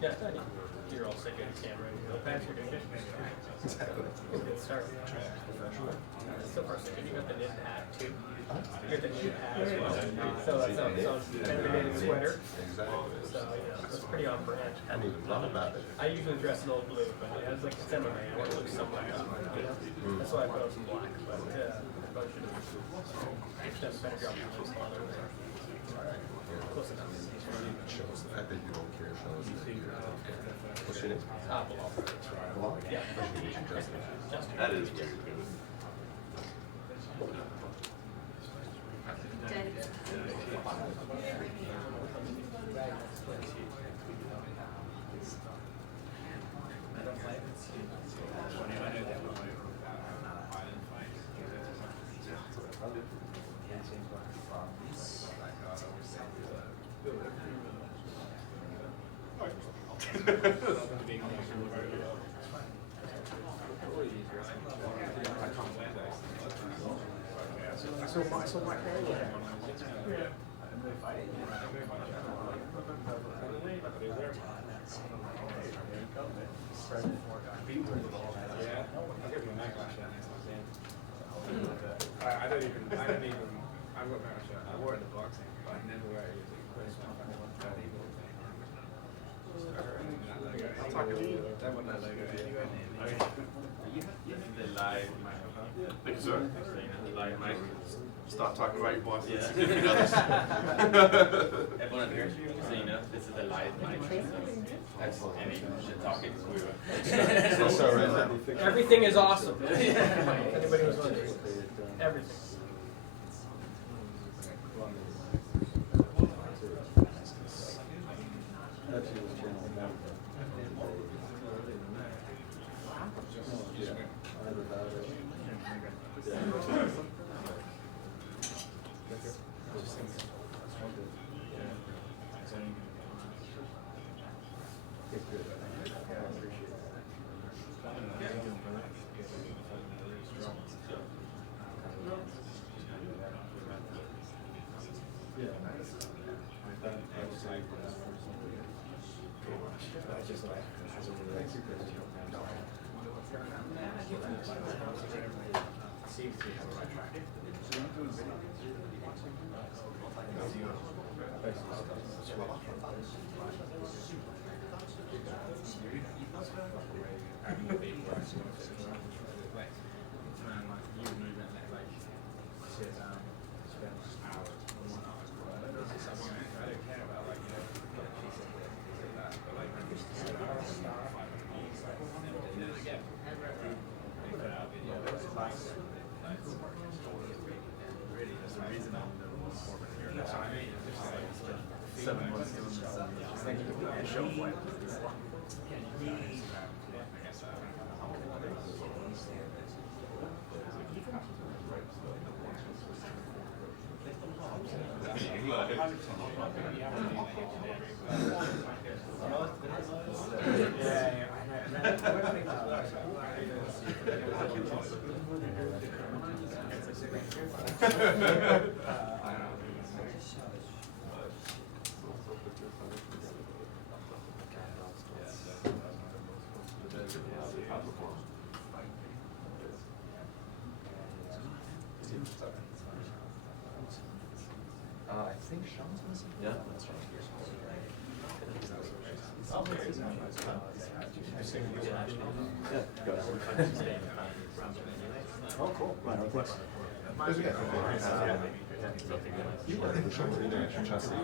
Yeah, you're all sick of the camera. You know, pass your ticket. Exactly. Good start. So far, so good. You got the knit hat too. You got the knit hat as well. So that's kind of a knitted sweater. Exactly. So yeah, that's pretty on brand. I hadn't even thought about it. I usually dress in all blue, but it has like it's MMA. I want to look somewhat up. You know? That's why I put on some black. But I probably should have done a better job with this color. Close enough. Shows the fact that you don't care shows that you're what's your name? Bilal. Bilal? Yeah. Pleasure to meet you, Justin. Justin. That is weird. So my I wore it in the boxing, but I never wear it. I'll talk about that one anyway. The live mic. Thank you, sir. The live mic. Stop talking about your boss. Yeah. Everyone here, so you know, this is the live mic. Excellent. And you should talk it. Everything is awesome. If anybody was wondering. Everything. I think Sean's missing. Yeah, that's right. Oh, cool. Thanks. You were in the show international chess league.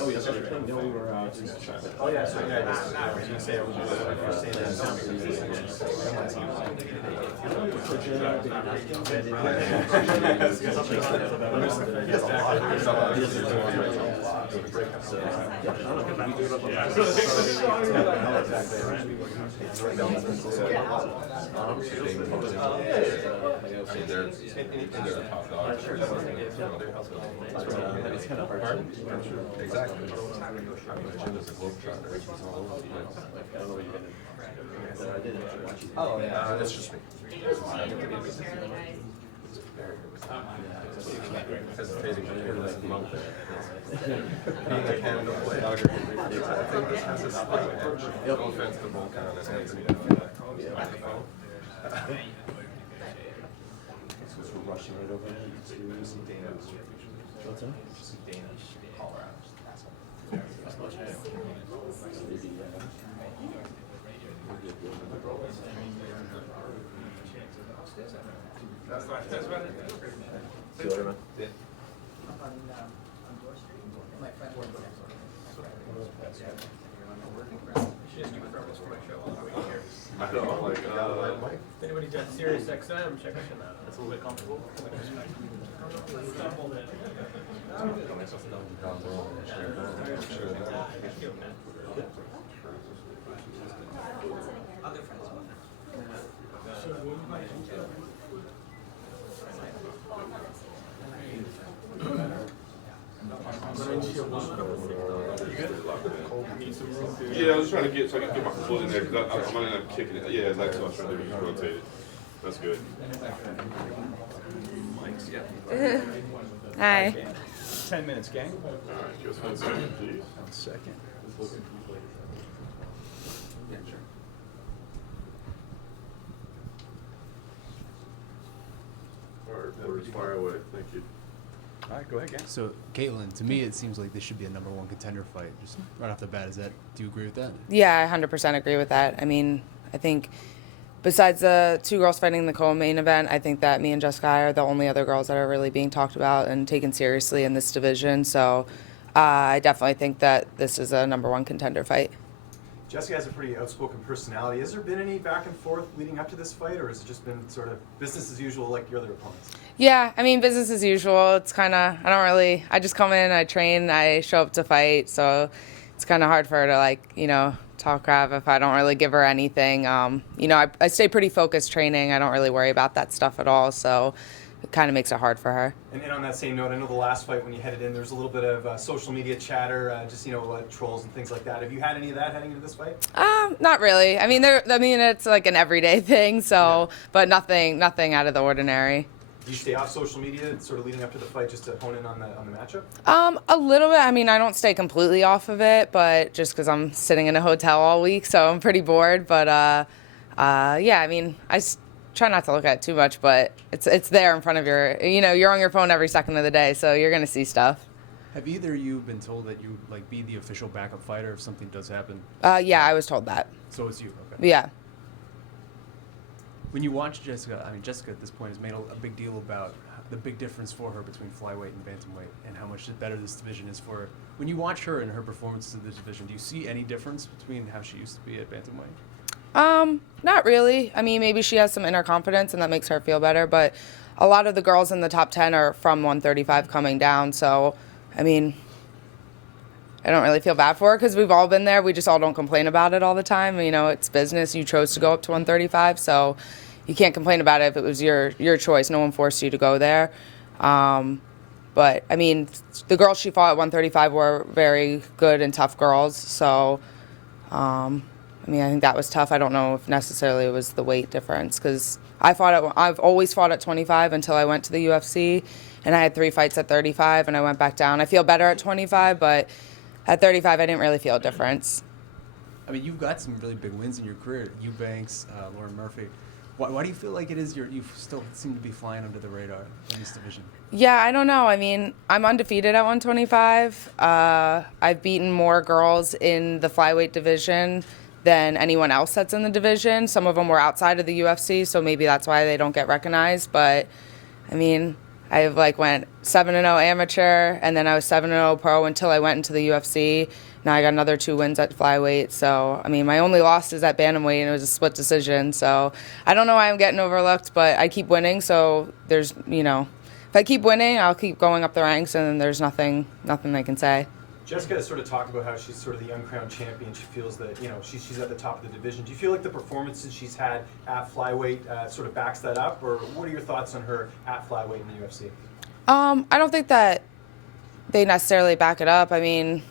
Oh, yes, sir. No, we were oh, yeah, so yeah, I was going to say, I was saying It's kind of hard. Exactly. I mean, Jim is a globetrotter. He's all over the place. I don't know what you're gonna. Oh, yeah. That's just me. Very nice. Hesitating to hear this month. Being a Canada player, I think this has a slight edge. No offense to Volkan and Anthony. Microphone. So we're rushing right over there to see Dana's. What's that? See Dana's Colorado. That's right. See you later, man. Yeah. My friend worked with she just confirmed this for my show all the way here. I know, like, If anybody's got Sirius XM, check that out. That's a little bit comfortable. yeah, I was trying to get, so I can get my foot in there, because I'm gonna end up kicking it. Yeah, that's what I was trying to do, just rotate it. That's good. Hi. 10 minutes, gang. Alright, give us 1 second, please. 1 second. Alright, Porter's fire away, thank you. All right, go ahead, gang. So, Caitlin, to me, it seems like this should be a #1 contender fight. Just right off the bat, do you agree with that? Yeah, I 100% agree with that. I mean, I think besides the two girls fighting in the co-main event, I think that me and Jessica are the only other girls that are really being talked about and taken seriously in this division. So I definitely think that this is a #1 contender fight. Jessica has a pretty outspoken personality. Has there been any back and forth leading up to this fight, or has it just been sort of business as usual like your other opponents? Yeah, I mean, business as usual. It's kind of, I just come in, I train, I show up to fight. So it's kind of hard for her to, like, you know, talk crap if I don't really give her anything. You know, I stay pretty focused training. I don't really worry about that stuff at all. So it kind of makes it hard for her. And on that same note, I know the last fight when you headed in, there was a little bit of social media chatter, just, you know, trolls and things like that. Have you had any of that heading into this fight? Not really. I mean, it's like an everyday thing. So, but nothing out of the ordinary. Do you stay off social media sort of leading up to the fight just to hone in on the matchup? A little bit. I mean, I don't stay completely off of it, but just because I'm sitting in a hotel all week, so I'm pretty bored. But yeah, I mean, try not to look at it too much, but it's there in front of you're on your phone every second of the day, so you're gonna see stuff. Have either of you been told that you like be the official backup fighter if something does happen? Yeah, I was told that. So it's you. Okay. Yeah. When you watch Jessica, I mean, Jessica at this point has made a big deal about the big difference for her between flyweight and bantamweight and how much better this division is for her. When you watch her and her performances in this division, do you see any difference between how she used to be at bantamweight? Not really. I mean, maybe she has some inner confidence and that makes her feel better, but a lot of the girls in the top 10 are from 135 coming down, so, I mean, I don't really feel bad for her because we've all been there. We just all don't complain about it all the time. You know, it's business. You chose to go up to 135, so you can't complain about it if it was your choice. No one forced you to go there. But, I mean, the girls she fought at 135 were very good and tough girls, so, I mean, I think that was tough. I don't know if necessarily it was the weight difference because I've always fought at 25 until I went to the UFC, and I had 3 fights at 35, and I went back down. I feel better at 25, but at 35, I didn't really feel a difference. I mean, you've got some really big wins in your career. Eubanks, Lauren Murphy. Why do you feel like it is you still seem to be flying under the radar in this division? Yeah, I don't know. I mean, I'm undefeated at 125. I've beaten more girls in the flyweight division than anyone else that's in the division. Some of them were outside of the UFC, so maybe that's why they don't get recognized. But, I mean, I went 7-0 amateur, and then I was 7-0 pro until I went into the UFC. Now I got another 2 wins at flyweight. So, I mean, my only loss is at bantamweight, and it was a split decision. So, I don't know why I'm getting overlooked, but I keep winning. So, there's, you know, if I keep winning, I'll keep going up the ranks, and then there's nothing they can say. Jessica has sort of talked about how she's sort of the uncrowned champion. She feels that, you know, she's at the top of the division. Do you feel like the performances she's had at flyweight sort of backs that up, or what are your thoughts on her at flyweight in the UFC? I don't think that they necessarily back it up. I mean,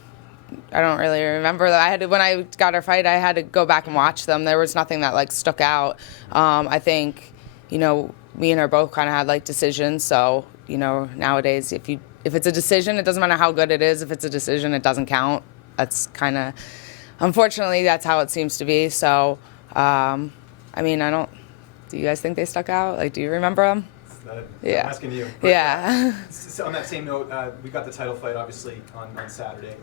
I don't really remember that. When I got her fight, I had to go back and watch them. There was nothing that stuck out. I think, you know, me and her both kind of had like decisions. So, you know, nowadays if it's a decision, it doesn't matter how good it is. If it's a decision, it doesn't count. That's kind of, unfortunately, that's how it seems to be. So, I mean, do you guys think they stuck out? Like, do you remember them? Yeah. I'm asking you. But, Yeah. So on that same note, we got the title fight obviously on Saturday.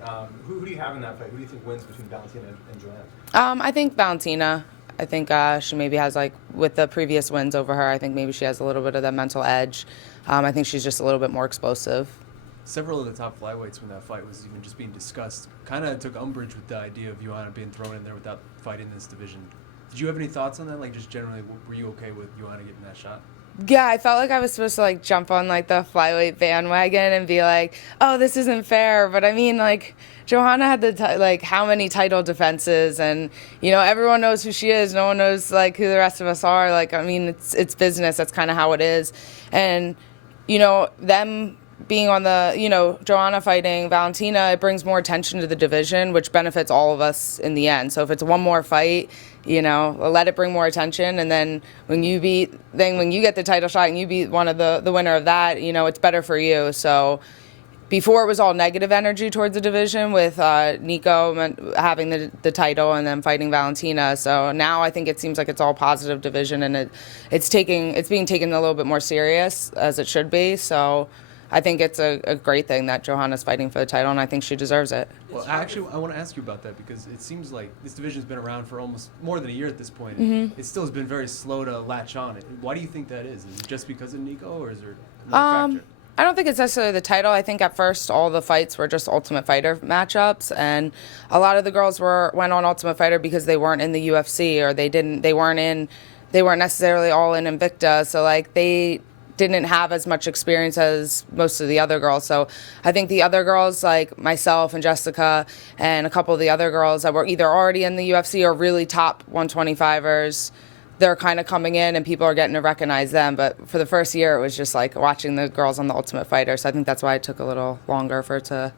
Who do you have in that fight? Who do you think wins between Valentina and Joanna? I think Valentina. I think she maybe has, like, with the previous wins over her, I think maybe she has a little bit of that mental edge. I think she's just a little bit more explosive. Several of the top flyweights when that fight was even just being discussed kind of took umbrage with the idea of Joanna being thrown in there without fighting this division. Did you have any thoughts on that? Like, just generally, were you okay with Joanna getting that shot? Yeah, I felt like I was supposed to, like, jump on, like, the flyweight bandwagon and be like, oh, this isn't fair. But I mean, like, Joanna had like how many title defenses, and, you know, everyone knows who she is. No one knows, like, who the rest of us are. Like, I mean, it's business. That's kind of how it is. And, you know, them being on the, you know, Joanna fighting Valentina, it brings more attention to the division, which benefits all of us in the end. So if it's one more fight, you know, let it bring more attention. And then when you get the title shot and you beat one of the winner of that, you know, it's better for you. So before it was all negative energy towards the division with Nico having the title and then fighting Valentina. So now I think it seems like it's all positive division, and it's being taken a little bit more serious, as it should be. So I think it's a great thing that Johanna's fighting for the title, and I think she deserves it. Well, actually, I want to ask you about that, because it seems like this division's been around for almost more than a year at this point. Mm-hmm. It still has been very slow to latch on. Why do you think that is? Is it just because of Nico, or is there another factor? I don't think it's necessarily the title. I think at first all the fights were just Ultimate Fighter matchups, and a lot of the girls went on Ultimate Fighter because they weren't in the UFC, or they weren't necessarily all in Invicta, so like they didn't have as much experience as most of the other girls. So I think the other girls, like myself and Jessica and a couple of the other girls that were either already in the UFC or really top 125ers, they're kind of coming in and people are getting to recognize them. But for the first year, it was just like watching the girls on the Ultimate Fighter. So I think that's why it took a little longer for it to,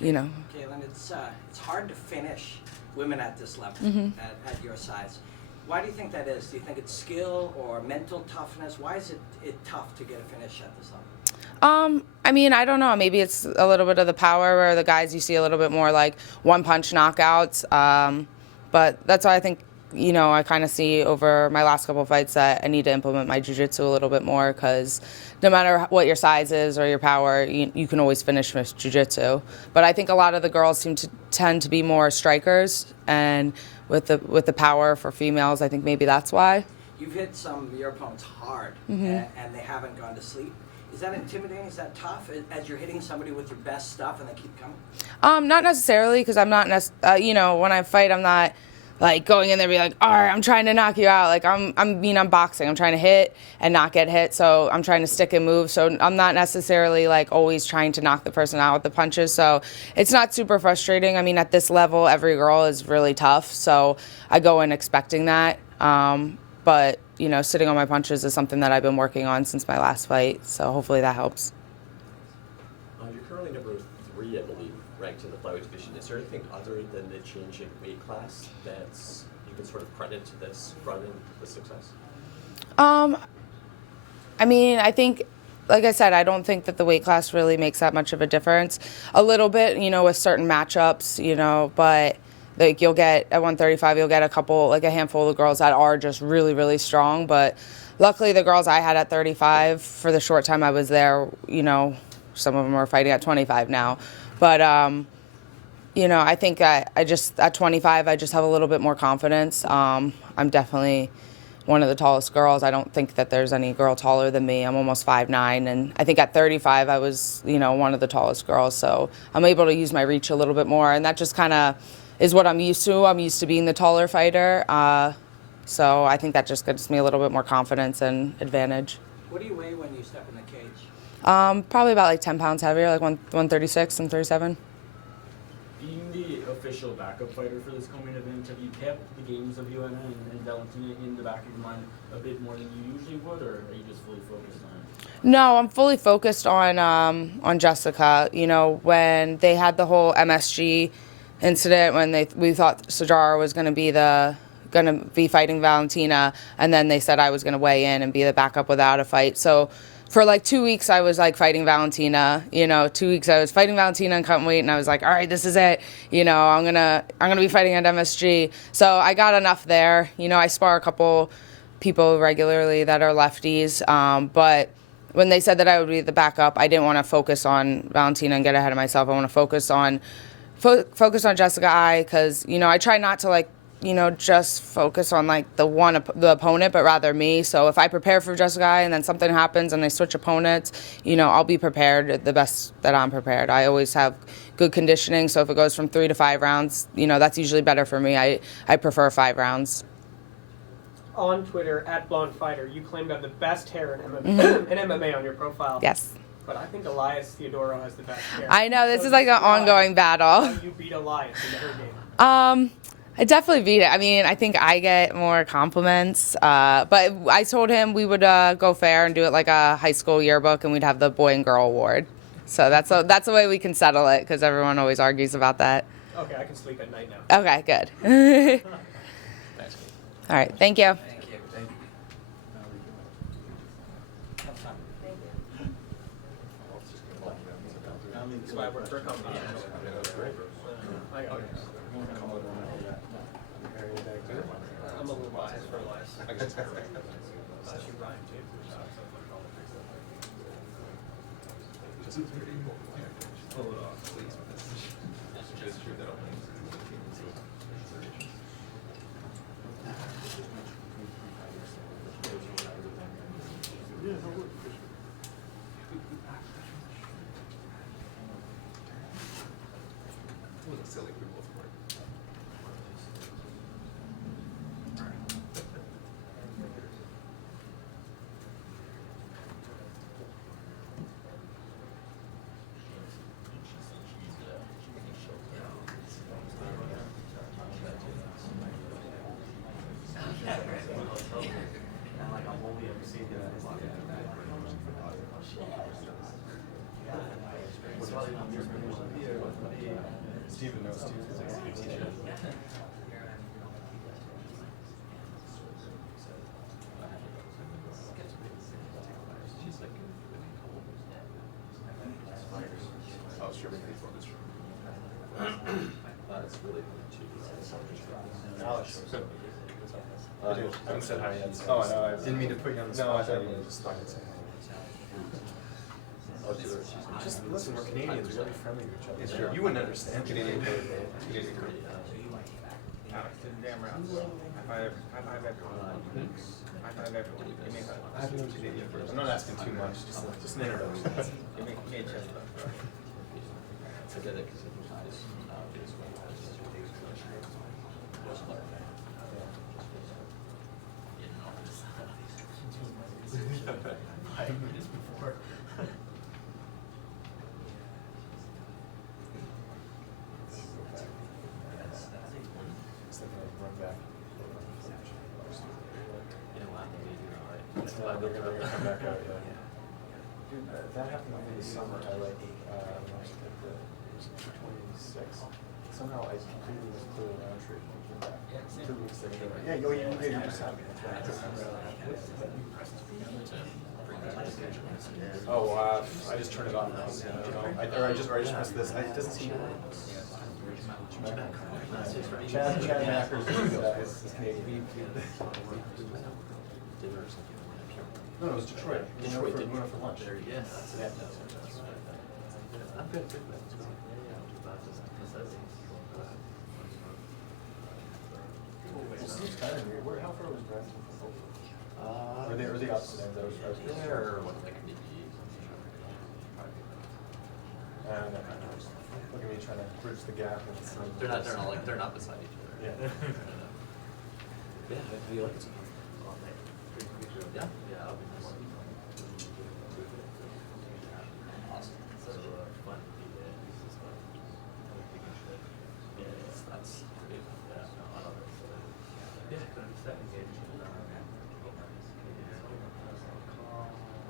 you know. Kaylin, it's hard to finish women at this level, Mm-hmm. at your size. Why do you think that is? Do you think it's skill or mental toughness? Why is it tough to get a finish at this level? I mean, I don't know. Maybe it's a little bit of the power, where the guys you see a little bit more like one-punch knockouts. But that's why I think, you know, I kind of see over my last couple of fights that I need to implement my jiu-jitsu a little bit more, because no matter what your size is or your power, you can always finish with jiu-jitsu. But I think a lot of the girls tend to be more strikers, and with the power for females, I think maybe that's why. You've hit some of your opponents hard, Mm-hmm. and they haven't gone to sleep. Is that intimidating? Is that tough as you're hitting somebody with your best stuff and they keep coming? Not necessarily, because I'm not, you know, when I fight, I'm not like going in there and be like, all right, I'm trying to knock you out. Like I'm boxing. I'm trying to hit and not get hit. So I'm trying to stick and move. So I'm not necessarily like always trying to knock the person out with the punches. So it's not super frustrating. I mean, at this level, every girl is really tough. So I go in expecting that. But, you know, sitting on my punches is something that I've been working on since my last fight. So hopefully that helps. You're currently number 3, I believe, ranked in the flyweight division. Is there anything other than the change in weight class that you can sort of credit to this run in the success? I mean, I think, like I said, I don't think that the weight class really makes that much of a difference. A little bit, you know, with certain matchups, you know, but like you'll get at 135, you'll get a handful of girls that are just really, really strong. But luckily, the girls I had at 35, for the short time I was there, you know, some of them are fighting at 25 now. But, you know, I think I just, at 25, I just have a little bit more confidence. I'm definitely one of the tallest girls. I don't think that there's any girl taller than me. I'm almost 5'9", and I think at 35 I was, you know, one of the tallest girls. So I'm able to use my reach a little bit more, and that just kind of is what I'm used to. I'm used to being the taller fighter. So I think that just gives me a little bit more confidence and advantage. What do you weigh when you step in the cage? Probably about like 10 pounds heavier, like 136 and 37. Being the official backup fighter for this coming event, have you kept the games of Joanna and Valentina in the back of your mind a bit more than you usually would, or are you just fully focused on it? No, I'm fully focused on Jessica. You know, when they had the whole MSG incident, when we thought Sajara was going to be the going to be fighting Valentina, and then they said I was going to weigh in and be the backup without a fight. So for like 2 weeks, I was like fighting Valentina. 2 weeks I was fighting Valentina and cutting weight, and I was like, all right, this is it. I'm gonna be fighting at MSG. So I got enough there. I spar a couple people regularly that are lefties, but when they said that I would be the backup, I didn't want to focus on Valentina and get ahead of myself. I want to focus on Jessica Ai, because I try not to just focus on the opponent, but rather me. So if I prepare for Jessica Ai and then something happens and they switch opponents, I'll be prepared the best that I'm prepared. I always have good conditioning, so if it goes from 3 to 5 rounds, that's usually better for me. I prefer 5 rounds. On Twitter, @BlondeFighter, you claim to have the best hair in MMA, in MMA on your profile. Yes. But I think Elias Theodoro has the best hair. I know, this is like an ongoing battle. How you beat Elias in the hair game? I definitely beat it. I mean, I think I get more compliments. But I told him we would go fair and do it like a high school yearbook, and we'd have the boy and girl award. So that's the way we can settle it, because everyone always argues about that. Okay, I can sleep at night now. Okay, good. All right, thank you. Thank you. That's why I work for a company. I'm a little biased for Elias. That's your Ryan, too. Pull it off, please. Just shoot that opening. Silly people, of course. Steven knows too, because he's a good teacher. Oh, sure. It's really Alex. I haven't said hi yet. So Oh, I know. didn't mean to put you on the No, I spot. thought You you just thought I'd say hi. Oh, Just listen, we're Canadians. We're really friendly to each other. It's true. You wouldn't understand. Canadian code. Alex, damn rounds. High five everyone. High five everyone. Give me a hug. I have no Canadian first. I'm not asking too much. Just an introduction. Give me a chest bump. Forget it, They're gonna come back out, yeah. Dude, that happened over the summer. I like, when I did the 26. Somehow I completely was clear the round trip and came back. 2 weeks later. Yeah, you just had me. Oh, I just turned it on now. I just pressed this. It doesn't seem to work. Chad Mackers is Canadian. No, it was Detroit. We went for lunch. Yes. Yeah. I'm good. It seems kind of weird. How far was Brampton from both? Or the opposite ends? I was They're what they can be. Look at me trying to bridge the gap. They're not beside each other. Yeah. Yeah, how do you like it? Yeah, I'll be nice. Awesome. So fun. That's pretty fun. Yeah, no, I love it. Yeah,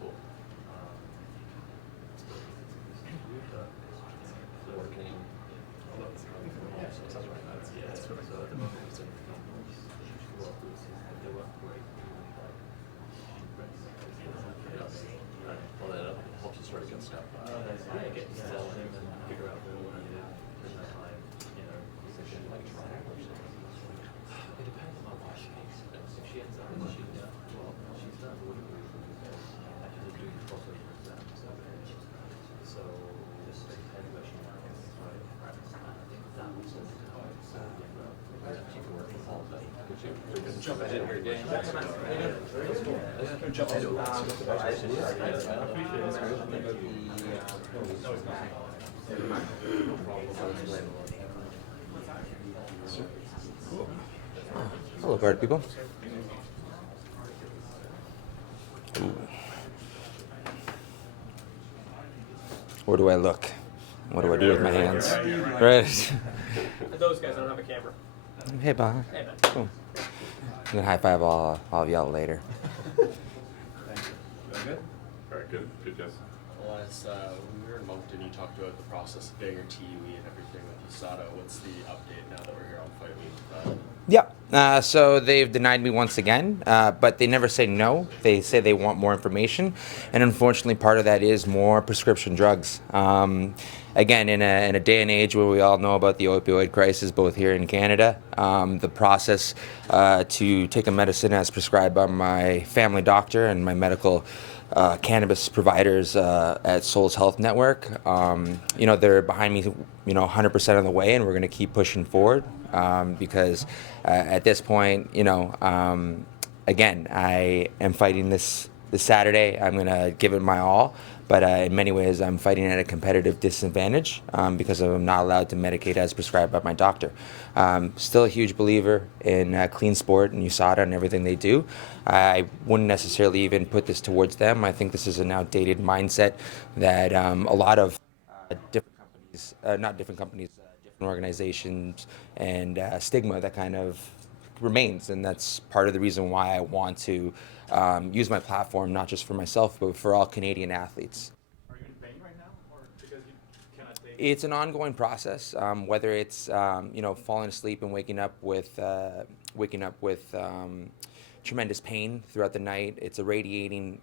cool. Working. Yeah, so sounds right. Yeah, so at the moment it's stuff. Get to sell him and figure out where we want to do in that line, in a position like Toronto or something. It depends on what she makes. If she ends up and she's done, well, she's done. I had to do closer towards that. So this depends what she wants. I think that was the time. So she can work from home, but jump ahead of your game. Hello, bird people. Ooh. Where do I look? What do I do with my hands? Right. Those guys don't have a camera. Hey, Bob. Hey, man. Cool. I'm gonna high five all of y'all later. Thank you. Doing good? All right, good, yes. Elias, when we were in Moncton, you talked about the process of getting your TUE and everything with USADA. What's the update now that we're here on Fight Week? Yeah. So they've denied me once again, but they never say no. They say they want more information, and unfortunately, part of that is more prescription drugs. Again, in a day and age where we all know about the opioid crisis, both here in Canada, the process to take a medicine as prescribed by my family doctor and my medical cannabis providers at Souls Health Network, they're behind me, 100% of the way, and we're going to keep pushing forward because at this point, again, I am fighting this Saturday. I'm going to give it my all. But in many ways, I'm fighting at a competitive disadvantage because I'm not allowed to medicate as prescribed by my doctor. Still a huge believer in clean sport and USADA and everything they do. I wouldn't necessarily even put this towards them. I think this is an outdated mindset that a lot of different companies, different organizations, and stigma that kind of remains, and that's part of the reason why I want to use my platform not just for myself but for all Canadian athletes. Are you in pain right now, or because you cannot take? It's an ongoing process. Whether it's falling asleep and waking up with tremendous pain throughout the night. It's a radiating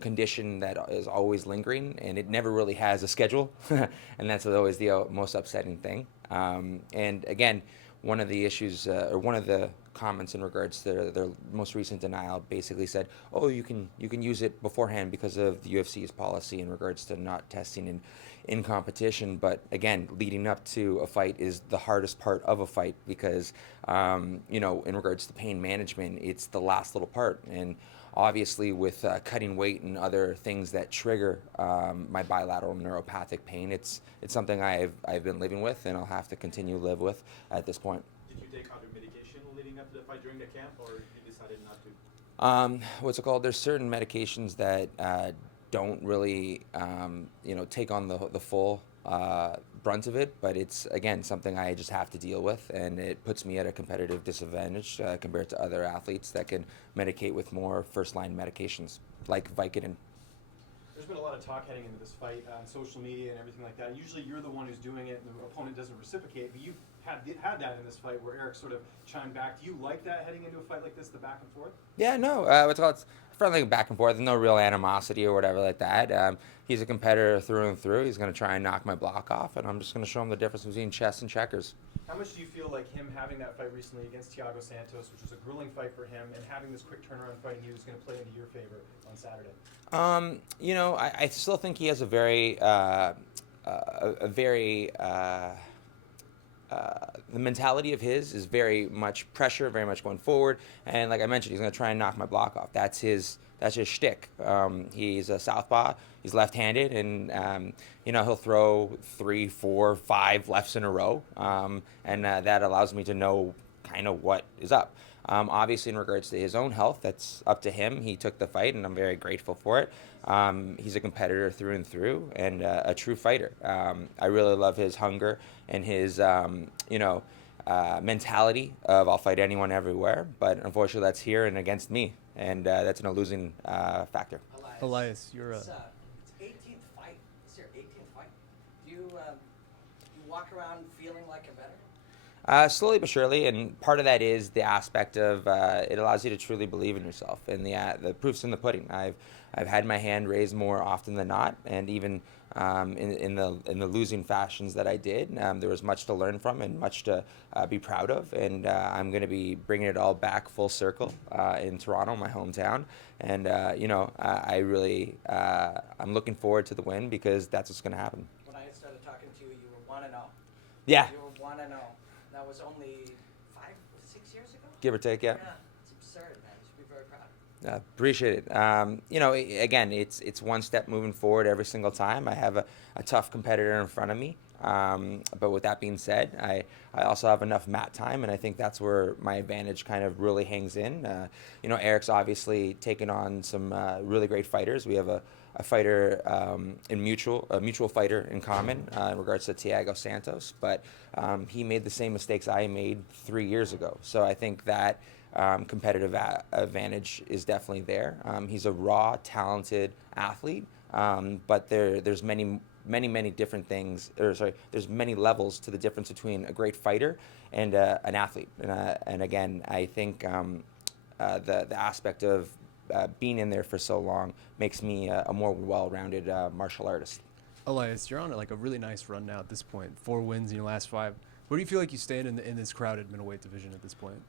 condition that is always lingering, and it never really has a schedule, and that's always the most upsetting thing. And again, one of the issues, or one of the comments in regards to their most recent denial basically said, oh, you can use it beforehand because of the UFC's policy in regards to not testing in competition. But again, leading up to a fight is the hardest part of a fight because, in regards to pain management, it's the last little part. And obviously with cutting weight and other things that trigger my bilateral neuropathic pain, it's something I've been living with and I'll have to continue to live with at this point. Did you take other medication leading up to the fight during the camp, or you decided not to? What's it called? There's certain medications that don't really, take on the full brunt of it, but it's, again, something I just have to deal with, and it puts me at a competitive disadvantage compared to other athletes that can medicate with more first-line medications, like Vicodin. There's been a lot of talk heading into this fight on social media and everything like that. Usually you're the one who's doing it and the opponent doesn't reciprocate, but you've had that in this fight where Eric sort of chimed back. Do you like that heading into a fight like this, the back and forth? Yeah, no, what's it called? It's friendly back and forth. There's no real animosity or whatever like that. He's a competitor through and through. He's going to try and knock my block off, and I'm just going to show him the difference between chess and checkers. How much do you feel like him having that fight recently against Thiago Santos, which was a grueling fight for him, and having this quick turnaround fight, he was going to play into your favor on Saturday? I still think he has a very the mentality of his is very much pressure, very much going forward, and like I mentioned, he's going to try and knock my block off. That's his shtick. He's a southpaw. He's left-handed, and he'll throw 3, 4, 5 lefts in a row, and that allows me to know kind of what is up. Obviously, in regards to his own health, that's up to him. He took the fight, and I'm very grateful for it. He's a competitor through and through, and a true fighter. I really love his hunger and his, mentality of I'll fight anyone everywhere. But unfortunately, that's here and against me, and that's in a losing factor. Elias, you're It's 18th fight. It's your 18th fight. Do you walk around feeling like a veteran? Slowly but surely, and part of that is the aspect of it allows you to truly believe in yourself, and the proof's in the pudding. I've had my hand raised more often than not, and even in the losing fashions that I did, there was much to learn from and much to be proud of, and I'm going to be bringing it all back full circle in Toronto, my hometown, and I really I'm looking forward to the win because that's what's going to happen. When I started talking to you, you were 1-0. Yeah. You were 1-0. That was only 5-6 years ago? Give or take, yeah. Yeah, it's absurd, man. You should be very proud. Appreciate it. Again, it's one step moving forward every single time. I have a tough competitor in front of me. But with that being said, I also have enough mat time, and I think that's where my advantage kind of really hangs in. Eric's obviously taken on some really great fighters. We have a fighter a mutual fighter in common in regards to Thiago Santos, but he made the same mistakes I made 3 years ago. So I think that competitive advantage is definitely there. He's a raw, talented athlete, but there's many different things, there's many levels to the difference between a great fighter and an athlete. And again, I think the aspect of being in there for so long makes me a more well-rounded martial artist. Elias, you're on like a really nice run now at this point. 4 wins in your last 5. Where do you feel like you stand in this crowded middleweight division at this point?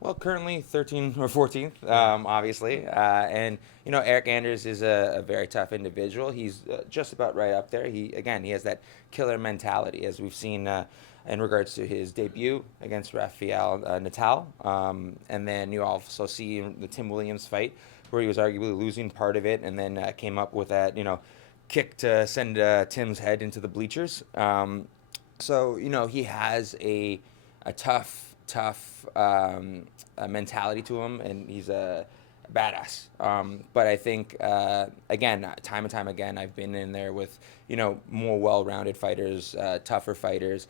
Well, currently 13th or 14th, obviously. And, Eric Anders is a very tough individual. He's just about right up there. He has that killer mentality, as we've seen in regards to his debut against Rafael Natal. And then you also see in the Tim Williams fight, where he was arguably losing part of it and then came up with that, kick to send Tim's head into the bleachers. So, he has a tough mentality to him, and he's a badass. But I think, again, time and time again, I've been in there with, more well-rounded fighters, tougher fighters,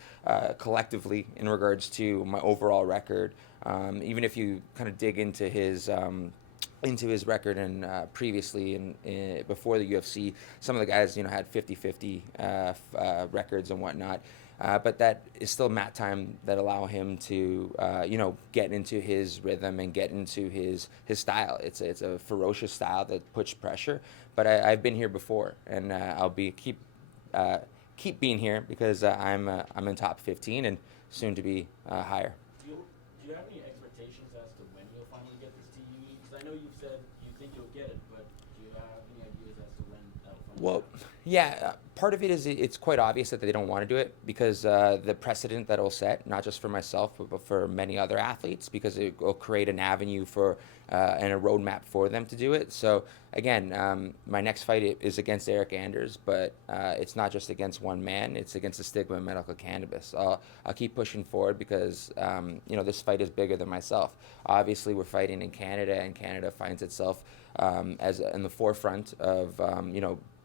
collectively in regards to my overall record. Even if you kind of dig into his record and previously and before the UFC, some of the guys, had 50-50 records and whatnot. But that is still mat time that allow him to, get into his rhythm and get into his style. It's a ferocious style that puts pressure. But I've been here before, and I'll keep being here because I'm in top 15 and soon to be higher. Do you have any expectations as to when you'll finally get this TUE? Because I know you've said you think you'll get it, but do you have any ideas as to when that'll finally happen? Yeah, part of it is it's quite obvious that they don't want to do it because the precedent that it'll set, not just for myself, but for many other athletes, because it will create an avenue for and a roadmap for them to do it. So again, my next fight is against Eric Anders, but it's not just against one man, it's against the stigma of medical cannabis. I'll keep pushing forward because this fight is bigger than myself. Obviously, we're fighting in Canada, and Canada finds itself as in the forefront of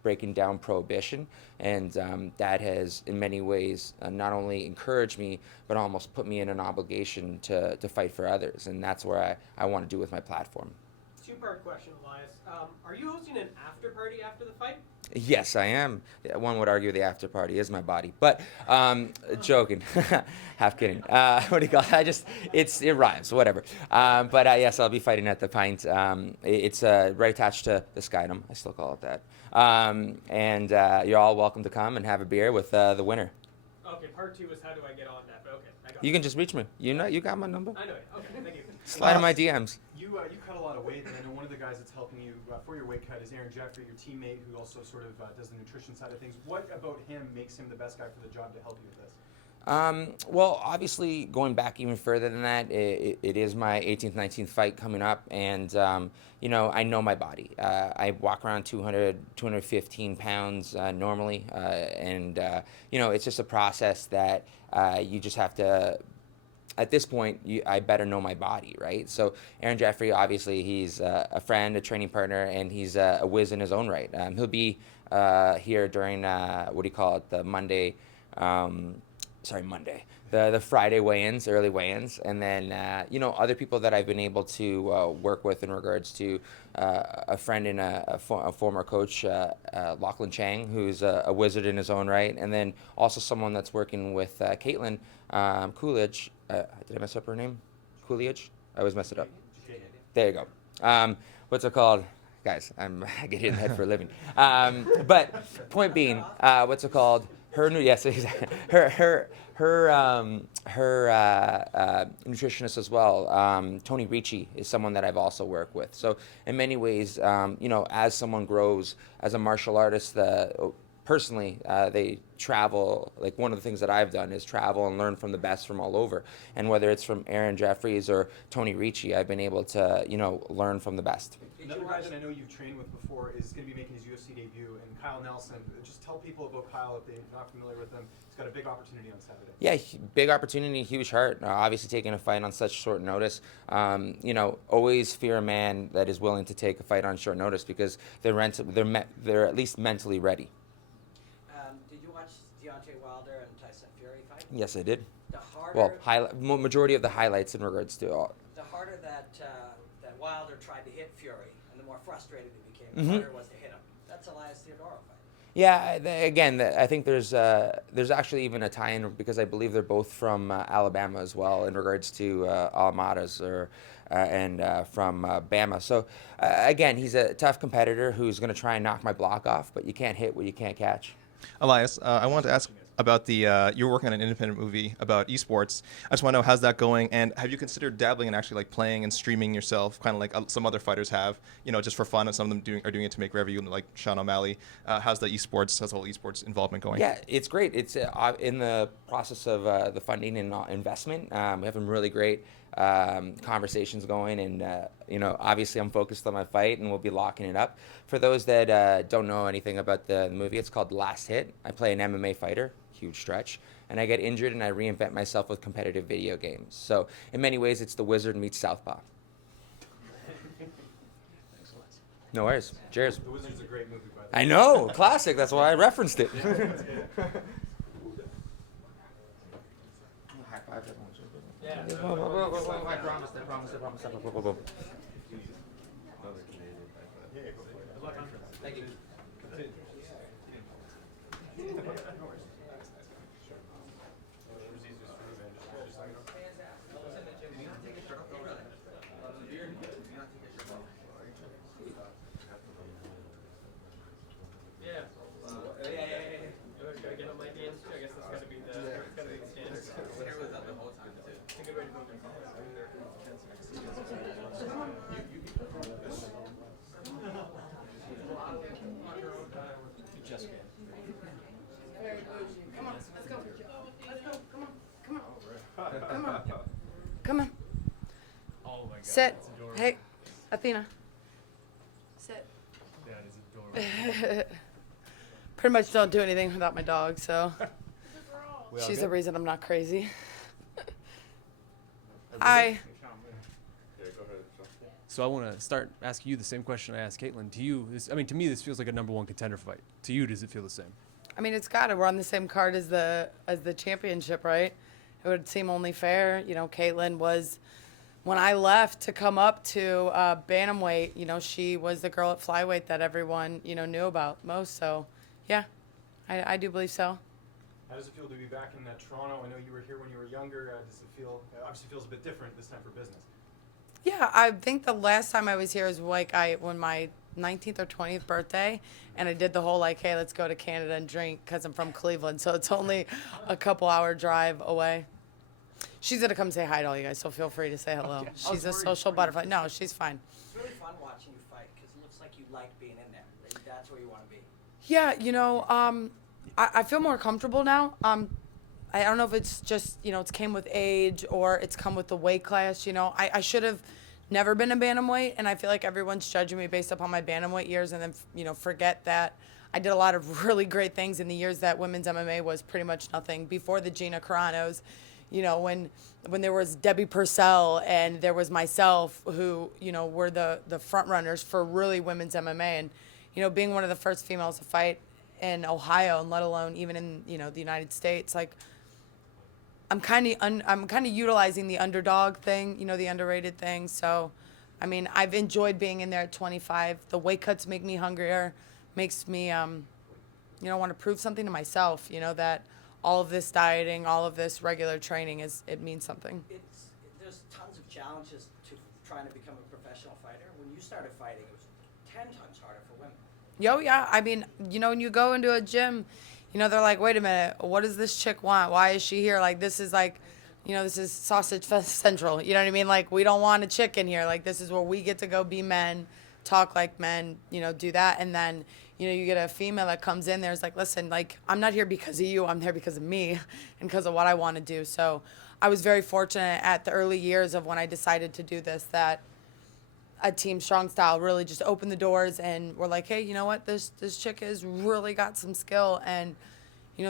breaking down prohibition, and that has in many ways not only encouraged me but almost put me in an obligation to fight for others, and that's where I want to do with my platform. Two-part question, Elias. Are you hosting an after party after the fight? Yes, I am. One would argue the after party is my body, but joking, half kidding. What do you call it? It rhymes, whatever. But yes, I'll be fighting at the Pint. It's right attached to the Skydom. I still call it that. And you're all welcome to come and have a beer with the winner. Okay, part 2 is how do I get on that? But okay, I got You can just reach me. You got my number. I know it. Okay, thank you. Slide in my DMs. You cut a lot of weight, and I know one of the guys that's helping you for your weight cut is Aaron Jeffrey, your teammate, who also sort of does the nutrition side of things. What about him makes him the best guy for the job to help you with this? Well, obviously, going back even further than that, it is my 18th, 19th fight coming up, and I know my body. I walk around 200, 215 pounds normally, and it's just a process that you just have to. At this point, I better know my body, right? So Aaron Jeffrey, obviously, he's a friend, a training partner, and he's a whiz in his own right. He'll be here during, the Monday Monday, the Friday weigh-ins, early weigh-ins, and then other people that I've been able to work with in regards to a friend and a former coach, Lachlan Chang, who's a wizard in his own right, and then also someone that's working with Caitlin Coolidge. Did I mess up her name? Coolidge? I always mess it up. There you go. What's it called? Guys, I get hit in the head for a living. But point being, what's it called? Her nutritionist as well. Tony Ricci is someone that I've also worked with. So in many ways, as someone grows as a martial artist, personally, they travel. Like one of the things that I've done is travel and learn from the best from all over. And whether it's from Aaron Jeffries or Tony Ricci, I've been able to, learn from the best. Another guy that I know you've trained with before is going to be making his UFC debut, and Kyle Nelson. Just tell people about Kyle if they're not familiar with him. He's got a big opportunity on Saturday. Yeah, big opportunity, huge heart. Obviously, taking a fight on such short notice. Always fear a man that is willing to take a fight on short notice because they're at least mentally ready. Did you watch Deontay Wilder and Tyson Fury fight? Yes, I did. The harder, majority of the highlights in regards to all. The harder that Wilder tried to hit Fury, and the more frustrated he became, the harder it was to hit him. That's Elias Theodorou fight. Yeah, I think there's actually even a tie-in because I believe they're both from Alabama as well in regards to Alamadas from Bama. So again, he's a tough competitor who's going to try and knock my block off, but you can't hit what you can't catch. Elias, I wanted to ask about you're working on an independent movie about esports. I just want to know how's that going, and have you considered dabbling and actually like playing and streaming yourself, kind of like some other fighters have, just for fun, and some of them are doing it to make revenue, like Sean O'Malley. How's the whole esports involvement going? Yeah, it's great. It's in the process of the funding and investment. We have some really great conversations going, and obviously I'm focused on my fight, and we'll be locking it up. For those that don't know anything about the movie, it's called Last Hit. I play an MMA fighter, huge stretch, and I get injured and I reinvent myself with competitive video games. So in many ways, it's the Wizard meets Southpaw. No worries. Cheers. The Wizard's a great movie, by the way. I know, classic. That's why I referenced it. Yeah. I promise. Thank you. Gotta get on my hands too. I guess that's gotta be the standard. Hair was up the whole time too. It's a good way to move it. Come on, let's go. Come on. Oh my God. Sit. That's adorable. Hey, Athena. Sit. That is adorable. Pretty much don't do anything without my dog, so We all she's good? the reason I'm not crazy. Hi. Yeah, go ahead, Sean. So I want to start asking you the same question I asked Caitlin. To you, to me, this feels like a #1 contender fight. To you, does it feel the same? I mean, it's gotta. We're on the same card as the championship, right? It would seem only fair. Caitlin was, when I left to come up to bantamweight, she was the girl at flyweight that everyone, knew about most. So, yeah, I do believe so. How does it feel to be back in Toronto? I know you were here when you were younger. Does it feel, obviously feels a bit different this time for business? Yeah, I think the last time I was here was when my 19th or 20th birthday, and I did the whole hey, let's go to Canada and drink because I'm from Cleveland, so it's only a couple-hour drive away. She's gonna come say hi to all you guys, so feel free to say hello. Okay. She's a social butterfly. No, she's fine. It's really fun watching you fight because it looks like you like being in there. That's where you want to be. Yeah, I feel more comfortable now. I don't know if it's just, it's came with age or it's come with the weight class. I should have never been a bantamweight, and I feel like everyone's judging me based upon my bantamweight years and then, forget that I did a lot of really great things in the years that women's MMA was pretty much nothing. Before the Gina Carano's, when there was Debbie Purcell and there was myself who, were the front runners for really women's MMA. And, being one of the first females to fight in Ohio, and let alone even in, the United States, I'm kind of utilizing the underdog thing, the underrated thing. So, I mean, I've enjoyed being in there at 25. The weight cuts make me hungrier, makes me, want to prove something to myself. That all of this dieting, all of this regular training it means something. There's tons of challenges to trying to become a professional fighter. When you started fighting, it was 10 times harder for women. Yeah. I mean, when you go into a gym, they're like, wait a minute, what does this chick want? Why is she here? Like, this is like, this is Sausage Fest Central. You know what I mean? Like, we don't want a chick in here. Like, this is where we get to go be men, talk like men, do that. And then, you get a female that comes in there, is like, listen, like, I'm not here because of you. I'm there because of me and because of what I want to do. So I was very fortunate at the early years of when I decided to do this, that a Team Strong Style really just opened the doors and we're like, hey, you know what? This chick has really got some skill and,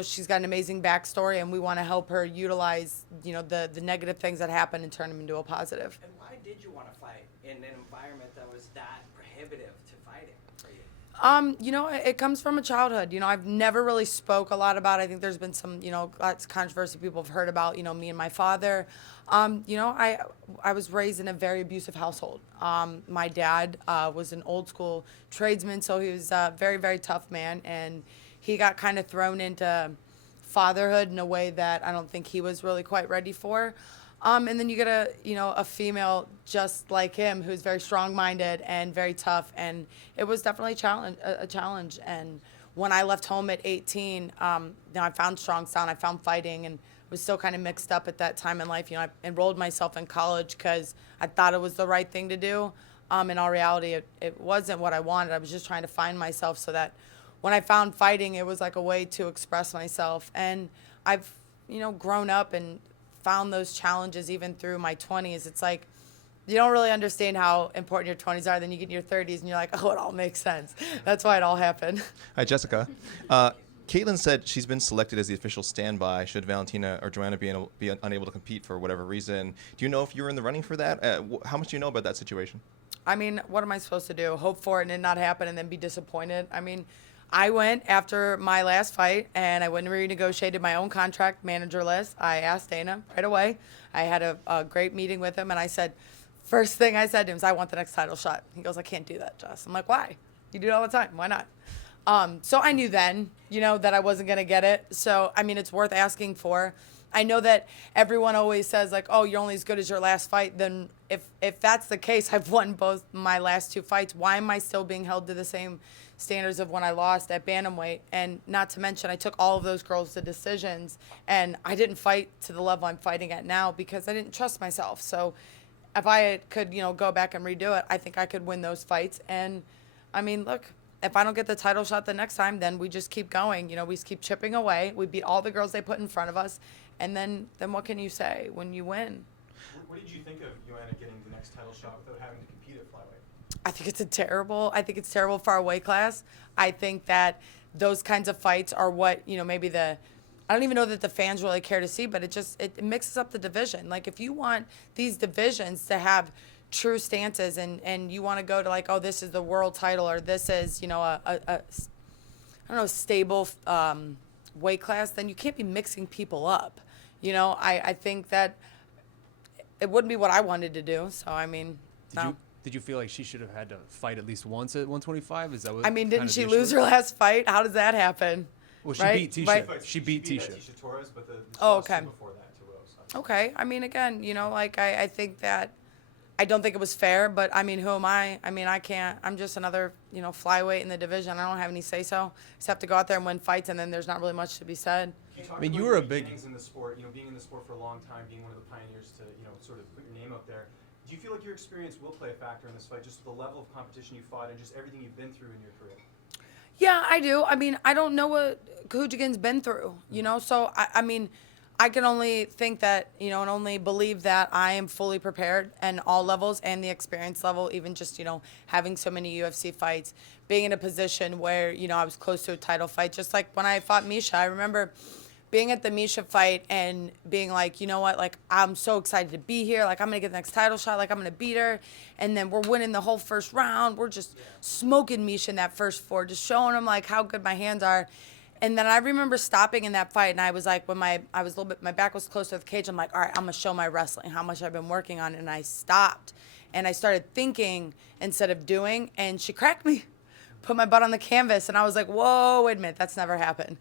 she's got an amazing backstory and we want to help her utilize, the negative things that happen and turn them into a positive. And why did you want to fight in an environment that was that prohibitive to fighting for you? It comes from a childhood. I've never really spoke a lot about it. I think there's been some, lots of controversy people have heard about, me and my father. I was raised in a very abusive household. My dad was an old school tradesman, so he was a very, very tough man, and he got kind of thrown into fatherhood in a way that I don't think he was really quite ready for. And then you get a female just like him who's very strong-minded and very tough, and it was definitely a challenge. And when I left home at 18, I found Strong Style and I found fighting, and was still kind of mixed up at that time in life. I enrolled myself in college because I thought it was the right thing to do. In all reality, it wasn't what I wanted. I was just trying to find myself so that when I found fighting, it was like a way to express myself. And I've, grown up and found those challenges even through my 20s. It's like, you don't really understand how important your 20s are. Then you get in your 30s and you're like, oh, it all makes sense. That's why it all happened. Hi, Jessica. Caitlin said she's been selected as the official standby should Valentina or Joanna be unable to compete for whatever reason. Do you know if you were in the running for that? How much do you know about that situation? I mean, what am I supposed to do? Hope for it and it not happen and then be disappointed? I mean, I went after my last fight and I went and renegotiated my own contract manager list. I asked Dana right away. I had a great meeting with him and I said, first thing I said to him is, I want the next title shot. He goes, I can't do that, Jess. I'm like, why? You do it all the time. Why not? So I knew then, that I wasn't going to get it. So, I mean, it's worth asking for. I know that everyone always says, like, oh, you're only as good as your last fight. Then if that's the case, I've won both my last two fights. Why am I still being held to the same standards of when I lost at bantamweight? And not to mention, I took all of those girls to decisions, and I didn't fight to the level I'm fighting at now because I didn't trust myself. So if I could, go back and redo it, I think I could win those fights. And, I mean, look, if I don't get the title shot the next time, then we just keep going. We just keep chipping away. We beat all the girls they put in front of us. And then what can you say when you win? What did you think of Joanna getting the next title shot without having to compete at flyweight? I think it's terrible for our weight class. I think that those kinds of fights are what, maybe I don't even know that the fans really care to see, but it mixes up the division. Like, if you want these divisions to have true stances and you want to go to, like, oh, this is the world title, or this is, a stable weight class, then you can't be mixing people up. I think that it wouldn't be what I wanted to do. So, I mean, no. Did you feel like she should have had to fight at least once at 125? Is that what? I mean, didn't she lose her last fight? How does that happen? Well, she right? beat Tisha. Right? She beat Tisha. Tisha Torres, but the okay. before that to Rose. Okay. I mean, again, I think that I don't think it was fair, but I mean, who am I? I mean, I can't. I'm just another, flyweight in the division. I don't have any say-so. Just have to go out there and win fights, and then there's not really much to be said. I mean, you were a big in the sport. Being in the sport for a long time, being one of the pioneers to, sort of put your name up there. Do you feel like your experience will play a factor in this fight? Just the level of competition you fought and just everything you've been through in your career. Yeah, I do. I mean, I don't know what Kujagin's been through, So I mean, I can only think that, and only believe that I am fully prepared and all levels and the experience level, even just, having so many UFC fights, being in a position where, I was close to a title fight. Just like when I fought Misha, I remember being at the Misha fight and being like, you know what, like, I'm so excited to be here. Like, I'm going to get the next title shot. Like, I'm going to beat her. And then we're winning the whole first round. We're just smoking Misha in that first four, just showing him, like, how good my hands are. And then I remember stopping in that fight, and I was like, when my back was close to the cage, I'm like, all right, I'm gonna show my wrestling, how much I've been working on it. And I stopped, and I started thinking instead of doing, and she cracked me, put my butt on the canvas, and I was like, whoa, wait a minute, that's never happened.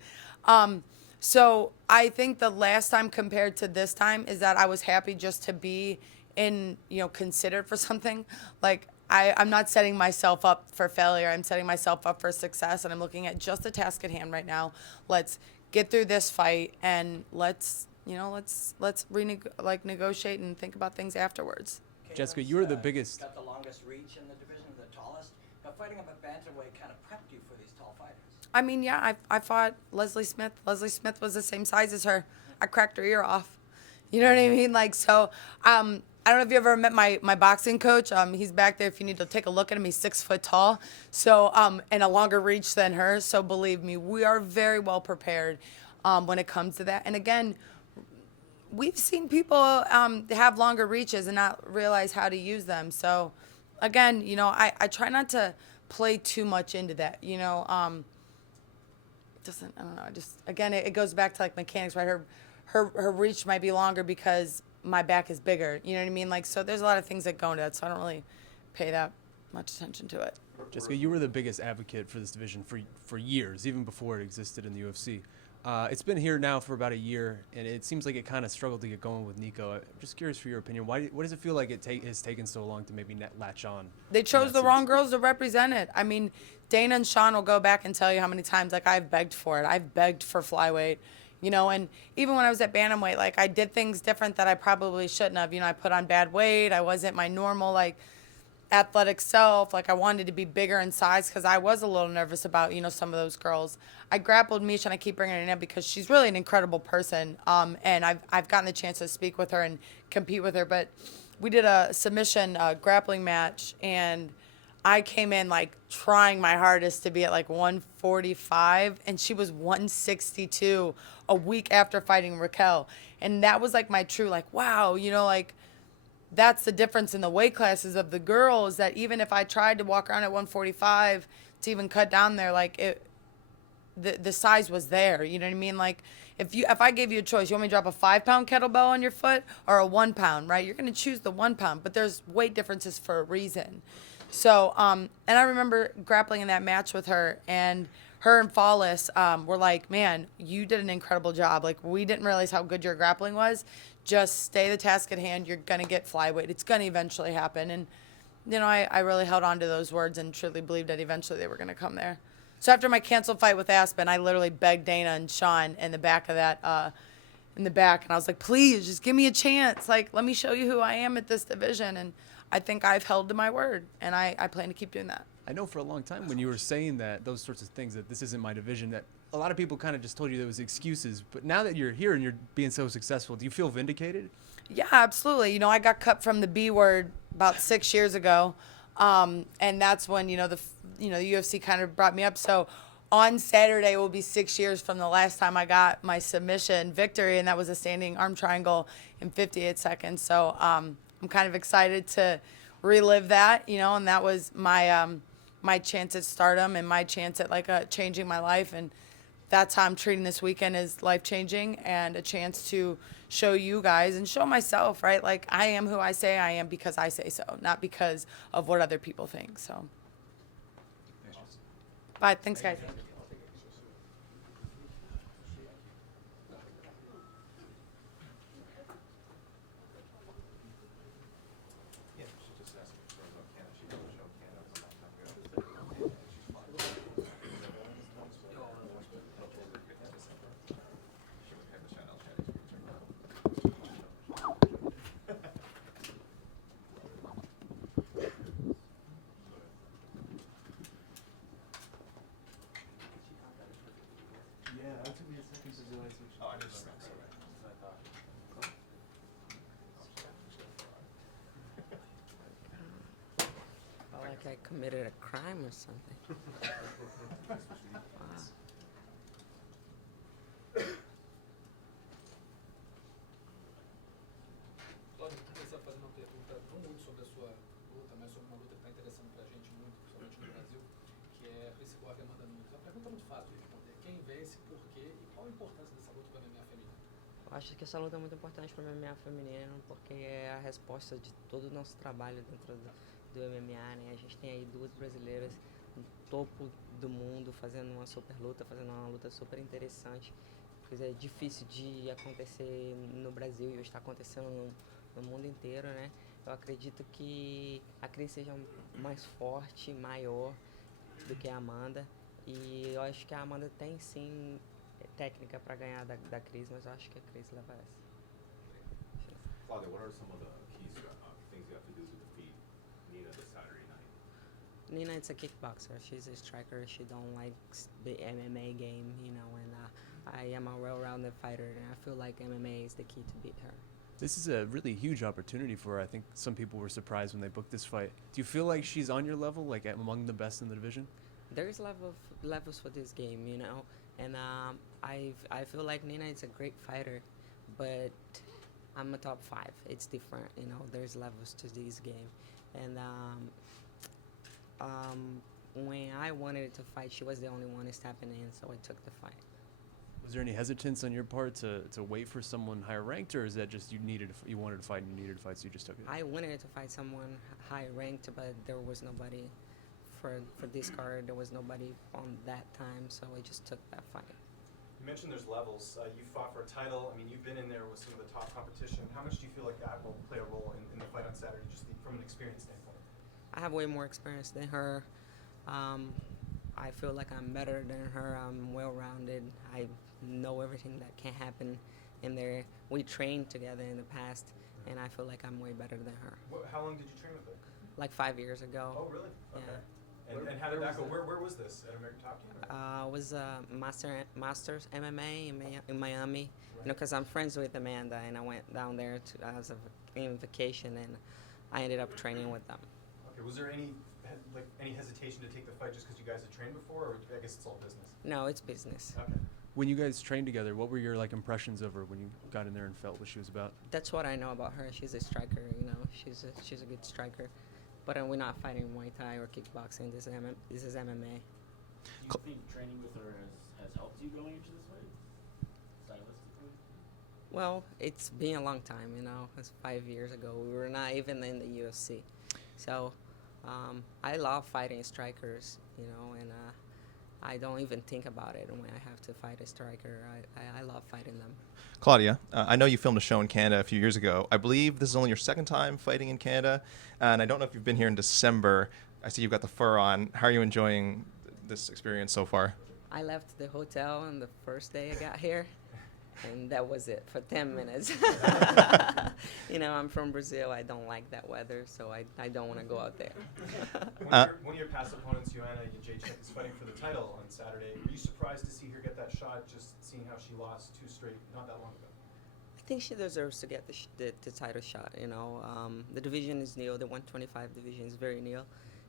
So I think the last time compared to this time is that I was happy just to be considered for something. Like, I'm not setting myself up for failure. I'm setting myself up for success, and I'm looking at just the task at hand right now. Let's get through this fight, and let's negotiate and think about things afterwards. Jessica, you were the biggest. Got the longest reach in the division, the tallest. But fighting up at bantamweight kind of prepped you for these tall fighters. I mean, yeah, I fought Leslie Smith. Leslie Smith was the same size as her. I cracked her ear off. You know what I mean? Like, so, I don't know if you ever met my boxing coach. He's back there if you need to take a look at him. He's 6 foot tall, so and a longer reach than her. So believe me, we are very well prepared when it comes to that. And again, we've seen people have longer reaches and not realize how to use them. So again, I try not to play too much into that. I don't know. Again, it goes back to like mechanics, right? Her reach might be longer because my back is bigger. You know what I mean? Like, so there's a lot of things that go into that. So I don't really pay that much attention to it. Jessica, you were the biggest advocate for this division for years, even before it existed in the UFC. It's been here now for about a year, and it seems like it kind of struggled to get going with Nico. I'm just curious for your opinion. What does it feel like it has taken so long to maybe latch on? They chose the wrong girls to represent it. I mean, Dana and Sean will go back and tell you how many times, like, I've begged for it. I've begged for flyweight, and even when I was at bantamweight, like, I did things different that I probably shouldn't have. I put on bad weight. I wasn't my normal, like, athletic self. Like, I wanted to be bigger in size because I was a little nervous about, some of those girls. I grappled Misha, and I keep bringing her in because she's really an incredible person. And I've gotten the chance to speak with her and compete with her. But we did a submission grappling match, and I came in like trying my hardest to be at like 145, and she was 162 a week after fighting Raquel. And that was like my true, like, wow, like, that's the difference in the weight classes of the girls, that even if I tried to walk around at 145 to even cut down there, like, the size was there. You know what I mean? Like, if I gave you a choice, you want me to drop a 5-pound kettlebell on your foot or a 1 pound, right? You're going to choose the 1 pound, but there's weight differences for a reason. So, and I remember grappling in that match with her, and her and Flawless were like, man, you did an incredible job. Like, we didn't realize how good your grappling was. Just stay the task at hand. You're going to get flyweight. It's going to eventually happen. And, I really held on to those words and truly believed that eventually they were going to come there. So after my canceled fight with Aspen, I literally begged Dana and Sean in the back of that, and I was like, please, just give me a chance. Like, let me show you who I am at this division. And I think I've held to my word, and I plan to keep doing that. I know for a long time when you were saying that, those sorts of things, that this isn't my division, that a lot of people kind of just told you there was excuses. But now that you're here and you're being so successful, do you feel vindicated? Yeah, absolutely. I got cut from the B word about 6 years ago, and that's when the UFC kind of brought me up. So on Saturday will be 6 years from the last time I got my submission victory, and that was a standing arm triangle in 58 seconds. So I'm kind of excited to relive that, and that was my chance at stardom and my chance at changing my life. And that's how I'm treating this weekend, as life-changing and a chance to show you guys and show myself, right? Like, I am who I say I am because I say so, not because of what other people think. So, bye. Thanks, guys. Like I committed a crime or something. Wow. Pode começar fazendo uma pergunta não muito sobre a sua luta, mas sobre uma luta que está interessando pra gente muito, principalmente no Brasil, que é esse corte Amanda Nunes. Uma pergunta muito fácil de responder. Quem vence, por a importância dessa luta para o MMA feminino? Eu acho que essa luta é muito importante para o MMA feminino, porque é a resposta de todo o nosso trabalho dentro do MMA, né? A gente tem aí duas brasileiras no topo do mundo fazendo uma super luta, fazendo uma luta super interessante. Coisa difícil de acontecer no Brasil e hoje está acontecendo no mundo inteiro, né? Eu acredito que a Cris seja mais forte, maior do que a Amanda. E eu acho que a Amanda tem sim técnica para ganhar da Cris, mas eu acho que a Cris leva essa. Claudia, what are some of the key things you have to do to defeat Nina this Saturday night? Nina is a kickboxer. She's a striker. She don't like the MMA game, you know, and I am a well-rounded fighter, and I feel like MMA is the key to beat her. This is a really huge opportunity for her. I think some people were surprised when they booked this fight. Do you feel like she's on your level, like among the best in the division? There's levels for this game, you know, and I feel like Nina is a great fighter, but I'm a top 5. It's different, you know. There's levels to this game, and when I wanted to fight, she was the only one stepping in, so I took the fight. Was there any hesitance on your part to wait for someone higher ranked, or is that just you wanted to fight and you needed to fight, so you just took it? I wanted to fight someone high ranked, but there was nobody for this card. There was nobody on that time, so I just took that fight. You mentioned there's levels. You fought for a title. I mean, you've been in there with some of the top competition. How much do you feel like that will play a role in the fight on Saturday, just from an experience standpoint? I have way more experience than her. I feel like I'm better than her. I'm well-rounded. I know everything that can happen in there. We trained together in the past, and I feel like I'm way better than her. How long did you train with her? Like 5 years ago. Oh, really? Okay. Yeah. And how did that go? Where was this? At American Top Team? It was Masters MMA in Miami. You know, because I'm friends with Amanda, and I went down there as in vacation, and I ended up training with them. Okay. Was there any hesitation to take the fight just because you guys had trained before, or I guess it's all business? No, it's business. Okay. When you guys trained together, what were your impressions of her when you got in there and felt what she was about? That's what I know about her. She's a striker. You know, she's a good striker. But we're not fighting Muay Thai or kickboxing. This is MMA. Do you think training with her has helped you going into this fight, stylistically? Well, it's been a long time, you know. It's 5 years ago. We were not even in the UFC. So I love fighting strikers, you know, and I don't even think about it when I have to fight a striker. I love fighting them. Claudia, I know you filmed a show in Canada a few years ago. I believe this is only your second time fighting in Canada, and I don't know if you've been here in December. I see you've got the fur on. How are you enjoying this experience so far? I left the hotel on the first day I got here, and that was it for 10 minutes. You know, I'm from Brazil. I don't like that weather, so I don't want to go out there. One of your past opponents, Joanna Jędrzejczyk, is fighting for the title on Saturday. Were you surprised to see her get that shot, just seeing how she lost 2 straight not that long ago? I think she deserves to get the title shot, you know. The division is new. The 125 division is very new,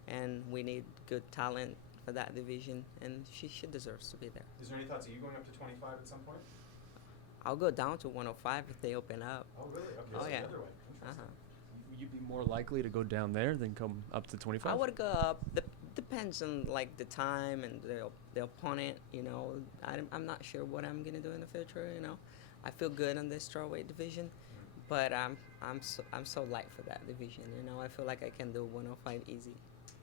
and we need good talent for that division, and she deserves to be there. Is there any thoughts of you going up to 25 at some point? I'll go down to 105 if they open up. Oh, really? Okay, Oh, so yeah. the other way. Uh-huh. Would you be more likely to go down there than come up to 25? I would go up. Depends on like the time and the opponent. You know, I'm not sure what I'm gonna do in the future. You know, I feel good in this strawweight division, but I'm so light for that division. You know, I feel like I can do 105 easy.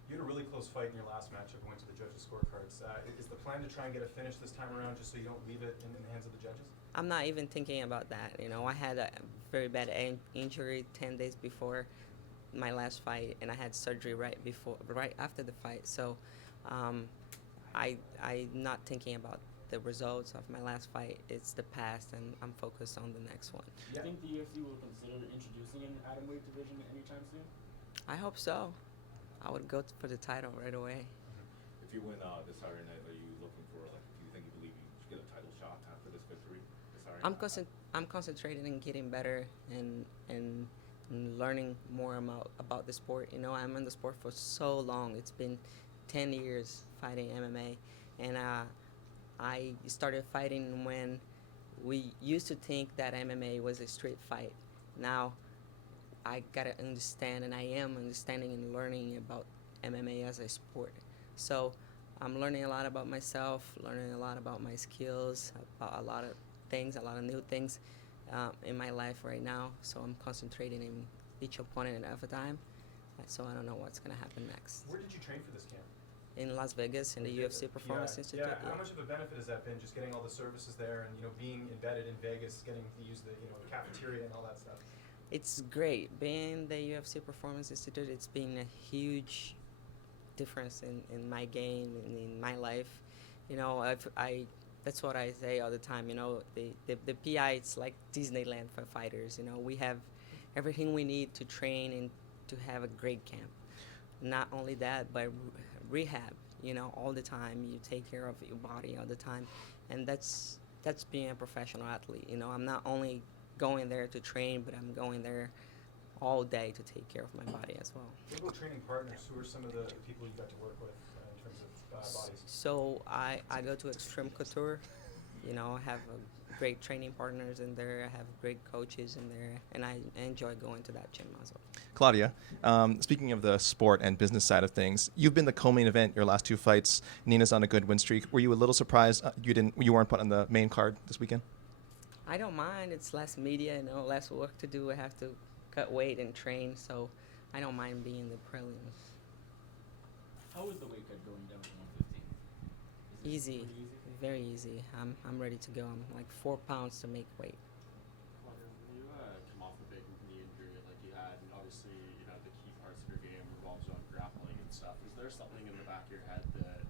You had a really close fight in your last matchup going to the judges' scorecards. Is the plan to try and get a finish this time around just so you don't leave it in the hands of the judges? I'm not even thinking about that. You know, I had a very bad injury 10 days before my last fight, and I had surgery right after the fight. So I'm not thinking about the results of my last fight. It's the past, and I'm focused on the next one. Do you think the UFC will consider introducing an atomweight division anytime soon? I hope so. I would go for the title right away. If you win this Saturday night, are you looking for do you believe you should get a title shot after this victory? I'm concentrated in getting better and learning more about the sport. You know, I'm in the sport for so long. It's been 10 years fighting MMA, and I started fighting when we used to think that MMA was a street fight. Now I gotta understand, and I am understanding and learning about MMA as a sport. So I'm learning a lot about myself, learning a lot about my skills, about a lot of things, a lot of new things in my life right now. So I'm concentrating in each opponent at a time. So I don't know what's going to happen next. Where did you train for this camp? In Las Vegas, in the UFC Performance Institute. Yeah. How much of a benefit has that been, just getting all the services there and being embedded in Vegas, getting to use the the cafeteria and all that stuff? It's great. Being the UFC Performance Institute, it's been a huge difference in my game and in my life. That's what I say all the time. The PI, it's like Disneyland for fighters. We have everything we need to train and to have a great camp. Not only that, but rehab. All the time. You take care of your body all the time, and that's being a professional athlete. I'm not only going there to train, but I'm going there all day to take care of my body as well. What about training partners? Who are some of the people you got to work with in terms of bodies? So I go to Extreme Couture. I have great training partners in there. I have great coaches in there, and I enjoy going to that gym as well. Claudia, speaking of the sport and business side of things, you've been the co-main event your last two fights. Nina's on a good win streak. Were you a little surprised you weren't put on the main card this weekend? I don't mind. It's less media, less work to do. I have to cut weight and train, so I don't mind being in the prelims. How is the weight cut going down to 115? Easy, very easy. I'm ready to go. I'm like 4 pounds to make weight. You come off a big knee injury like you had, and obviously the key parts of your game revolves around grappling and stuff. Is there something in the back of your head that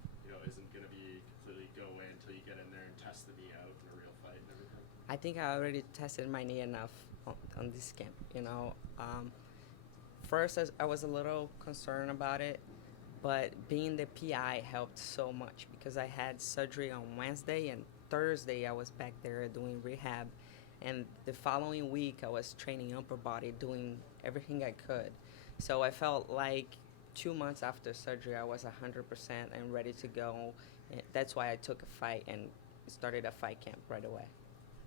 isn't going to be completely go away until you get in there and test the knee out in a real fight and everything? I think I already tested my knee enough on this camp. First I was a little concerned about it, but being the PI helped so much because I had surgery on Wednesday, and Thursday I was back there doing rehab, and the following week I was training upper body, doing everything I could. So I felt like 2 months after surgery I was 100% and ready to go. And that's why I took a fight and started a fight camp right away.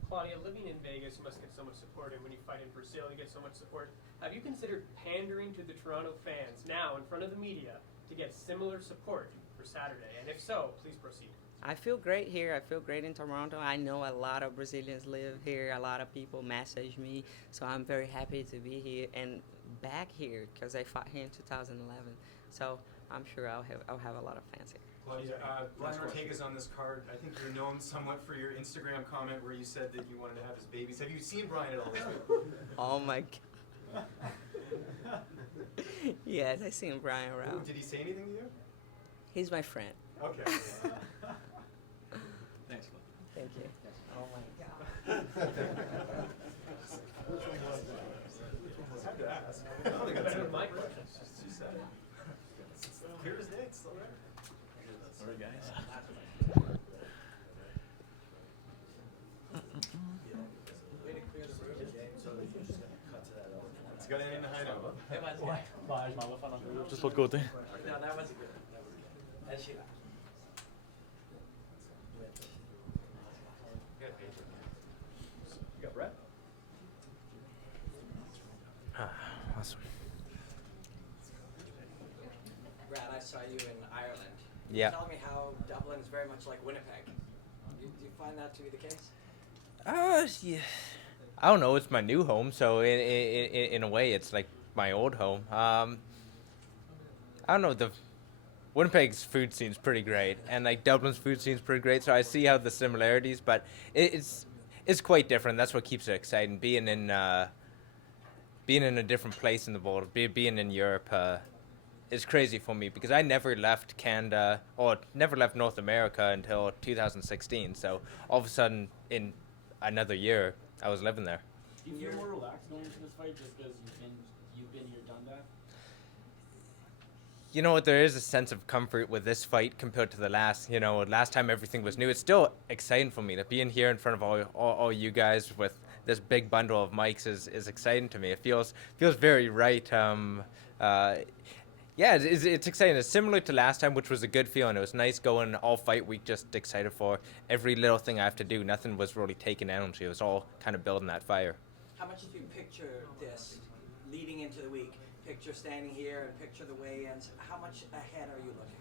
Claudia, living in Vegas, you must get so much support, and when you fight in Brazil, you get so much support. Have you considered pandering to the Toronto fans now in front of the media to get similar support for Saturday? And if so, please proceed. I feel great here. I feel great in Toronto. I know a lot of Brazilians live here. A lot of people message me, so I'm very happy to be here and back here because I fought here in 2011. So I'm sure I'll have a lot of fans here. Claudia, Brian Ortega's on this card. I think you're known somewhat for your Instagram comment where you said that you wanted to have his babies. Have you seen Brian at all this week? Oh my God. Yes, I seen Brian around. Did he say anything to you? He's my friend. Okay. Thanks, Thank you. Oh my God. It's hard to ask. I don't think that's my question. She said it. It's clear as day. It's still there. All right, guys. It's got in the hideout. Just look good, eh? No, that wasn't good. That's you. You got Brett? Awesome. Brad, I saw you in Ireland. Yeah. Tell me how Dublin's very much like Winnipeg. Do you find that to be the case? Yeah. I don't know. It's my new home, so in a way, it's like my old home. I don't know. The Winnipeg's food scene's pretty great, and like Dublin's food scene's pretty great. So I see how the similarities, but it's quite different. That's what keeps it exciting. Being in a different place in the world, being in Europe, is crazy for me because I never left Canada or never left North America until 2016. So all of a sudden, in another year, I was living there. Do you feel more relaxed going into this fight just because you've been here, done that? You know what? There is a sense of comfort with this fight compared to the last. Last time everything was new. It's still exciting for me to be in here in front of all you guys with this big bundle of mics is exciting to me. It feels very right. Yeah, it's exciting. It's similar to last time, which was a good feeling. It was nice going all fight week, just excited for every little thing I have to do. Nothing was really taken energy. It was all kind of building that fire. How much do you picture this leading into the week? Picture standing here and picture the weigh-ins. How much ahead are you looking?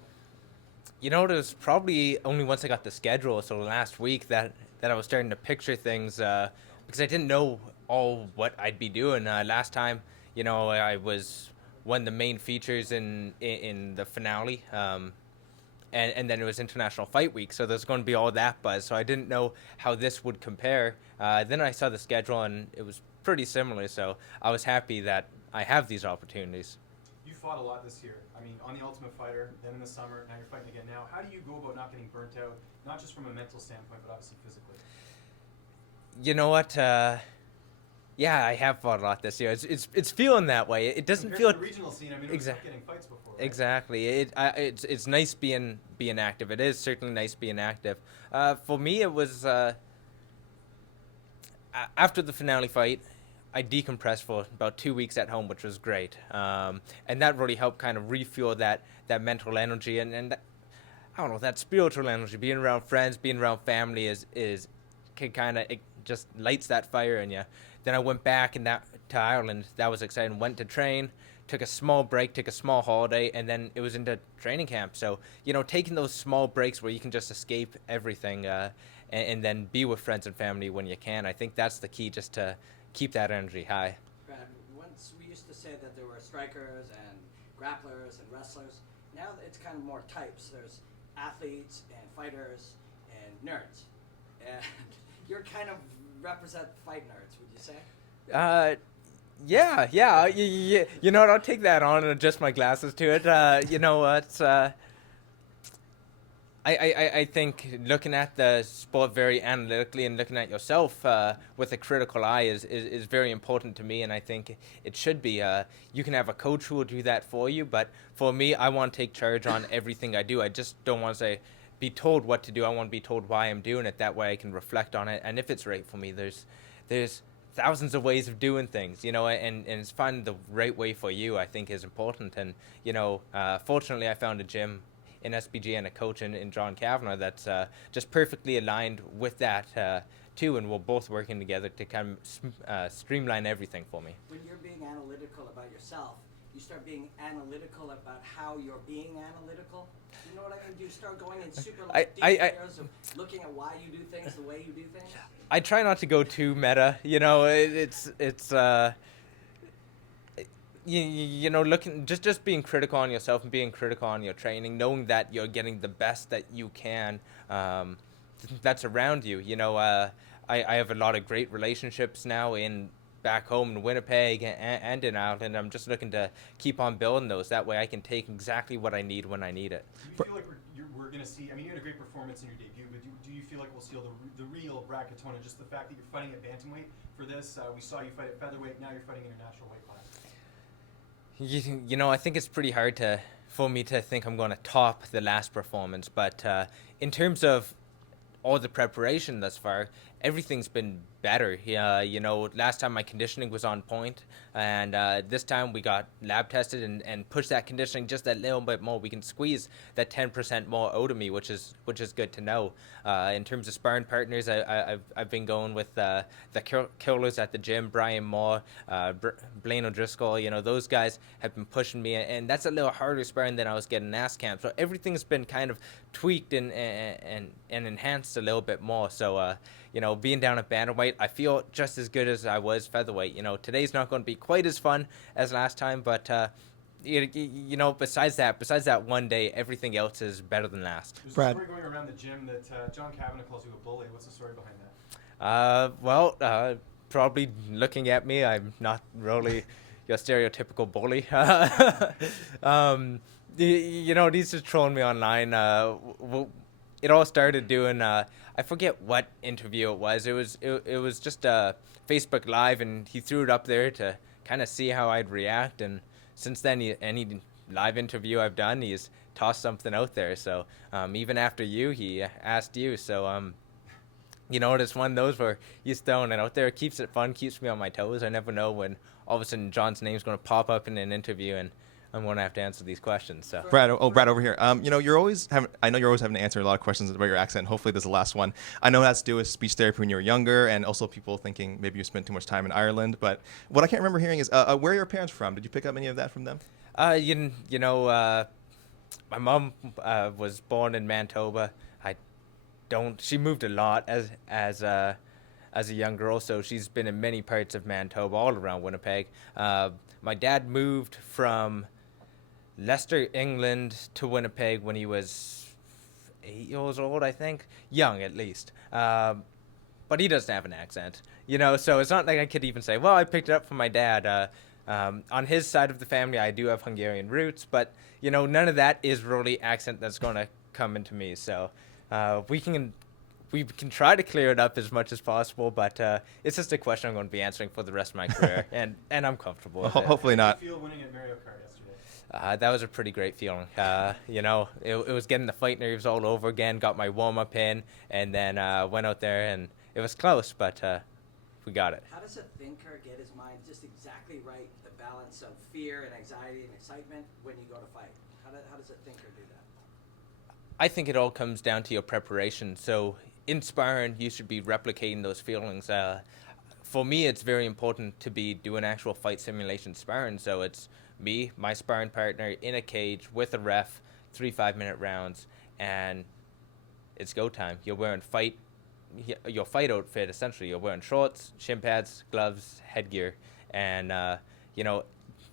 You know, it was probably only once I got the schedule, so last week, that I was starting to picture things because I didn't know all what I'd be doing. Last time, you know, I was one of the main features in the finale, and then it was International Fight Week, so there's going to be all that buzz. So I didn't know how this would compare. Then I saw the schedule, and it was pretty similar. So I was happy that I have these opportunities. You fought a lot this year. I mean, on The Ultimate Fighter, then in the summer, now you're fighting again now. How do you go about not getting burnt out, not just from a mental standpoint, but obviously physically? You know what? Yeah, I have fought a lot this year. It's feeling that way. It doesn't Compared feel to the regional scene. I mean, it was tough getting fights before. Right? Exactly. It's nice being active. It is certainly nice being active. For me, it was after the finale fight, I decompressed for about 2 weeks at home, which was great. And that really helped kind of refuel that mental energy and I don't know, that spiritual energy. Being around friends, being around family is can kind of, it just lights that fire in you. Then I went back to Ireland. That was exciting. Went to train, took a small break, took a small holiday, and then it was into training camp. So, you know, taking those small breaks where you can just escape everything and then be with friends and family when you can. I think that's the key, just to keep that energy high. Brad, once we used to say that there were strikers and grapplers and wrestlers. Now it's kind of more types. There's athletes and fighters and nerds. And you're kind of represent fight nerds, would you say? Yeah. You know what? I'll take that on and adjust my glasses to it. You know what? I think looking at the sport very analytically and looking at yourself with a critical eye is very important to me, and I think it should be. You can have a coach who will do that for you, but for me, I want to take charge on everything I do. I just don't want to be told what to do. I want to be told why I'm doing it. That way I can reflect on it, and if it's right for me, there's thousands of ways of doing things, you know, and it's finding the right way for you, I think, is important. And, you know, fortunately I found a gym in SBG and a coach in John Kavanagh that's just perfectly aligned with that too, and we're both working together to kind of streamline everything for me. When you're being analytical about yourself, you start being analytical about how you're being analytical. You know what I mean? Do you start going in super deep layers of looking at why you do things the way you do things? I try not to go too meta, you know. It's you know, looking just being critical on yourself and being critical on your training, knowing that you're getting the best that you can that's around you. You know, I have a lot of great relationships now back home in Winnipeg and in Ireland. I'm just looking to keep on building those. That way I can take exactly what I need when I need it. Do you feel like we're going to see, I mean, you had a great performance in your debut, but do you feel like we'll see the real Brad Katona, just the fact that you're fighting at bantamweight for this? We saw you fight at featherweight, now you're fighting international weight class. You know, I think it's pretty hard for me to think I'm going to top the last performance, but in terms of all the preparation thus far, everything's been better. You know, last time my conditioning was on point, and this time we got lab tested and pushed that conditioning just a little bit more. We can squeeze that 10% more out of me, which is good to know. In terms of sparring partners, I've been going with the killers at the gym, Brian Moore, Blaine O'Driscoll. You know, those guys have been pushing me, and that's a little harder sparring than I was getting last camp. So everything's been kind of tweaked and enhanced a little bit more. So you know, being down at bantamweight, I feel just as good as I was featherweight. You know, today's not going to be quite as fun as last time, but you know, besides that one day, everything else is better than last. There's a story going around the gym that Jon Kavanagh calls you a bully. What's the story behind that? Well, probably looking at me, I'm not really your stereotypical bully. You know, he's just trolling me online. It all started doing I forget what interview it was. It was just a Facebook Live, and he threw it up there to kind of see how I'd react. And since then, any live interview I've done, he's tossed something out there. So even after he asked you. So you know, it's one of those where he's throwing it out there. It keeps it fun, keeps me on my toes. I never know when all of a sudden John's name's going to pop up in an interview, and I'm going to have to answer these questions. So Brad over here. You know, I know you're always having to answer a lot of questions about your accent. Hopefully this is the last one. I know it has to do with speech therapy when you were younger, and also people thinking maybe you spent too much time in Ireland. But what I can't remember hearing is where are your parents from? Did you pick up any of that from them? You know, My mom was born in Manitoba. She moved a lot as a young girl, so she's been in many parts of Manitoba, all around Winnipeg. My dad moved from Leicester, England, to Winnipeg when he was 8 years old, I think, young at least. But he doesn't have an accent, so it's not like I could even say, well, I picked it up from my dad. On his side of the family, I do have Hungarian roots, but none of that is really accent that's going to come into me. So we can try to clear it up as much as possible, but it's just a question I'm going to be answering for the rest of my career, and I'm comfortable with it. Hopefully not. How did you feel winning at Mario Kart yesterday? That was a pretty great feeling. It was getting the fight nerves all over again. Got my warm up in, and then went out there, and it was close, but we got it. How does a thinker get his mind just exactly right, the balance of fear and anxiety and excitement when you go to fight? How does a thinker do that? I think it all comes down to your preparation. So in sparring, you should be replicating those feelings. For me, it's very important to be doing actual fight simulation sparring. So it's me, my sparring partner, in a cage with a ref, 3 5-minute rounds, and it's go time. You're wearing your fight outfit, essentially. You're wearing shorts, shin pads, gloves, headgear, and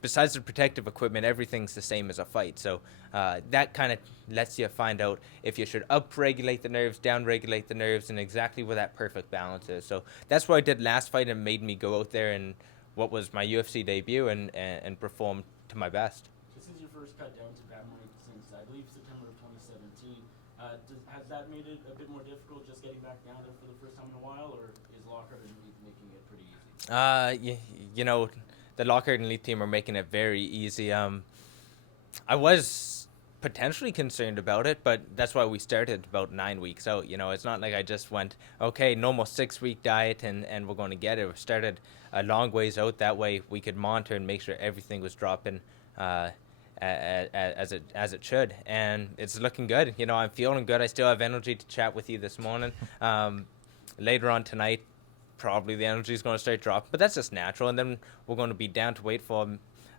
besides the protective equipment, everything's the same as a fight. So that kind of lets you find out if you should up-regulate the nerves, down-regulate the nerves, and exactly where that perfect balance is. So that's what I did last fight, and made me go out there and what was my UFC debut and perform to my best. This is your first cut down to bantamweight since, I believe, September of 2017. Has that made it a bit more difficult just getting back down there for the first time in a while, or is Lockhart and Elite making it pretty easy? The Lockhart and Elite team are making it very easy. I was potentially concerned about it, but that's why we started about 9 weeks out. It's not like I just went, okay, normal 6-week diet and we're going to get it. We started a long ways out. That way we could monitor and make sure everything was dropping as it should, and it's looking good. I'm feeling good. I still have energy to chat with you this morning. Later on tonight, probably the energy is going to start dropping, but that's just natural, and then we're going to be down to wait for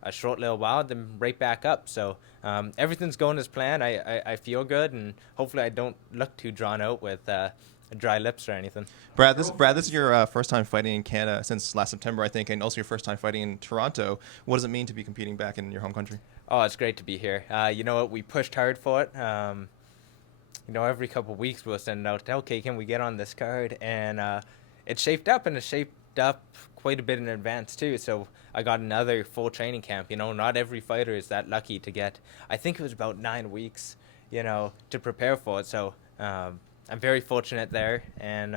a short little while, then right back up. So everything's going as planned. I feel good, and hopefully I don't look too drawn out with dry lips or anything. Brad, this is your first time fighting in Canada since last September, I think, and also your first time fighting in Toronto. What does it mean to be competing back in your home country? Oh, it's great to be here. You know what? We pushed hard for it. Every couple of weeks we'll send out, okay, can we get on this card? And it shaped up, and it shaped up quite a bit in advance too. So I got another full training camp. Not every fighter is that lucky to get, I think it was about 9 weeks, to prepare for it. So I'm very fortunate there, and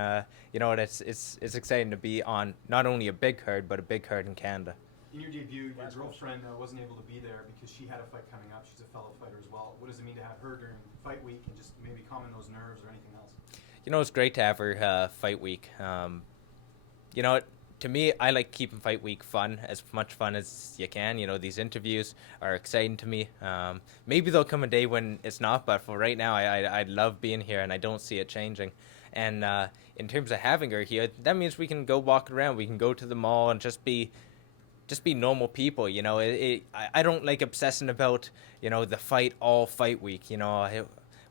it's exciting to be on not only a big card, but a big card in Canada. In your debut, your girlfriend wasn't able to be there because she had a fight coming up. She's a fellow fighter as well. What does it mean to have her during fight week and just maybe calming those nerves or anything else? It's great to have her fight week. To me, I like keeping fight week fun, as much fun as you can. These interviews are exciting to me. Maybe there'll come a day when it's not, but for right now, I love being here, and I don't see it changing. And in terms of having her here, that means we can go walk around. We can go to the mall and just be normal people. I don't like obsessing about the fight all fight week.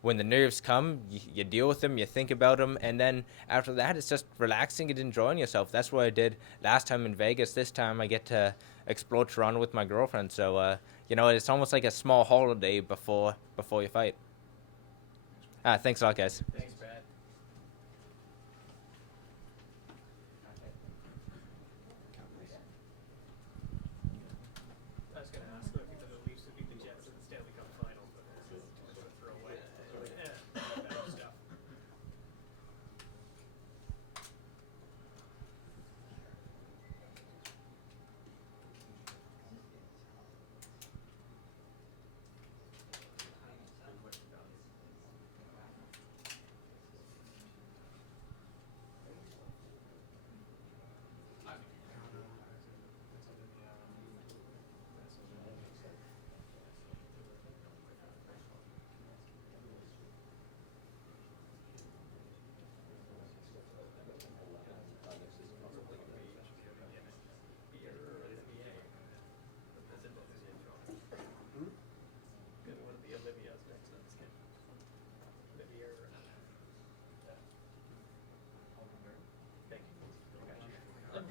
When the nerves come, you deal with them, you think about them, and then after that, it's just relaxing and enjoying yourself. That's what I did last time in Vegas. This time I get to explore Toronto with my girlfriend. So it's almost like a small holiday before you fight. Thanks a lot, guys. Thanks, Brad. I was going to ask, though, if you thought the Leafs would beat the Jets in the Stanley Cup final, but that's too much of a throwaway. Bad stuff.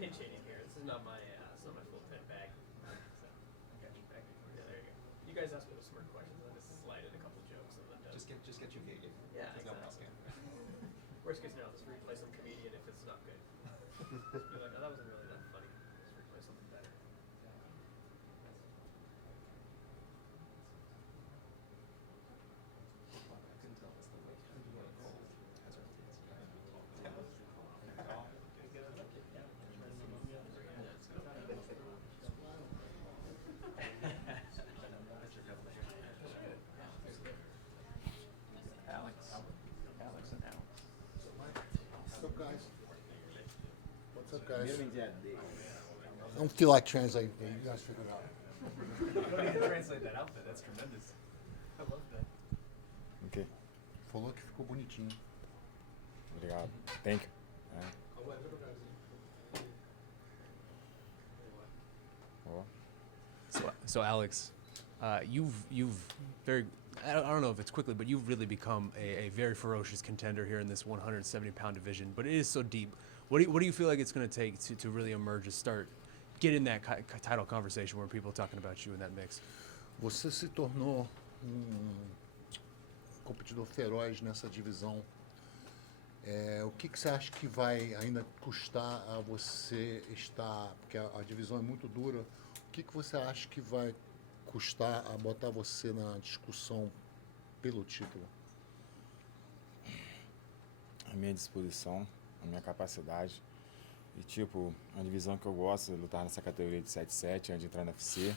Hey, cheating here. This is not my full pin bag. So, I got you back. Yeah, there you go. You guys asked me those smart questions. I just slided a couple jokes and then Just get you gay. Yeah, Because no one else exactly. can. Worst case scenario, I'll just replay some comedian if it's not good. Just be like, oh, that wasn't really that funny. Just replay something better. What's up, guys? What's up, guys? I don't feel like translating. You guys figure it out. You don't need to translate that outfit. That's tremendous. I love that. Ok. Falou que ficou bonitinho. Obrigado. Thank you. Ó. So Alex, you've very, I don't know if it's quickly, but you've really become a very ferocious contender here in this 170-pound division. But it is so deep. What do you feel like it's going to take to really emerge and start getting that title conversation where people are talking about you in that mix? Você se tornou competidor feroz nessa divisão. O que você acha que vai ainda custar a você estar, porque a divisão é muito dura, o que você acha que vai custar a botar você na discussão pelo título? A minha disposição, a minha capacidade. E, tipo, a divisão que eu gosto é lutar nessa categoria de 7-7, antes de entrar no UFC.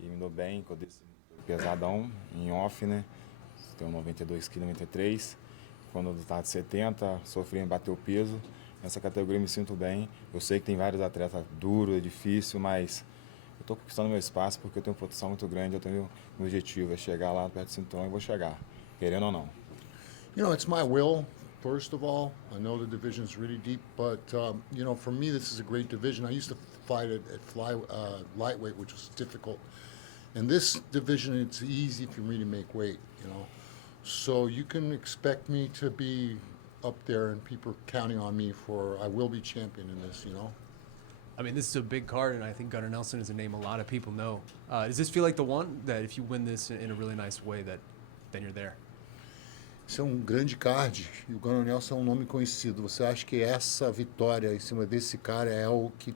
E me dou bem, quando eu desci pesadão, em off, né? Tenho 92 kg, 93. Quando eu estava de 70, sofri em bater o peso. Nessa categoria eu me sinto bem. Eu sei que tem vários atletas duros, é difícil, mas eu estou conquistando meu espaço porque eu tenho uma produção muito grande. Eu tenho meu objetivo, é chegar lá perto do cinturão e vou chegar, querendo ou não. You know, it's my will, first of all. I know the division is really deep, but, you know, for me, this is a great division. I used to fight at lightweight, which was difficult. In this division, it's easy for me to make weight, you know. So you can expect me to be up there and people counting on me for, I will be champion in this, you know. I mean, this is a big card, and I think Gunnar Nelson is a name a lot of people know. Does this feel like the one that if you win this in a really nice way, that then you're there? Esse é grande card e o Gunnar Nelson é nome conhecido. Você acha que essa vitória em cima desse cara é o que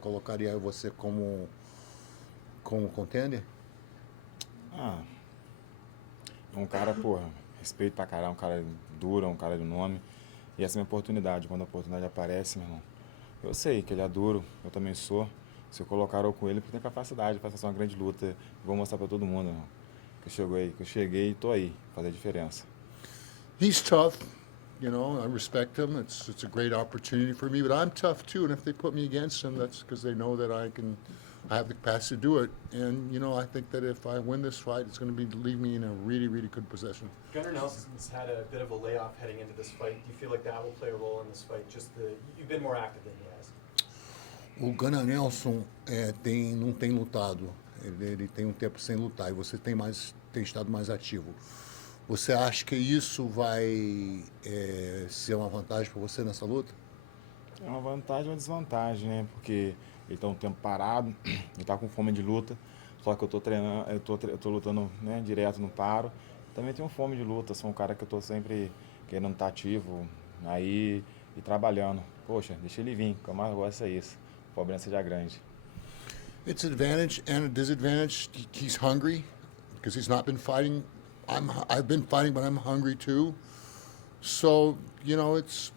colocaria você como contender? É um cara, porra, respeito pra caralho, um cara duro, um cara de nome. E essa é a minha oportunidade. Quando a oportunidade aparece, meu irmão, eu sei que ele é duro, eu também sou. Se eu colocar eu com ele, porque tem capacidade para fazer uma grande luta. Vou mostrar pra todo mundo, irmão. Que eu cheguei e tô aí, fazer a diferença. He's tough, you know, I respect him. It's a great opportunity for me, but I'm tough too, and if they put me against him, that's because they know that I have the capacity to do it. And, you know, I think that if I win this fight, it's going to leave me in a really, really good position. Gunnar Nelson's had a bit of a layoff heading into this fight. Do you feel like that will play a role in this fight? You've been more active than he has. O Gunnar Nelson não tem lutado. Ele tem um tempo sem lutar e você tem estado mais ativo. Você acha que isso vai ser uma vantagem para você nessa luta? É uma vantagem e uma desvantagem, né? Porque ele tá um tempo parado, ele tá com fome de luta, só que eu tô treinando, eu tô lutando, né, direto, não paro. Também tenho fome de luta, sou um cara que eu tô sempre querendo estar ativo aí e trabalhando. Poxa, deixa ele vir, o que eu mais gosto é isso. O problema seja grande. It's an advantage and a disadvantage. He's hungry because he's not been fighting. I've been fighting, but I'm hungry too. So, you know, it's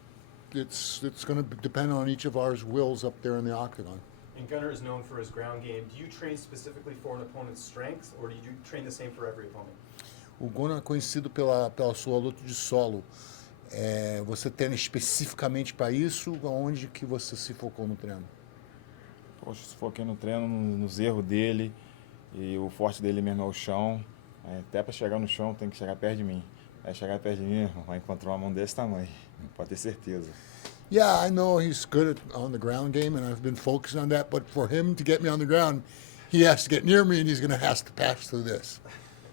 going to depend on each of our wills up there in the octagon. And Gunnar is known for his ground game. Do you train specifically for an opponent's strengths, or do you train the same for every opponent? O Gunnar é conhecido pela sua luta de solo. Você treina especificamente para isso? Onde que você se focou no treino? Poxa, se foquei no treino, nos erros dele, e o forte dele mesmo é o chão. Até para chegar no chão tem que chegar perto de mim. Vai chegar perto de mim, vai encontrar uma mão desse tamanho, pode ter certeza. Yeah, I know he's good on the ground game, and I've been focusing on that. But for him to get me on the ground, he has to get near me, and he's going to have to pass through this.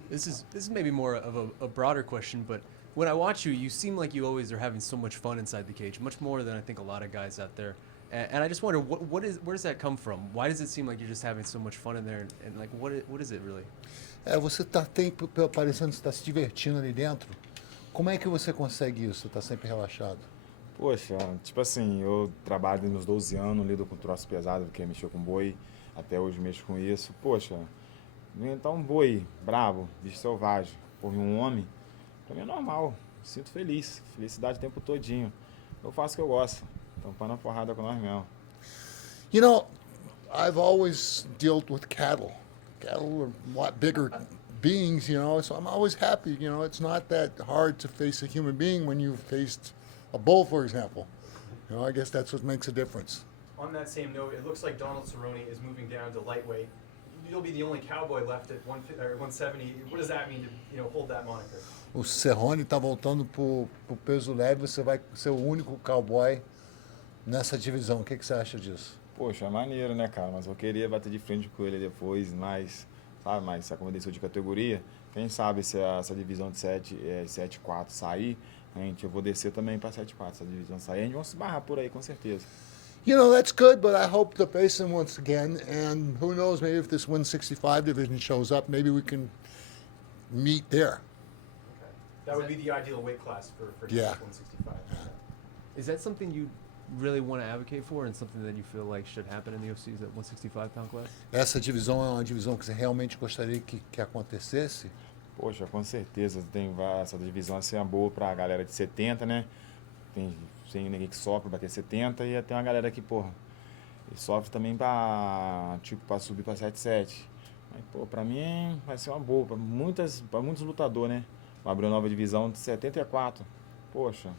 This is maybe more of a broader question, but when I watch you, you seem like you always are having so much fun inside the cage, much more than I think a lot of guys out there. And I just wonder where does that come from? Why does it seem like you're just having so much fun in there? And like, what is it really? Você parecendo que está se divertindo ali dentro. Como é que você consegue isso? Tá sempre relaxado? Poxa, tipo assim, eu trabalho nos 12 anos, lido com troço pesado, porque mexeu com boi, até hoje mexo com isso. Poxa, então um boi bravo, bicho selvagem, por um homem, pra mim é normal. Sinto feliz, felicidade o tempo todinho. Eu faço o que eu gosto, tampando a porrada com nós mesmo. You know, I've always dealt with cattle. Cattle are a lot bigger beings, you know, so I'm always happy. You know, it's not that hard to face a human being when you've faced a bull, for example. You know, I guess that's what makes a difference. On that same note, it looks like Donald Cerrone is moving down to lightweight. You'll be the only cowboy left at 170. What does that mean to hold that moniker? O Cerrone está voltando pro peso leve, você vai ser o único cowboy nessa divisão. O que você acha disso? Poxa, é maneiro, né, cara? Mas eu queria bater de frente com ele depois, mas, sabe, mas se a desceu de categoria, quem sabe se essa divisão de 7-4 sair, eu vou descer também para 7-4. Se a divisão sair, a gente vai se barrar por aí, com certeza. You know, that's good, but I hope to face him once again, and who knows, maybe if this 165 division shows up, maybe we can meet there. Okay. That would be the ideal weight class for 165. Is that something you really want to advocate for, and something that you feel like should happen in the UFC, is that 165-pound class? Essa divisão é uma divisão que você realmente gostaria que acontecesse? Poxa, com certeza. Essa divisão assim, é boa pra galera de 70, né? Tem ninguém que sofre pra bater 70 e tem uma galera que, porra, sofre também pra subir pra 7-7. Mas, pô, pra mim vai ser uma boa. Pra muitos lutadores, né? Vai abrir uma nova divisão de 74. Poxa,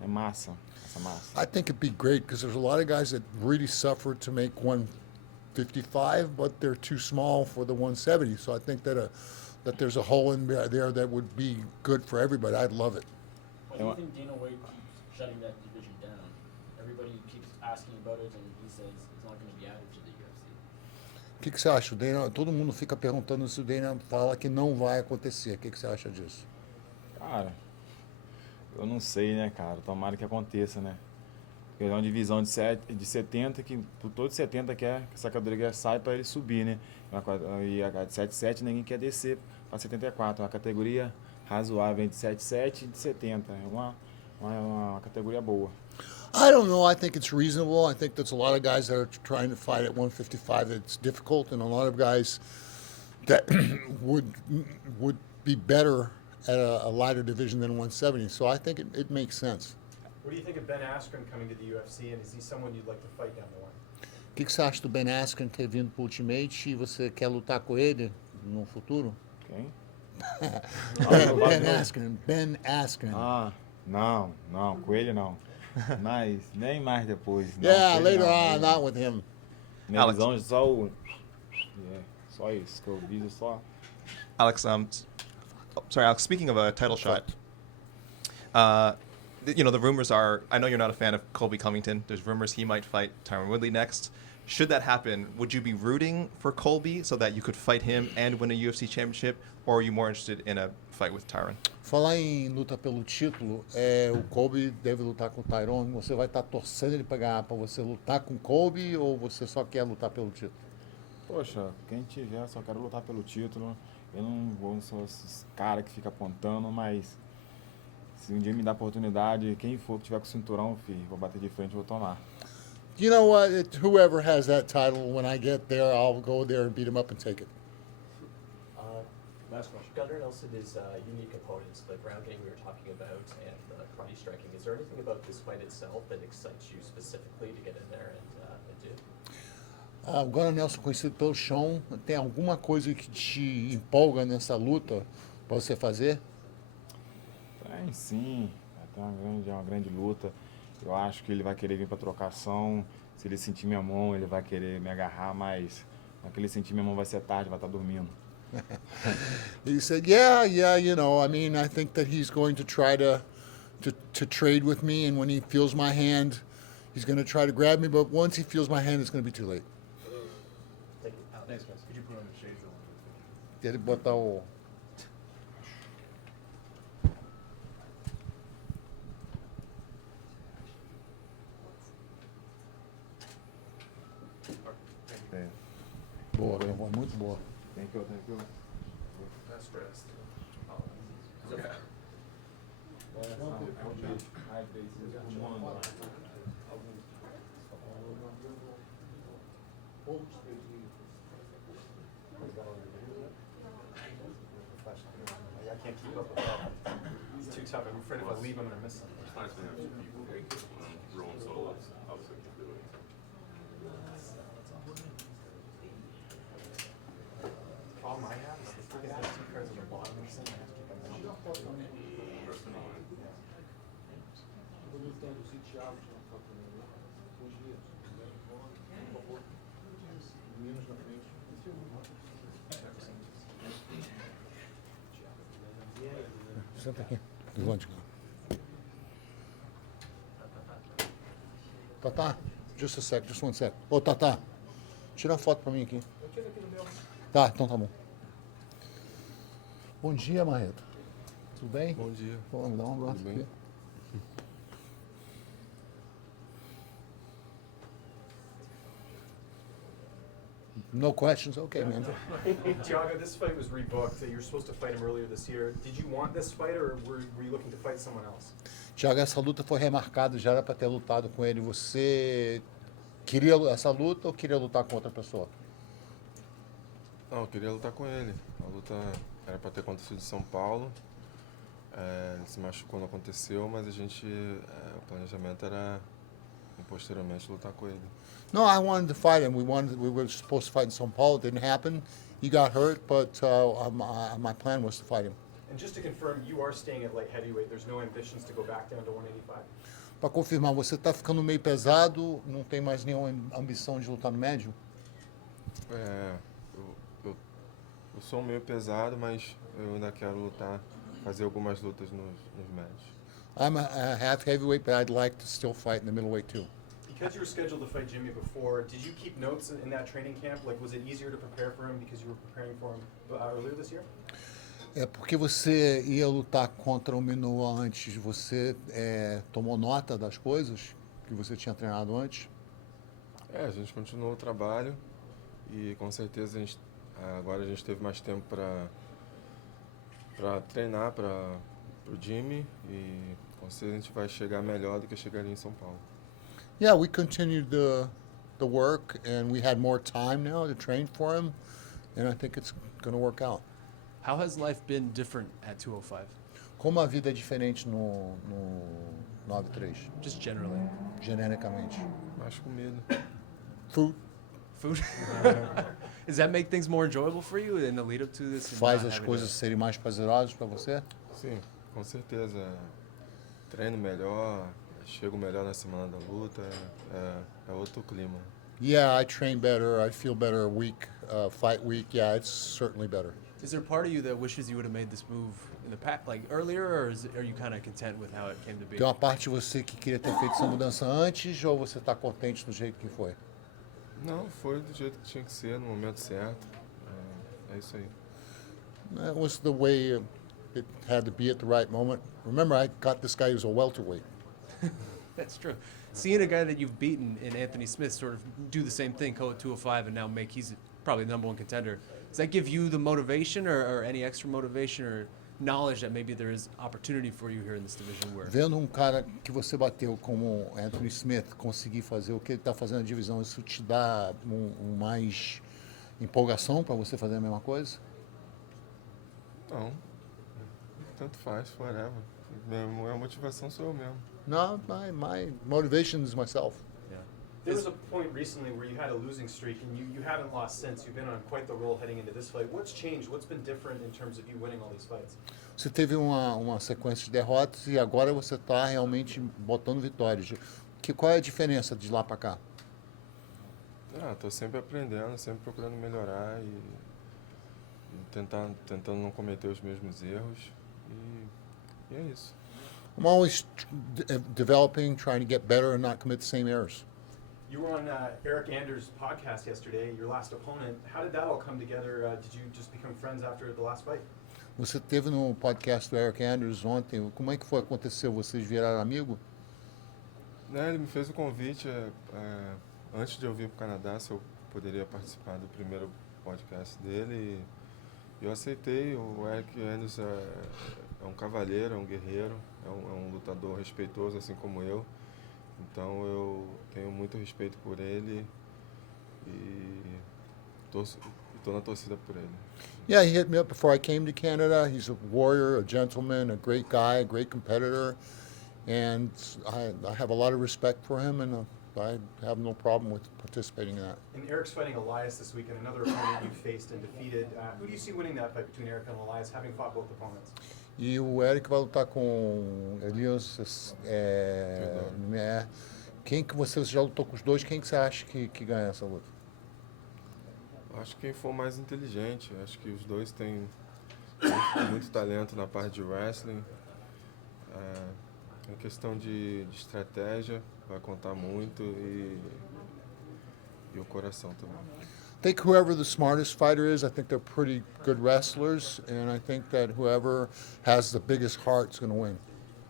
é massa. Essa massa. I think it'd be great because there's a lot of guys that really suffer to make 155, but they're too small for the 170. So I think that there's a hole in there that would be good for everybody. I'd love it. Why do you think Dana White keeps shutting that division down? Everybody keeps asking about it, and he says it's not going to be added to the UFC. O que você acha? O Dana, todo mundo fica perguntando se o Dana fala que não vai acontecer. O que você acha disso? Cara, eu não sei, né, cara? Tomara que aconteça, né? Porque é uma divisão de 70 que todo 70 quer que essa categoria sai para ele subir, né? E a de 77 ninguém quer descer para 74. É uma categoria razoável entre 77 e de 70. É uma categoria boa. I don't know. I think it's reasonable. I think there's a lot of guys that are trying to fight at 155 that's difficult, and a lot of guys that would be better at a lighter division than 170. So I think it makes sense. What do you think of Ben Askren coming to the UFC, and is he someone you'd like to fight down the line? O que você acha do Ben Askren ter vindo pro Ultimate e você quer lutar com ele no futuro? Quem? Ben Askren. Ah, não, com ele não. Mas nem mais depois. Não, yeah, later on, not with him. Minha visão só isso, que eu vi só. Alex, sorry, Alex, speaking of a title shot, the rumors are, I know you're not a fan of Colby Covington. There's rumors he might fight Tyron Woodley next. Should that happen, would you be rooting for Colby so that you could fight him and win a UFC championship, or are you more interested in a fight with Tyron? Falar em luta pelo título, o Colby deve lutar com o Tyron. Você vai estar torcendo ele para ganhar, para você lutar com o Colby, ou você só quer lutar pelo título? Poxa, quem tiver, só quero lutar pelo título. Eu não sou esses caras que fica apontando, mas se um dia me dá oportunidade, quem for que tiver com o cinturão, filho, vou bater de frente e vou tomar. You know what? Whoever has that title, when I get there, I'll go there and beat him up and take it. Last question. Gunnar Nelson is unique opponents, the ground game we were talking about and karate striking. Is there anything about this fight itself that excites you specifically to get in there and do? O Gunnar Nelson, conhecido pelo chão, tem alguma coisa que te empolga nessa luta para você fazer? Tem sim, é uma grande luta. Eu acho que ele vai querer vir para trocação. Se ele sentir minha mão, ele vai querer me agarrar, mas quando ele sentir minha mão vai ser tarde, vai estar dormindo. He said, yeah, you know, I mean, I think that he's going to try to trade with me, and when he feels my hand, he's going to try to grab me, but once he feels my hand, it's going to be too late. Thanks, guys. Could you put on the shades a little bit? Ele botar o... Boa, muito boa. Thank you. That's stressed. I can't keep up with that. It's too tough. I'm afraid if I leave, I'm going to miss something. It's nice to have some people rolling solos. Obviously, can do it. The problem I have is the freaking has 2 cards on the bottom or something. I have to keep them out. Senta aqui. Levante. Tata, just a sec, just one sec. Ô, Tata, tira a foto pra mim aqui. Tá, então tá bom. Bom dia, Marreta. Tudo bem? Bom dia. Vamos dar um abraço Tudo bem? aqui. No questions? Okay, man. Thiago, this fight was rebooked. You were supposed to fight him earlier this year. Did you want this fight, or were you looking to fight someone else? Tiago, essa luta foi remarcada, já era para ter lutado com ele. Você queria essa luta ou queria lutar com outra pessoa? Não, eu queria lutar com ele. A luta era para ter acontecido em São Paulo. Ele se machucou, não aconteceu, mas o planejamento era posteriormente lutar com ele. No, I wanted to fight him. We were supposed to fight in São Paulo. It didn't happen. He got hurt, but my plan was to fight him. And just to confirm, you are staying at light heavyweight. There's no ambitions to go back down to 185. Para confirmar, você está ficando meio pesado, não tem mais nenhuma ambição de lutar no médio? Eu sou meio pesado, mas eu ainda quero lutar, fazer algumas lutas nos médios. I'm a half heavyweight, but I'd like to still fight in the middleweight too. Because you were scheduled to fight Jimmy before, did you keep notes in that training camp? Like, was it easier to prepare for him because you were preparing for him earlier this year? É porque você ia lutar contra o Minoa antes, você tomou nota das coisas que você tinha treinado antes? A gente continuou o trabalho e com certeza agora a gente teve mais tempo para treinar para o Jimmy e com certeza a gente vai chegar melhor do que chegaria em São Paulo. Yeah, we continued the work and we had more time now to train for him and I think it's going to work out. How has life been different at 205? Como a vida é diferente no 93? Just generally. Genericamente. Mais comida. Food. Food? Does that make things more enjoyable for you in the lead up to this? Faz as coisas serem mais prazerosas para você? Sim, com certeza. Treino melhor, chego melhor na semana da luta, é outro clima. Yeah, I train better. I feel better fight week. Yeah, it's certainly better. Is there part of you that wishes you would have made this move in the past, like earlier, or are you kind of content with how it came to be? Tem uma parte de você que queria ter feito essa mudança antes ou você está contente do jeito que foi? Não, foi do jeito que tinha que ser, no momento certo. É isso aí. That was the way it had to be at the right moment. Remember, I got this guy who's a welterweight. That's true. Seeing a guy that you've beaten in Anthony Smith sort of do the same thing, go at 205, and now he's probably the #1 contender. Does that give you the motivation or any extra motivation or knowledge that maybe there is opportunity for you here in this division where... Vendo cara que você bateu como Anthony Smith conseguir fazer o que ele está fazendo na divisão, isso te dá mais empolgação para você fazer a mesma coisa? Não. Tanto faz, whatever. A motivação sou eu mesmo. No, my motivation is myself. There was a point recently where you had a losing streak, and you haven't lost since. You've been on quite the roll heading into this fight. What's changed? What's been different in terms of you winning all these fights? Você teve uma sequência de derrotas e agora você está realmente botando vitórias. Qual é a diferença de lá para cá? Tô sempre aprendendo, sempre procurando melhorar e tentando não cometer os mesmos erros. E é isso. I'm always developing, trying to get better and not commit the same errors. You were on Eric Anders' podcast yesterday, your last opponent. How did that all come together? Did you just become friends after the last fight? Você teve no podcast do Eric Anders ontem. Como é que foi aconteceu? Vocês viraram amigo? Ele me fez o convite antes de eu vir para o Canadá, se eu poderia participar do primeiro podcast dele e eu aceitei. O Eric Ennis é um cavalheiro, é um guerreiro, é um lutador respeitoso, assim como eu. Então eu tenho muito respeito por ele e estou na torcida por ele. Yeah, he hit me up before I came to Canada. He's a warrior, a gentleman, a great guy, a great competitor, and I have a lot of respect for him, and I have no problem with participating in that. And Eric's fighting Elias this weekend, another opponent you faced and defeated. Who do you see winning that fight between Eric and Elias, having fought both opponents? E o Eric vai lutar com Elias. Quem que você já lutou com os dois? Quem que você acha que ganha essa luta? Acho que quem for mais inteligente. Acho que os dois têm muito talento na parte de wrestling. É questão de estratégia, vai contar muito e o coração também. I think whoever the smartest fighter is, I think they're pretty good wrestlers, and I think that whoever has the biggest heart is going to win.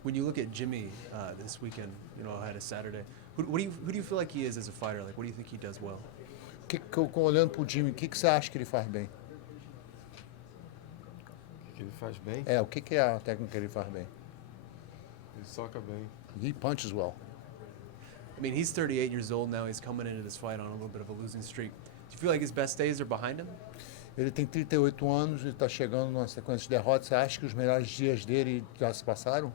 When you look at Jimmy this weekend, had a Saturday. Who do you feel like he is as a fighter? Like, what do you think he does well? Olhando pro Jimmy, o que você acha que ele faz bem? O que ele faz bem? O que é a técnica que ele faz bem? Ele soca bem. He punches well. I mean, he's 38 years old now. He's coming into this fight on a little bit of a losing streak. Do you feel like his best days are behind him? Ele tem 38 anos e está chegando numa sequência de derrotas. Você acha que os melhores dias dele já se passaram?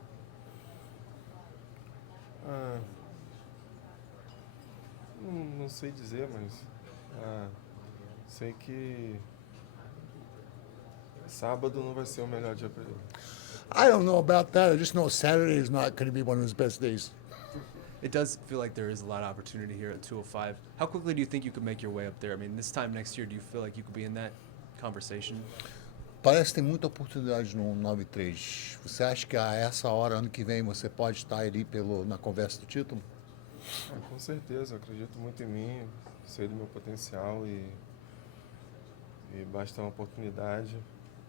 Não sei dizer, mas sei que sábado não vai ser o melhor dia para ele. I don't know about that. I just know Saturday is not going to be one of his best days. It does feel like there is a lot of opportunity here at 205. How quickly do you think you could make your way up there? I mean, this time next year, do you feel like you could be in that conversation? Parece que tem muita oportunidade no 93. Você acha que a essa hora, ano que vem, você pode estar ali na conversa do título? Com certeza, eu acredito muito em mim, sei do meu potencial e basta uma oportunidade.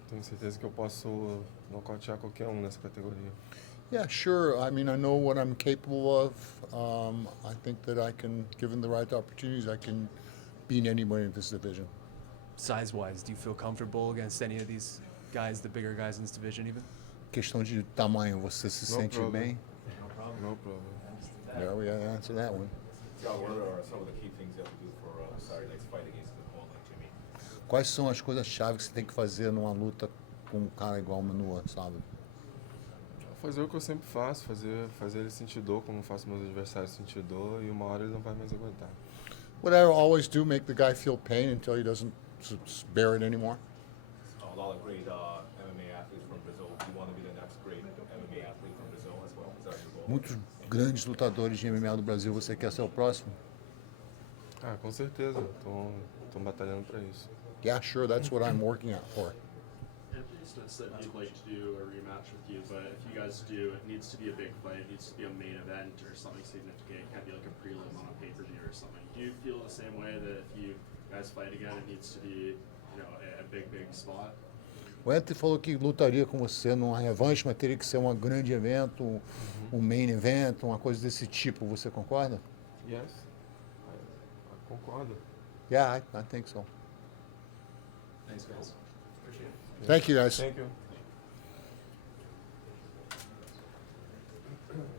Tenho certeza que eu posso nocautear qualquer nessa categoria. Yeah, sure. I mean, I know what I'm capable of. I think that I can, given the right opportunities, I can beat anybody in this division. Size-wise, do you feel comfortable against any of these guys, the bigger guys in this division even? Questão de tamanho, você se sente bem? No problem. Yeah, we gotta answer that one. Scott, what are some of the key things you have to do for Saturday night's fight against an opponent like Jimmy? Quais são as coisas-chave que você tem que fazer numa luta com um cara igual o Manua, sábado? Fazer o que eu sempre faço, fazer ele sentir dor, como eu faço meus adversários sentir dor, e uma hora ele não vai mais aguentar. What I always do, make the guy feel pain until he doesn't bear it anymore. A lot of great MMA athletes from Brazil. Do you want to be the next great MMA athlete from Brazil as well? Is that your goal? Muitos grandes lutadores de MMA do Brasil, você quer ser o próximo? Com certeza. Estou batalhando para isso. Yeah, sure, that's what I'm working out for. Said he'd like to do a rematch with you, but if you guys do, it needs to be a big fight. It needs to be a main event or something significant. It can't be like a prelim on a pay-per-view or something. Do you feel the same way that if you guys fight again, it needs to be, a big spot? O Anthony falou que lutaria com você numa revanche, mas teria que ser um grande evento, um main event, uma coisa desse tipo. Você concorda? Yes. Concordo. Yeah, I think so. Thanks, guys. Appreciate it. Thank you, guys. Thank you.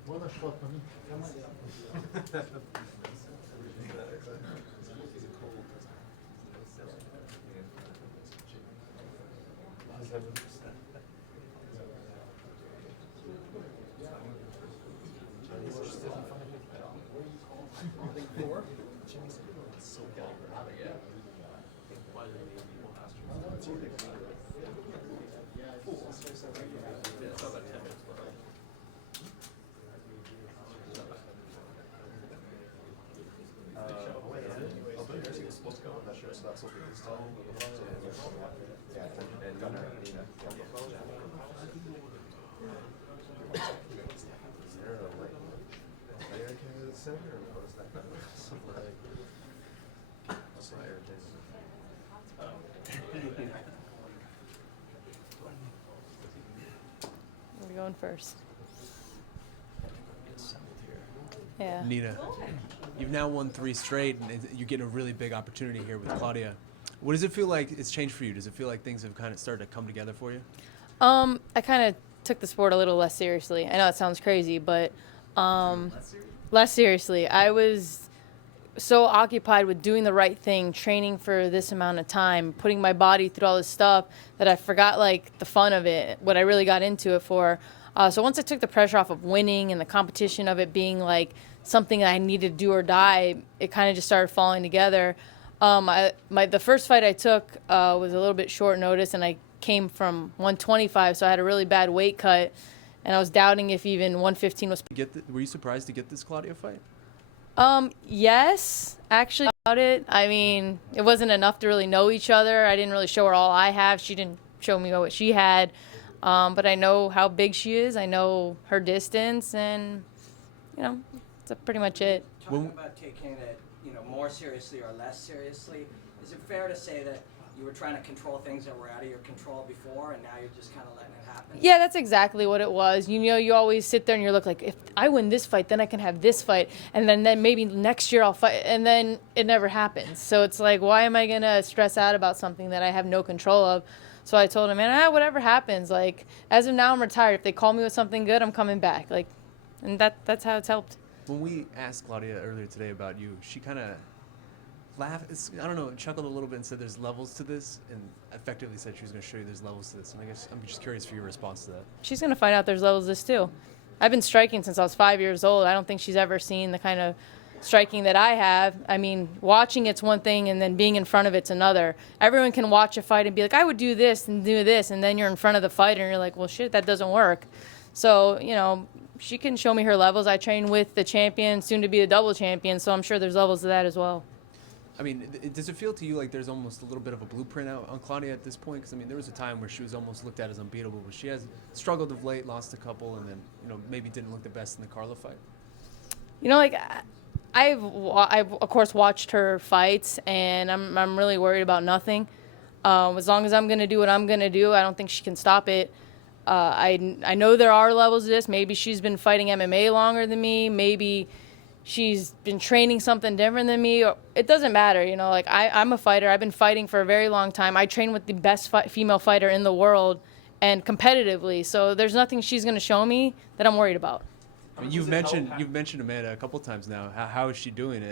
Manda as fotos para mim. Aubin-mercier was supposed to go. I'm not sure, so that's what we just told him. And Gunnar and Nina. Is there a way? Player can go to the center, or what is that? That's not irritating. Where are we going first? Yeah. Nina, you've now won 3 straight, and you get a really big opportunity here with Claudia. What does it feel like it's changed for you? Does it feel like things have kind of started to come together for you? I kind of took the sport a little less seriously. I know it sounds crazy, but less seriously. I was so occupied with doing the right thing, training for this amount of time, putting my body through all this stuff that I forgot like the fun of it, what I really got into it for. So once I took the pressure off of winning and the competition of it being like something that I needed to do or die, it kind of just started falling together. The first fight I took was a little bit short notice, and I came from 125, so I had a really bad weight cut, and I was doubting if even 115 was. Were you surprised to get this Claudia fight? Yes, actually about it. I mean, it wasn't enough to really know each other. I didn't really show her all I have. She didn't show me what she had. But I know how big she is. I know her distance, and that's pretty much it. Talking about taking it, more seriously or less seriously, is it fair to say that you were trying to control things that were out of your control before, and now you're just kind of letting it happen? Yeah, that's exactly what it was. You always sit there and you look like, if I win this fight, then I can have this fight, and then maybe next year I'll fight, and then it never happens. So it's like, why am I going to stress out about something that I have no control of? So I told him, man, whatever happens. Like, as of now, I'm retired. If they call me with something good, I'm coming back. Like, and that's how it's helped. When we asked Claudia earlier today about you, she kind of laughed, chuckled a little bit and said there's levels to this, and effectively said she was going to show you there's levels to this. And I guess I'm just curious for your response to that. She's going to find out there's levels to this, too. I've been striking since I was 5 years old. I don't think she's ever seen the kind of striking that I have. I mean, watching it's one thing, and then being in front of it's another. Everyone can watch a fight and be like, I would do this, and then you're in front of the fighter, and you're like, well, shit, that doesn't work. So, she can show me her levels. I train with the champion, soon to be the double champion, so I'm sure there's levels to that as well. I mean, does it feel to you like there's almost a little bit of a blueprint out on Claudia at this point? Because, I mean, there was a time where she was almost looked at as unbeatable, but she has struggled of late, lost a couple, and then, maybe didn't look the best in the Carla fight. I've of course watched her fights, and I'm really worried about nothing. As long as I'm going to do what I'm going to do, I don't think she can stop it. I know there are levels to this. Maybe she's been fighting MMA longer than me. Maybe she's been training something different than me. It doesn't matter, I'm a fighter. I've been fighting for a very long time. I train with the best female fighter in the world, and competitively. So there's nothing she's going to show me that I'm worried about. I mean, you've mentioned Amanda a couple times now. How is she doing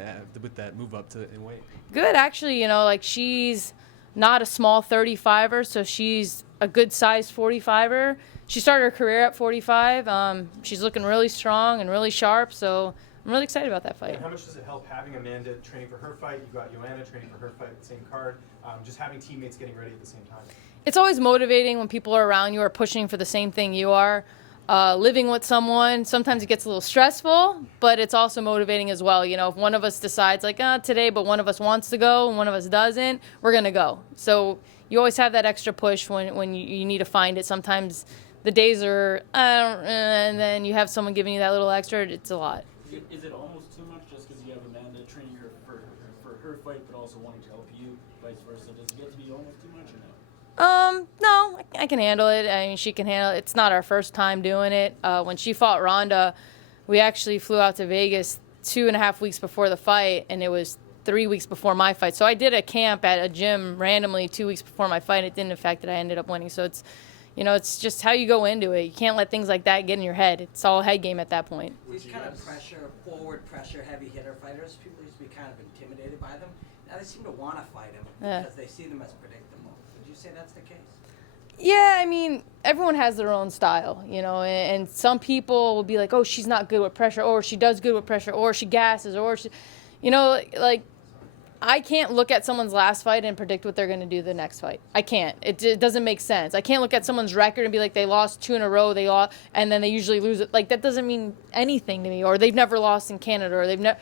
with that move up in weight? Good, actually. She's not a small 35er, so she's a good size 45er. She started her career at 45. She's looking really strong and really sharp, so I'm really excited about that fight. And how much does it help having Amanda training for her fight? You've got Joanna training for her fight at the same card. Just having teammates getting ready at the same time. It's always motivating when people are around you are pushing for the same thing you are. Living with someone, sometimes it gets a little stressful, but it's also motivating as well. If one of us decides today, but one of us wants to go and one of us doesn't, we're going to go. So you always have that extra push when you need to find it. Sometimes the days are, and then you have someone giving you that little extra. It's a lot. Is it almost too much just because you have Amanda training her for her fight, but also wanting to help you, vice versa? Does it get to be almost too much or no? No, I can handle it. I mean, she can handle it. It's not our first time doing it. When she fought Ronda, we actually flew out to Vegas 2.5 weeks before the fight, and it was 3 weeks before my fight. So I did a camp at a gym randomly 2 weeks before my fight. It didn't affect it. I ended up winning. So it's, it's just how you go into it. You can't let things like that get in your head. It's all head game at that point. These kind of forward pressure, heavy hitter fighters, people used to be kind of intimidated by them. Now they seem to want to fight them because they see them as predictable. Would you say that's the case? Yeah, I mean, everyone has their own style, and some people will be like, oh, she's not good with pressure, or she does good with pressure, or she gasses, or she, I can't look at someone's last fight and predict what they're going to do the next fight. I can't. It doesn't make sense. I can't look at someone's record and be like, they lost 2 in a row, and then they usually lose it. Like, that doesn't mean anything to me, or they've never lost in Canada, or they've never.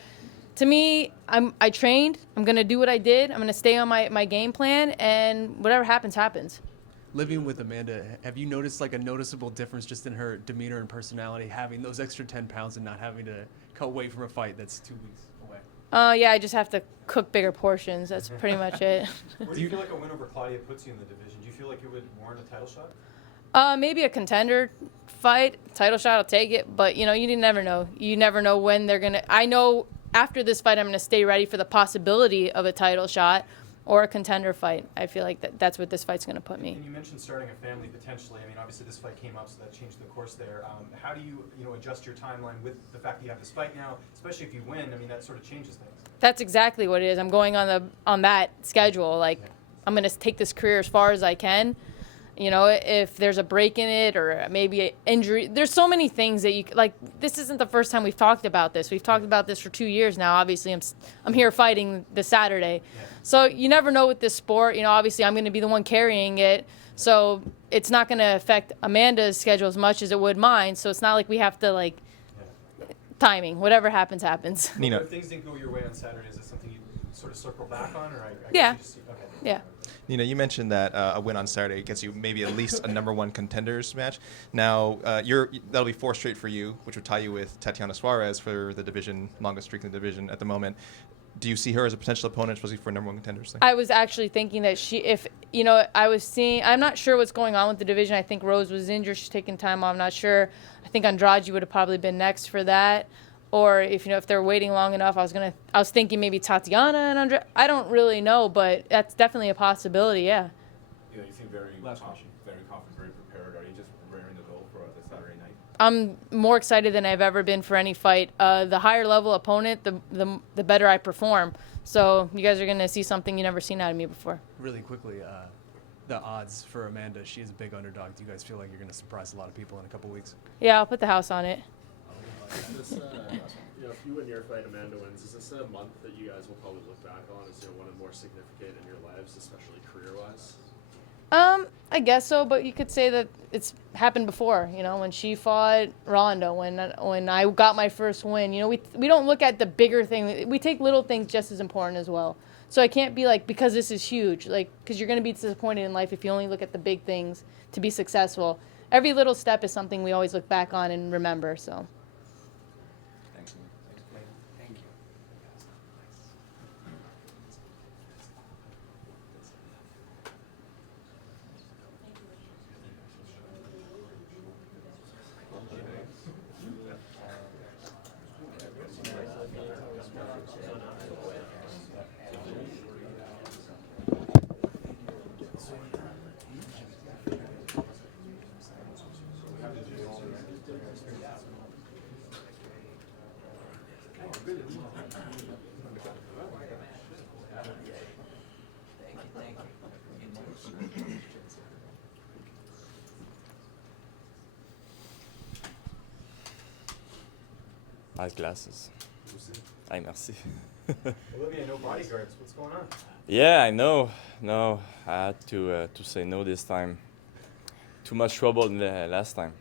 To me, I trained. I'm going to do what I did. I'm going to stay on my game plan, and whatever happens, happens. Living with Amanda, have you noticed a noticeable difference just in her demeanor and personality, having those extra 10 pounds and not having to cut weight from a fight that's 2 weeks away? Yeah, I just have to cook bigger portions. That's pretty much it. Where do you feel like a win over Claudia puts you in the division? Do you feel like it would warrant a title shot? Maybe a contender fight, title shot, I'll take it. But, you never know. You never know when they're going to. I know after this fight I'm going to stay ready for the possibility of a title shot. or a contender fight. I feel like that's what this fight's going to put me. And you mentioned starting a family potentially. I mean, obviously this fight came up, so that changed the course there. How do you adjust your timeline with the fact that you have this fight now, especially if you win? I mean, that sort of changes things. That's exactly what it is. I'm going on that schedule. Like, I'm going to take this career as far as I can. You know, if there's a break in it or maybe an injury, there's so many things that you like. This isn't the first time we've talked about this. We've talked about this for 2 years now. Obviously, I'm here fighting this Saturday, so you never know with this sport. You know, obviously, I'm going to be the one carrying it, so it's not going to affect Amanda's schedule as much as it would mine. So it's not like we have to timing. Whatever happens, happens. Nina, if things didn't go your way on Saturday, is that something you sort of circle back on, or I Yeah. guess you just, okay. Yeah. Nina, you mentioned that a win on Saturday gets you maybe at least a #1 contenders match. Now, that'll be 4 straight for you, which would tie you with Tatiana Suarez for the division, longest streak in the division at the moment. Do you see her as a potential opponent, especially for #1 contenders thing? I was actually thinking that I'm not sure what's going on with the division. I think Rose was injured. She's taking time off. I'm not sure. I think Andrade would have probably been next for that. Or if they're waiting long enough, I was thinking maybe Tatiana and Andrade. I don't really know, but that's definitely a possibility. Yeah. You seem very confident, very prepared. Are you just raring to go for the Saturday night? I'm more excited than I've ever been for any fight. The higher level opponent, the better I perform. So you guys are going to see something you never seen out of me before. Really quickly, the odds for Amanda, she is a big underdog. Do you guys feel like you're going to surprise a lot of people in a couple weeks? Yeah, I'll put the house on it. This, if you win your fight, Amanda wins. Is this a month that you guys will probably look back on as one of the more significant in your lives, especially career-wise? I guess so, but you could say that it's happened before. When she fought Ronda, when I got my first win. We don't look at the bigger thing. We take little things just as important as well. So I can't be because this is huge, because you're going to be disappointed in life if you only look at the big things to be successful. Every little step is something we always look back on and remember. So. Nice glasses. Ay, merci. Olivia, no bodyguards. What's going on? Yeah, I know. No, I had to say no this time. Too much trouble in the last time.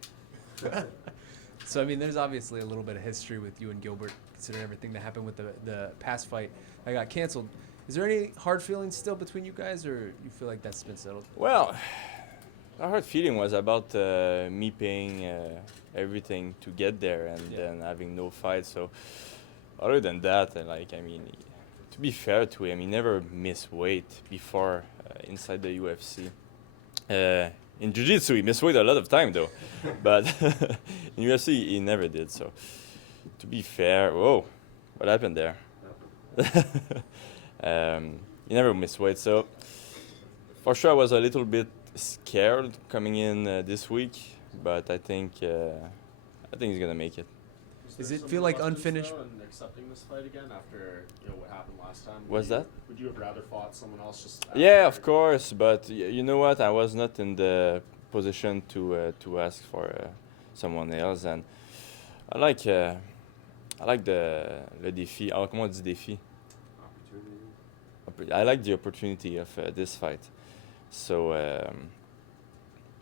So, I mean, there's obviously a little bit of history with you and Gilbert, considering everything that happened with the past fight that got canceled. Is there any hard feelings still between you guys, or you feel like that's been settled? Well, the hard feeling was about me paying everything to get there and then having no fight. So, other than that, to be fair to him, he never missed weight before inside the UFC. In Jiu-Jitsu, he missed weight a lot of time, though. But in UFC, he never did. So, to be fair, whoa, what happened there? He never missed weight. So, for sure, I was a little bit scared coming in this week. But I think he's going to make it. Does it feel like unfinished? And accepting this fight again after what happened last time. What's that? Would you have rather fought someone else just? Yeah, of course. But you know what? I was not in the position to ask for someone else, and I like the défi. Comment on dit défi? I like the opportunity of this fight. So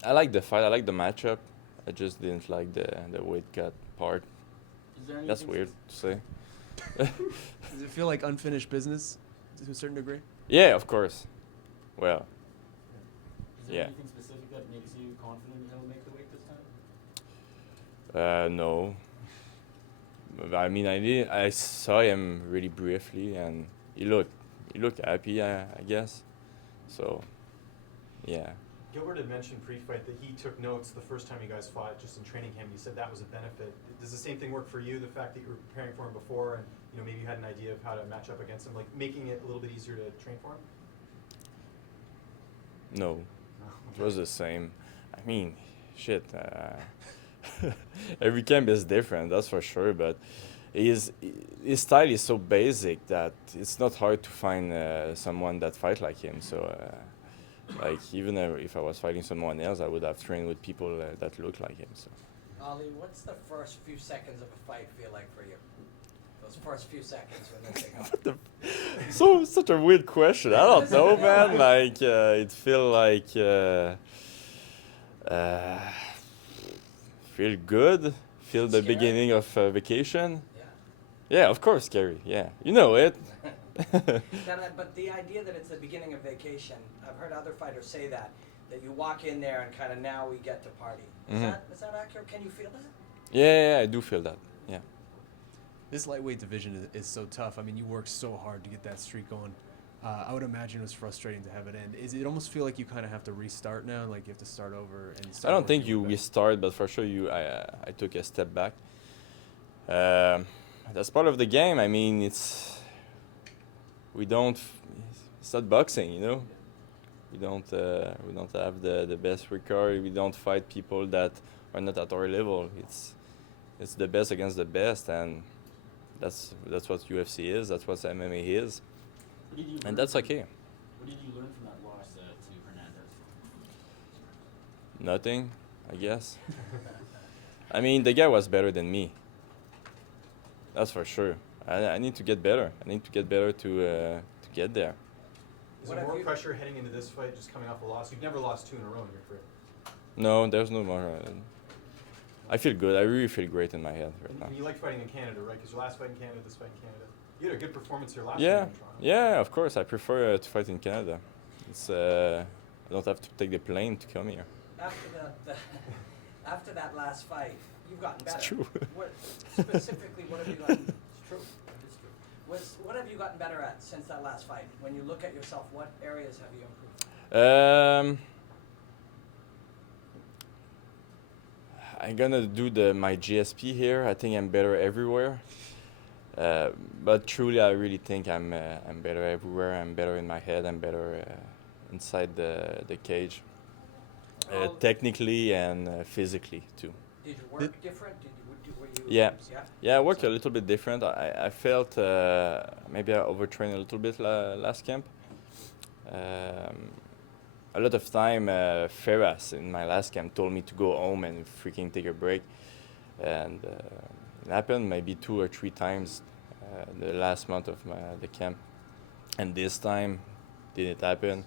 I like the fight. I like the matchup. I just didn't like the weight cut part. That's weird to say. Does it feel like unfinished business to a certain degree? Yeah, of course. Well, Is there yeah. anything specific that makes you confident he'll make the weight this time? No. I mean, I saw him really briefly, and he looked happy, I guess. So, yeah. Gilbert had mentioned pre-fight that he took notes the first time you guys fought, just in training him. He said that was a benefit. Does the same thing work for you? The fact that you were preparing for him before, and maybe you had an idea of how to match up against him, like making it a little bit easier to train for him? No, it was the same. I mean, shit. Every camp is different, that's for sure. But his style is so basic that it's not hard to find someone that fight like him. So, like even if I was fighting someone else, I would have trained with people that look like him. So. Ali, what's the first few seconds of a fight feel like for you? Those first few seconds when they take off. Such a weird question. I don't know, man. Like it feel like feel good. Feel the beginning of vacation. Yeah, of course, scary. Yeah, you know it. But the idea that it's the beginning of vacation, I've heard other fighters say that you walk in there and kind of now we get to party. Is that accurate? Can you feel that? Yeah, I do feel that. Yeah. This lightweight division is so tough. I mean, you work so hard to get that streak going. I would imagine it was frustrating to have it end. Is it almost feel like you kind of have to restart now? Like you have to start over and start I don't think working you restart, but for sure I took a step back. That's part of the game. I mean, it's not boxing, you know. We don't have the best record. We don't fight people that are not at our level. It's the best against the best, and that's what UFC is. That's what MMA is, and that's okay. What did you learn from that loss to Hernandez? Nothing, I guess. I mean, the guy was better than me. That's for sure. I need to get better. I need to get better to get there. Is there more pressure heading into this fight, just coming off a loss? You've never lost 2 in a row in your career. No, there's no more. I feel good. I really feel great in my head right now. You like fighting in Canada, right? Because your last fight in Canada, this fight in Canada. You had a good performance here last Yeah, time in Toronto. yeah, of course. I prefer to fight in Canada. It's I don't have to take the plane to come here. After that last fight, you've gotten better. It's true. Specifically, what have you gotten? It's true. It's true. What have you gotten better at since that last fight? When you look at yourself, what areas have you improved? I'm gonna do my GSP here. I think I'm better everywhere. But truly, I really think I'm better everywhere. I'm better in my head. I'm better inside the cage, technically and physically too. Did you work different? Were you? Yeah. I worked a little bit different. I felt maybe I overtrained a little bit last camp. A lot of time, Ferras in my last camp told me to go home and freaking take a break, and it happened maybe 2 or 3 times the last month of the camp, and this time didn't happen.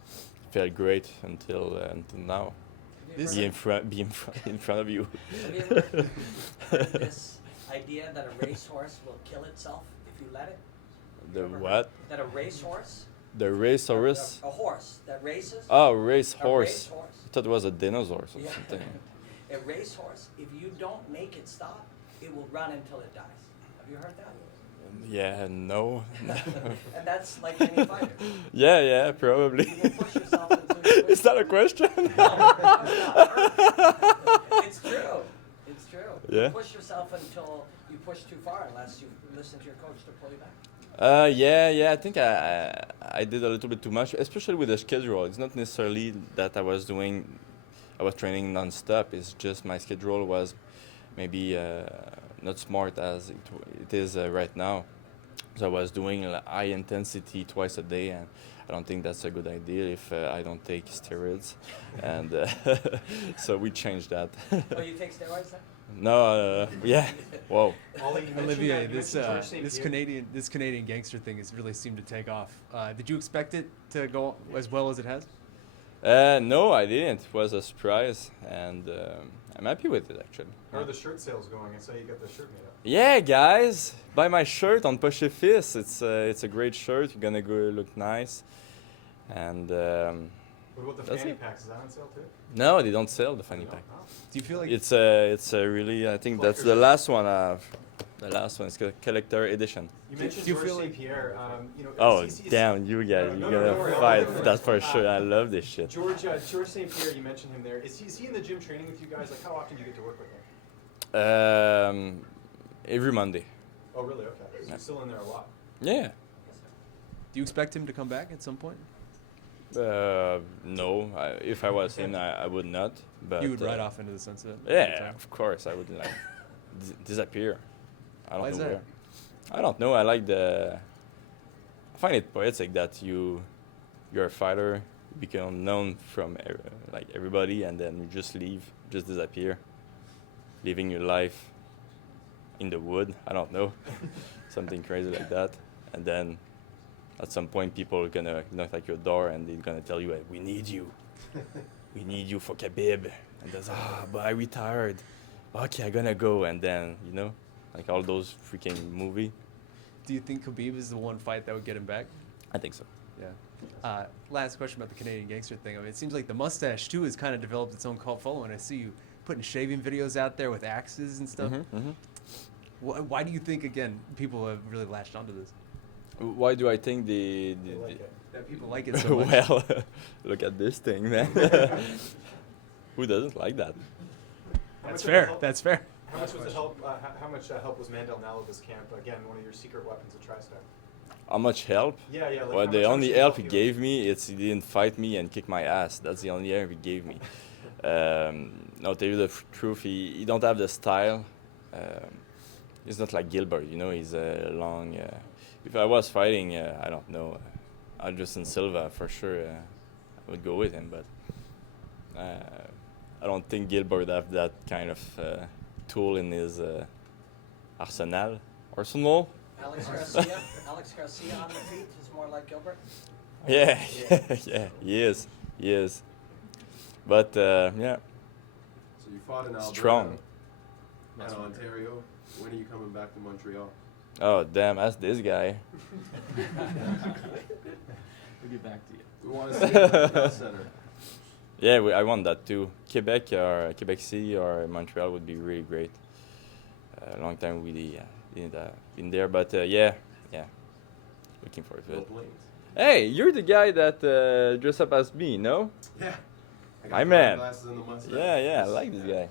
Felt great until now. Be in front of you. Have you ever heard this idea that a racehorse will kill itself if you let it? The what? That a racehorse. The racehorse? A horse that races. Oh, racehorse. A racehorse. I thought it was a dinosaur or something. A racehorse, if you don't make it stop, it will run until it dies. Have you heard that? Yeah, no. And that's like any fighter. Yeah, probably. You will push yourself until Is that a question? It's true. It's true. Yeah. You push yourself until you push too far, unless you listen to your coach to pull you back. Yeah. I think I did a little bit too much, especially with the schedule. It's not necessarily that I was training non-stop. It's just my schedule was maybe not smart as it is right now. So I was doing high intensity twice a day, and I don't think that's a good idea if I don't take steroids. And so we changed that. Oh, you take steroids then? No, yeah. Whoa. Olivier, this Canadian gangster thing has really seemed to take off. Did you expect it to go as well as it has? No, I didn't. It was a surprise, and I'm happy with it actually. How are the shirt sales going? I saw you got the shirt made up. Yeah, guys, buy my shirt on Push It Fist. It's a great shirt. You're gonna go look nice, and. What about the fanny packs? Is that on sale too? No, they don't sell the fanny pack. Do you feel like it's a really? I think that's the last one I have. The last one is a collector edition. You mentioned George St. Pierre. Oh damn, you guys, you're gonna fight. That's for sure. I love this shit. George St. Pierre, you mentioned him there. Is he in the gym training with you guys? Like, how often do you get to work with him? Every Monday. Oh really? Okay. So he's still in there a lot. Yeah. Do you expect him to come back at some point? No, if I was him, I would not. But You would ride off into the sunset? Yeah, of course. I would like disappear. I don't Why know is that? where. I don't know. I find it poetic that you're a fighter, you become known from like everybody, and then you just leave, just disappear, living your life in the wood. I don't know, something crazy like that, and then at some point people are gonna knock at your door and they're gonna tell you, hey, we need you. We need you for Khabib. And there's, but I retired. Okay, I'm gonna go. And then, like all those freaking movie. Do you think Khabib is the one fight that would get him back? I think so. Yeah. Last question about the Canadian gangster thing. I mean, it seems like the mustache, too, has kind of developed its own cult following. I see you putting shaving videos out there with axes and stuff. Why do you think, again, people have really latched onto this? Why do I think That people like it so much? Well, look at this thing, man. Who doesn't like that? That's fair. That's fair. How much was the help? How much help was Mandel Nalaba's camp? Again, one of your secret weapons at TriStar. How much help? Yeah, yeah. Like Well, how the much only actually help he you? gave me is he didn't fight me and kick my ass. That's the only help he gave me. No, tell you the truth, he don't have the style. He's not like Gilbert, He's a long. If I was fighting, I don't know, Anderson Silva for sure, I would go with him. But I don't think Gilbert have that kind of tool in his arsenal. Alex Garcia? Alex Garcia on the feet is more like Gilbert? Yeah, yeah, he is. But, yeah. So you fought in Alberta Strong. and Ontario. When are you coming back to Montreal? Oh, damn, that's this guy. We'll get back to you. We want to see you at the center. Yeah, I want that too. Quebec City or Montreal would be really great. A long time really been there, but yeah, looking forward to it. Hey, you're the guy that dressed up as me, no? Yeah. My man. Glasses and the mustache. Yeah, I like this guy.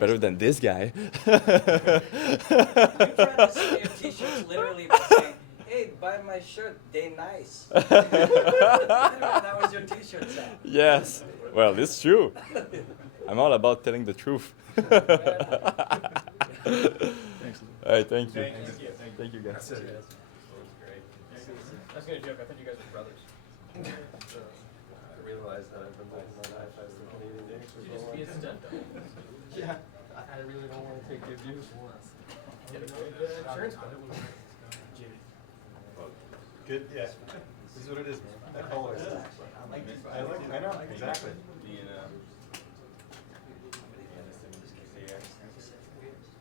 Better than this guy. You tried to sell your t-shirts literally by saying, hey, buy my shirt, they nice. That was your t-shirt sound. Yes. Well, it's true. I'm all about telling the truth. Thanks. All right, thank you. Thank you, guys. That was great. I was gonna joke. I thought you guys were brothers. I realized that I've been holding on high fives to Canadian gangsters. Just be a stunt double. Yeah, I really don't want to take the abuse. Get a good insurance plan. Good. Yeah. This is what it is, man. That color is. I know exactly.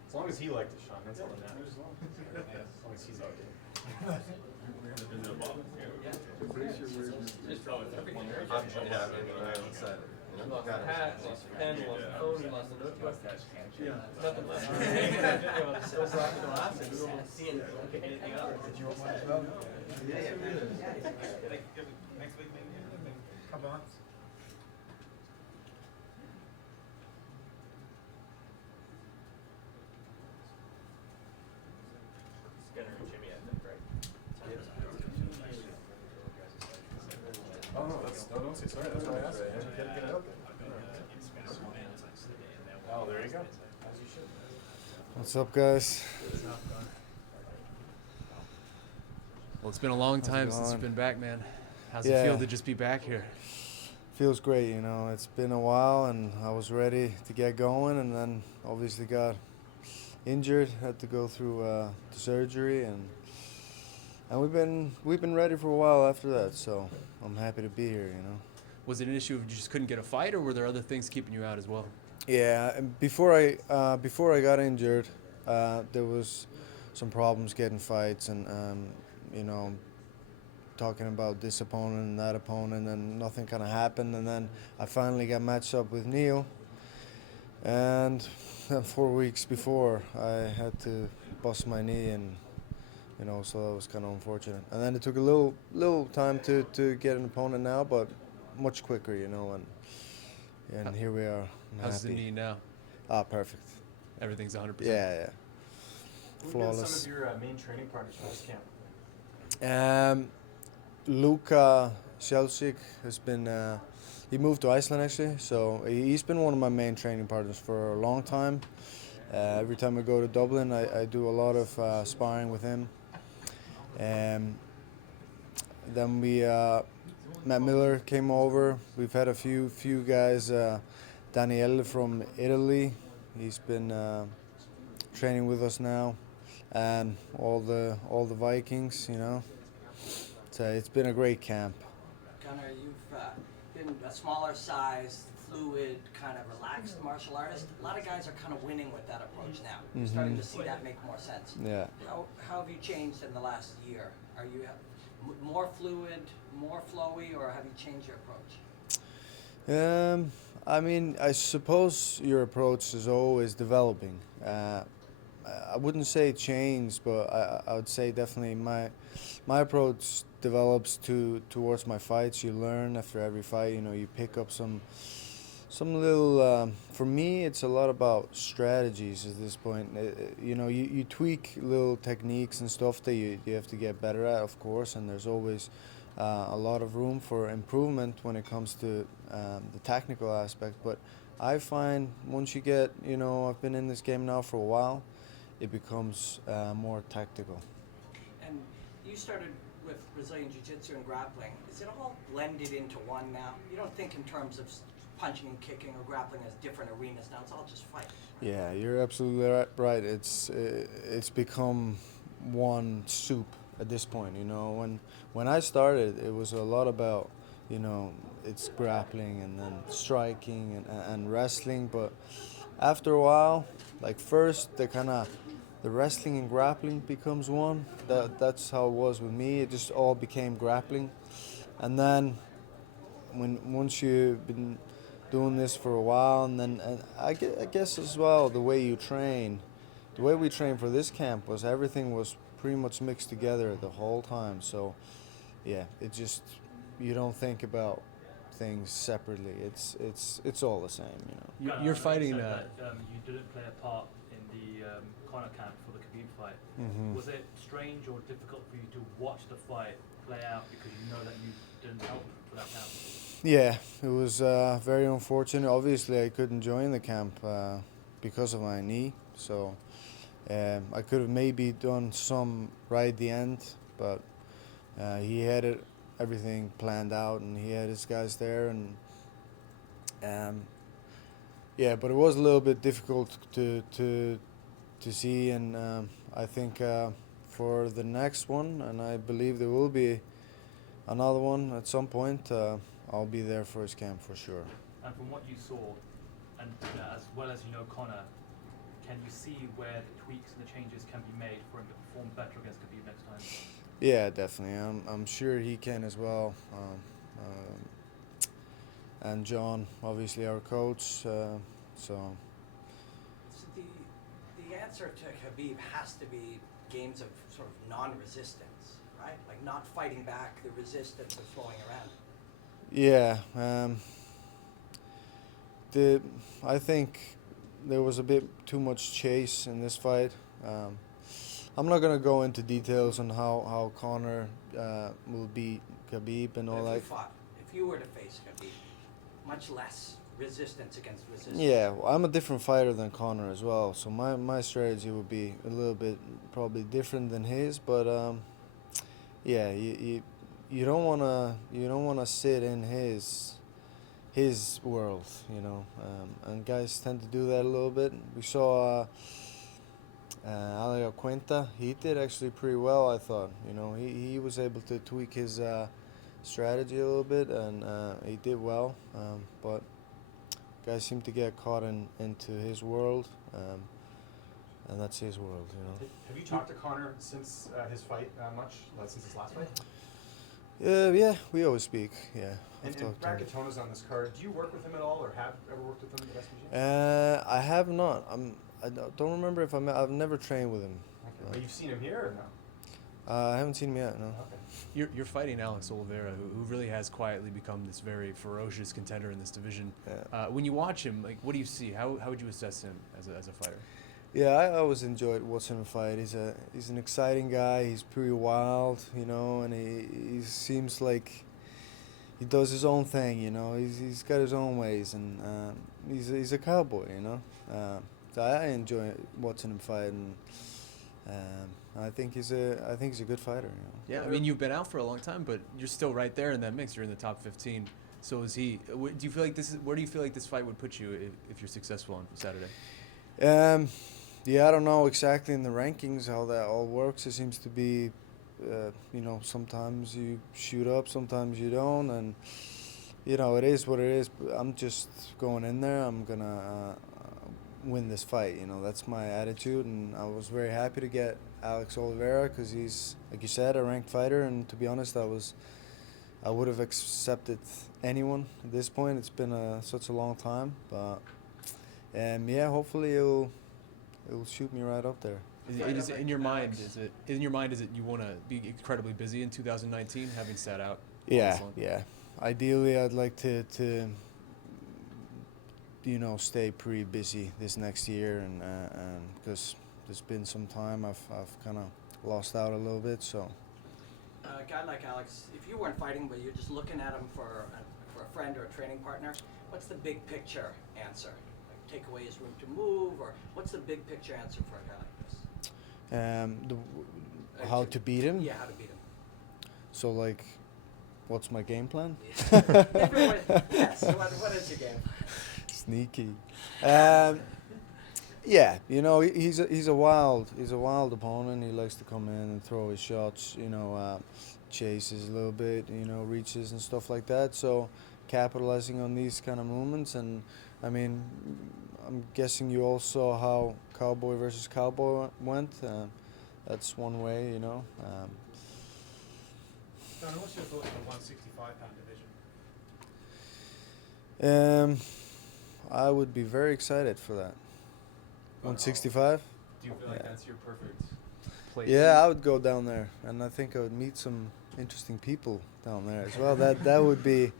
As long as he liked it, Sean, that's all that matters. As long as he's okay. Lost the hat, lost the pen, lost the phone, lost the notebook. Nothing left. Still brought the glasses. We won't see anything else. Did you want one as well? Yeah. Next week maybe. Come on. Skinner and Jimmy, I think, right? Oh no, don't say sorry. That's why I asked. Get it out there. Oh, there you go. As you should. What's up, guys? Well, it's been a long time since you've been back, man. How's it feel to just be back here? Feels great, It's been a while, and I was ready to get going, and then obviously got injured. Had to go through the surgery, and we've been ready for a while after that. So I'm happy to be here. Was it an issue of you just couldn't get a fight, or were there other things keeping you out as well? Yeah, and before I got injured, there was some problems getting fights, and talking about this opponent and that opponent, and nothing kind of happened. And then I finally got matched up with Neil, and 4 weeks before I had to bust my knee, and so that was kind of unfortunate. And then it took a little time to get an opponent now, but much quicker, and here we are. I'm How's happy. the knee now? Perfect. Everything's 100%. Yeah. Who have been some Flawless. of your main training partners for this camp? Luka Shelcik has been. He moved to Iceland actually, so he's been one of my main training partners for a long time. Every time I go to Dublin, I do a lot of sparring with him. Then Matt Miller came over. We've had a few guys. Daniele from Italy, he's been training with us now, and all the Vikings, you know. So it's been a great camp. Gunnar, you've been a smaller size, fluid, kind of relaxed martial artist. A lot of guys are kind of winning with that approach now. You're starting to see that make more sense. Yeah. How have you changed in the last year? Are you more fluid, more flowy, or have you changed your approach? I mean, I suppose your approach is always developing. I wouldn't say change, but I would say definitely my approach develops towards my fights. You learn after every fight. You know, you pick up some little. For me, it's a lot about strategies at this point. You know, you tweak little techniques and stuff that you have to get better at, of course. And there's always a lot of room for improvement when it comes to the technical aspect. But I find once you get, you know, I've been in this game now for a while, it becomes more tactical. And you started with Brazilian Jiu-Jitsu and grappling. Is it all blended into one now? You don't think in terms of punching and kicking or grappling as different arenas now. It's all just fight. Yeah, you're absolutely right. It's become one soup at this point. You know, when I started, it was a lot about, you know, it's grappling and then striking and wrestling. But after a while, like first the wrestling and grappling becomes one. That's how it was with me. It just all became grappling, and then once you've been doing this for a while, and I guess as well the way we trained for this camp was everything was pretty much mixed together the whole time. So yeah, it just, you don't think about things separately. It's all the same, you know. You're fighting that. You didn't play a part in the Conor camp for the Khabib fight. Was it strange or difficult for you to watch the fight play out because you know that you didn't help for that camp? Yeah, it was very unfortunate. Obviously, I couldn't join the camp because of my knee. So I could have maybe done some right at the end, but he had everything planned out, and he had his guys there, and yeah, but it was a little bit difficult to see, and I think for the next one, and I believe there will be another one at some point, I'll be there for his camp for sure. And from what you saw, and as well as you know Conor, can you see where the tweaks and the changes can be made for him to perform better against Khabib next time? Yeah, definitely. I'm sure he can as well. And Jon, obviously our coach. So the answer to Khabib has to be games of sort of non-resistance, right? Like not fighting back the resistance of flowing around. Yeah. I think there was a bit too much chase in this fight. I'm not gonna go into details on how Conor will beat Khabib and all that. If you were to face Khabib, much less resistance against resistance. Yeah, well, I'm a different fighter than Conor as well, so my strategy would be a little bit probably different than his. But yeah, you don't wanna sit in his world, you know, and guys tend to do that a little bit. We saw. Alejo Cuenta, he did actually pretty well, I thought. You know, he was able to tweak his strategy a little bit, and he did well. But guys seem to get caught into his world, and that's his world, you know. Have you talked to Conor since his fight much, since his last fight? Yeah, we always speak, yeah. And Brad Katona's on this card. Do you work with him at all, or have ever worked with him at SBG? I have not. I don't remember if I've never trained with him. Okay. But you've seen him here or no? I haven't seen him yet, no. Okay. You're fighting Alex Oliveira, who really has quietly become this very ferocious contender in this division. Yeah. When you watch him, like, what do you see? How would you assess him as a fighter? Yeah, I always enjoyed watching him fight. He's an exciting guy. He's pretty wild, you know, and he seems like he does his own thing, you know. He's got his own ways, and he's a cowboy, you know. So I enjoy watching him fight, and I think he's a good fighter, you know. Yeah, I mean, you've been out for a long time, but you're still right there in that mix. You're in the top 15. So is he? Do you feel like where do you feel like this fight would put you if you're successful on Saturday? Yeah, I don't know exactly in the rankings how that all works. It seems to be, you know, sometimes you shoot up, sometimes you don't, and you know it is what it is. But I'm just going in there. I'm gonna win this fight. You know, that's my attitude, and I was very happy to get Alex Oliveira because he's, like you said, a ranked fighter. And to be honest, I would have accepted anyone at this point. It's been such a long time, but yeah, hopefully it'll shoot me right up there. In your mind, is it you want to be incredibly busy in 2019, having sat out? Yeah. Ideally, I'd like to you know, stay pretty busy this next year, and because there's been some time I've kind of lost out a little bit. So A guy like Alex, if you weren't fighting but you're just looking at him for a friend or a training partner, what's the big picture answer? Like take away his room to move, or what's the big picture answer for a guy like this? How to beat him? Yeah, how to beat him. So like, what's my game plan? Everyone, yes. What is your game plan? Sneaky. Yeah, you know, he's a wild opponent. He likes to come in and throw his shots, you know, chases a little bit, you know, reaches and stuff like that. So capitalizing on these kind of movements, and I mean, I'm guessing you all saw how Cowboy versus Cowboy went. That's one way, you know. Jon, what's your thoughts on the 165-pound division? I would be very excited for that. 165? Do you feel like that's your perfect place? Yeah, I would go down there, and I think I would meet some interesting people down there as well. That would be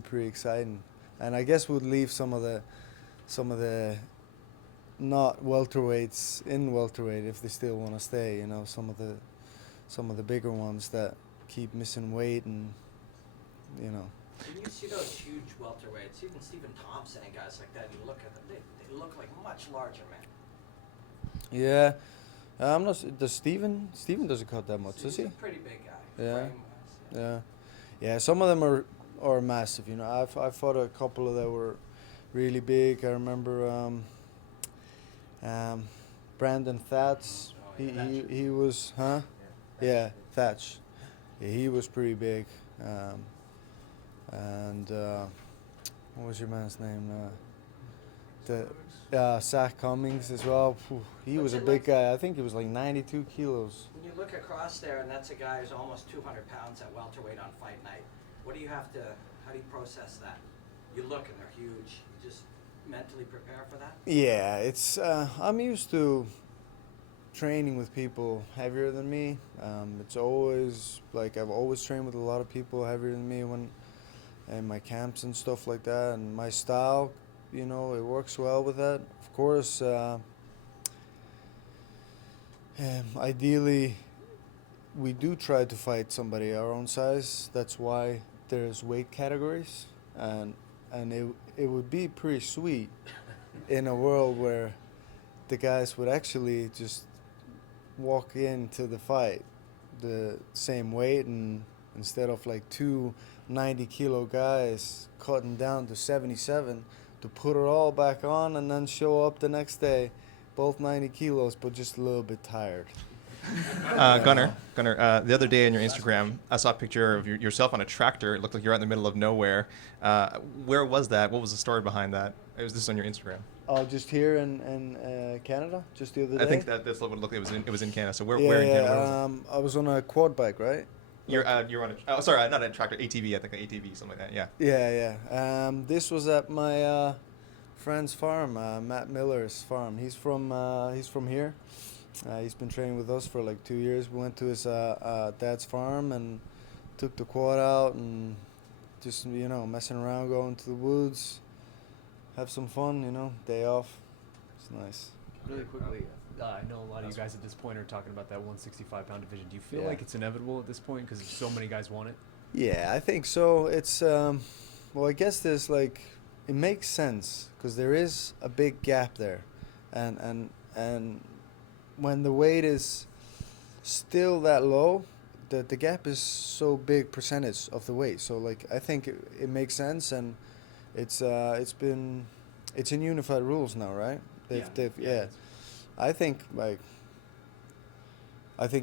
pretty exciting, and I guess would leave some of the not welterweights in welterweight if they still want to stay. You know, some of the bigger ones that keep missing weight, and you know. When you see those huge welterweights, even Stephen Thompson and guys like that, you look at them, they look like much larger men. Yeah, I'm not. Does Stephen doesn't cut that much, does he? He's a pretty big guy. Yeah, yeah. Some of them are massive. You know, I fought a couple that were really big. I remember Brandon Thatch. He was, huh? Yeah, Thatch. Yeah, he was pretty big. And what was your man's name? Zach Cummings as well. He was a big guy. I think he was like 92 kilos. When you look across there, and that's a guy who's almost 200 pounds at welterweight on fight night, how do you process that? You look and they're huge. You just mentally prepare for that? Yeah, it's, I'm used to training with people heavier than me. It's always, like, I've always trained with a lot of people heavier than me in my camps and stuff like that, and my style, you know, it works well with that. Of course, ideally, we do try to fight somebody our own size. That's why there's weight categories, and it would be pretty sweet in a world where the guys would actually just walk into the fight the same weight, and instead of like two 90-kilo guys cutting down to 77, to put it all back on and then show up the next day, both 90 kilos, but just a little bit tired. Gunnar, the other day on your Instagram, I saw a picture of yourself on a tractor. It looked like you're out in the middle of nowhere. Where was that? What was the story behind that? Was this on your Instagram? Oh, just here in Canada, just the other day. I think that's what it looked like. It was in Canada. So where in Canada? I was on a quad bike, right? You're on a sorry, not a tractor, ATV. I think an ATV, something like that. Yeah. Yeah. This was at my friend's farm, Matt Miller's farm. He's from here. He's been training with us for like 2 years. We went to his dad's farm and took the quad out and just, you know, messing around, going to the woods, have some fun, you know, day off. It's nice. Really quickly, I know a lot of you guys at this point are talking about that 165-pound division. Do you feel Yeah. like it's inevitable at this point because so many guys want it? Yeah, I think so. It's well, I guess there's like it makes sense because there is a big gap there, and when the weight is still that low, the gap is so big percentage of the weight. So like I think it makes sense, and it's in unified rules now, right? Yeah. I think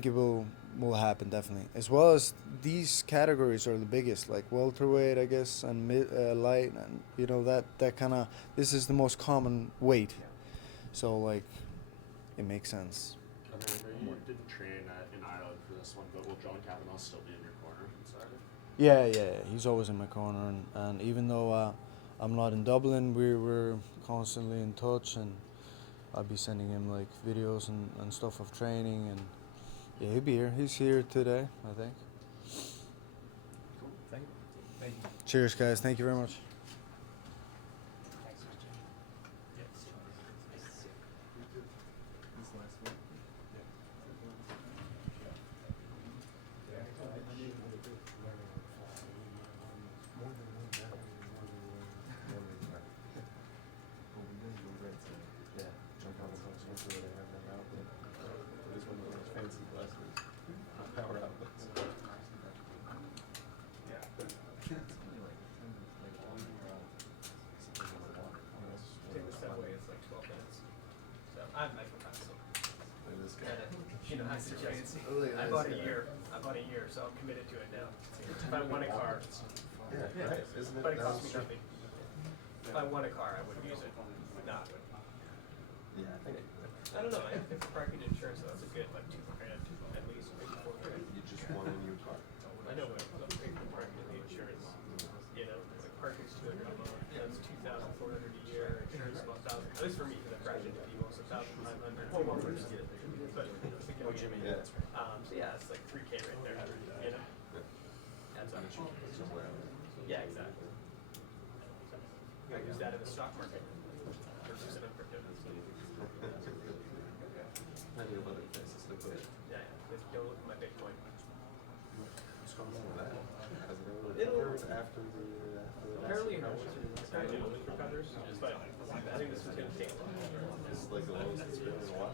it will happen definitely. As well as these categories are the biggest, like welterweight, I guess, and light, and you know that kind of this is the most common weight. So like, it makes sense. You didn't train in Ireland for this one, but will John Kavanagh still be in your corner inside? Yeah, he's always in my corner, and even though I'm not in Dublin, we're constantly in touch, and I'll be sending him like videos and stuff of training, and yeah, he'll be here. He's here today, I think. Cool. Thank you. Cheers, guys. Thank you very much. Take the subway, it's like 12 minutes. So I'm Michael Paxton. You know, I bought a year, so I'm committed to it now. If I want a car, but it costs me nothing. If I want a car, I wouldn't use it. Not. I don't know. I have to parking insurance, so that's a good like $200 at least, maybe $400. You just want a new car. I know, but I'm paying for parking and the insurance. You know, like parking's $200 a month. That's $2,400 a year. Insurance is about $1,000. At least for me, because I crashed into people, so $1,500. Homeowners. But Jimmy, yeah. So yeah, it's like $3K right there. You know. That's yeah, exactly. I use that in the stock market versus in crypto. Yeah, let's go look at my Bitcoin. What's going on with that? Apparently, it's not new for cutters, but I think this was going to take a while. It's like the lowest it's been in a while.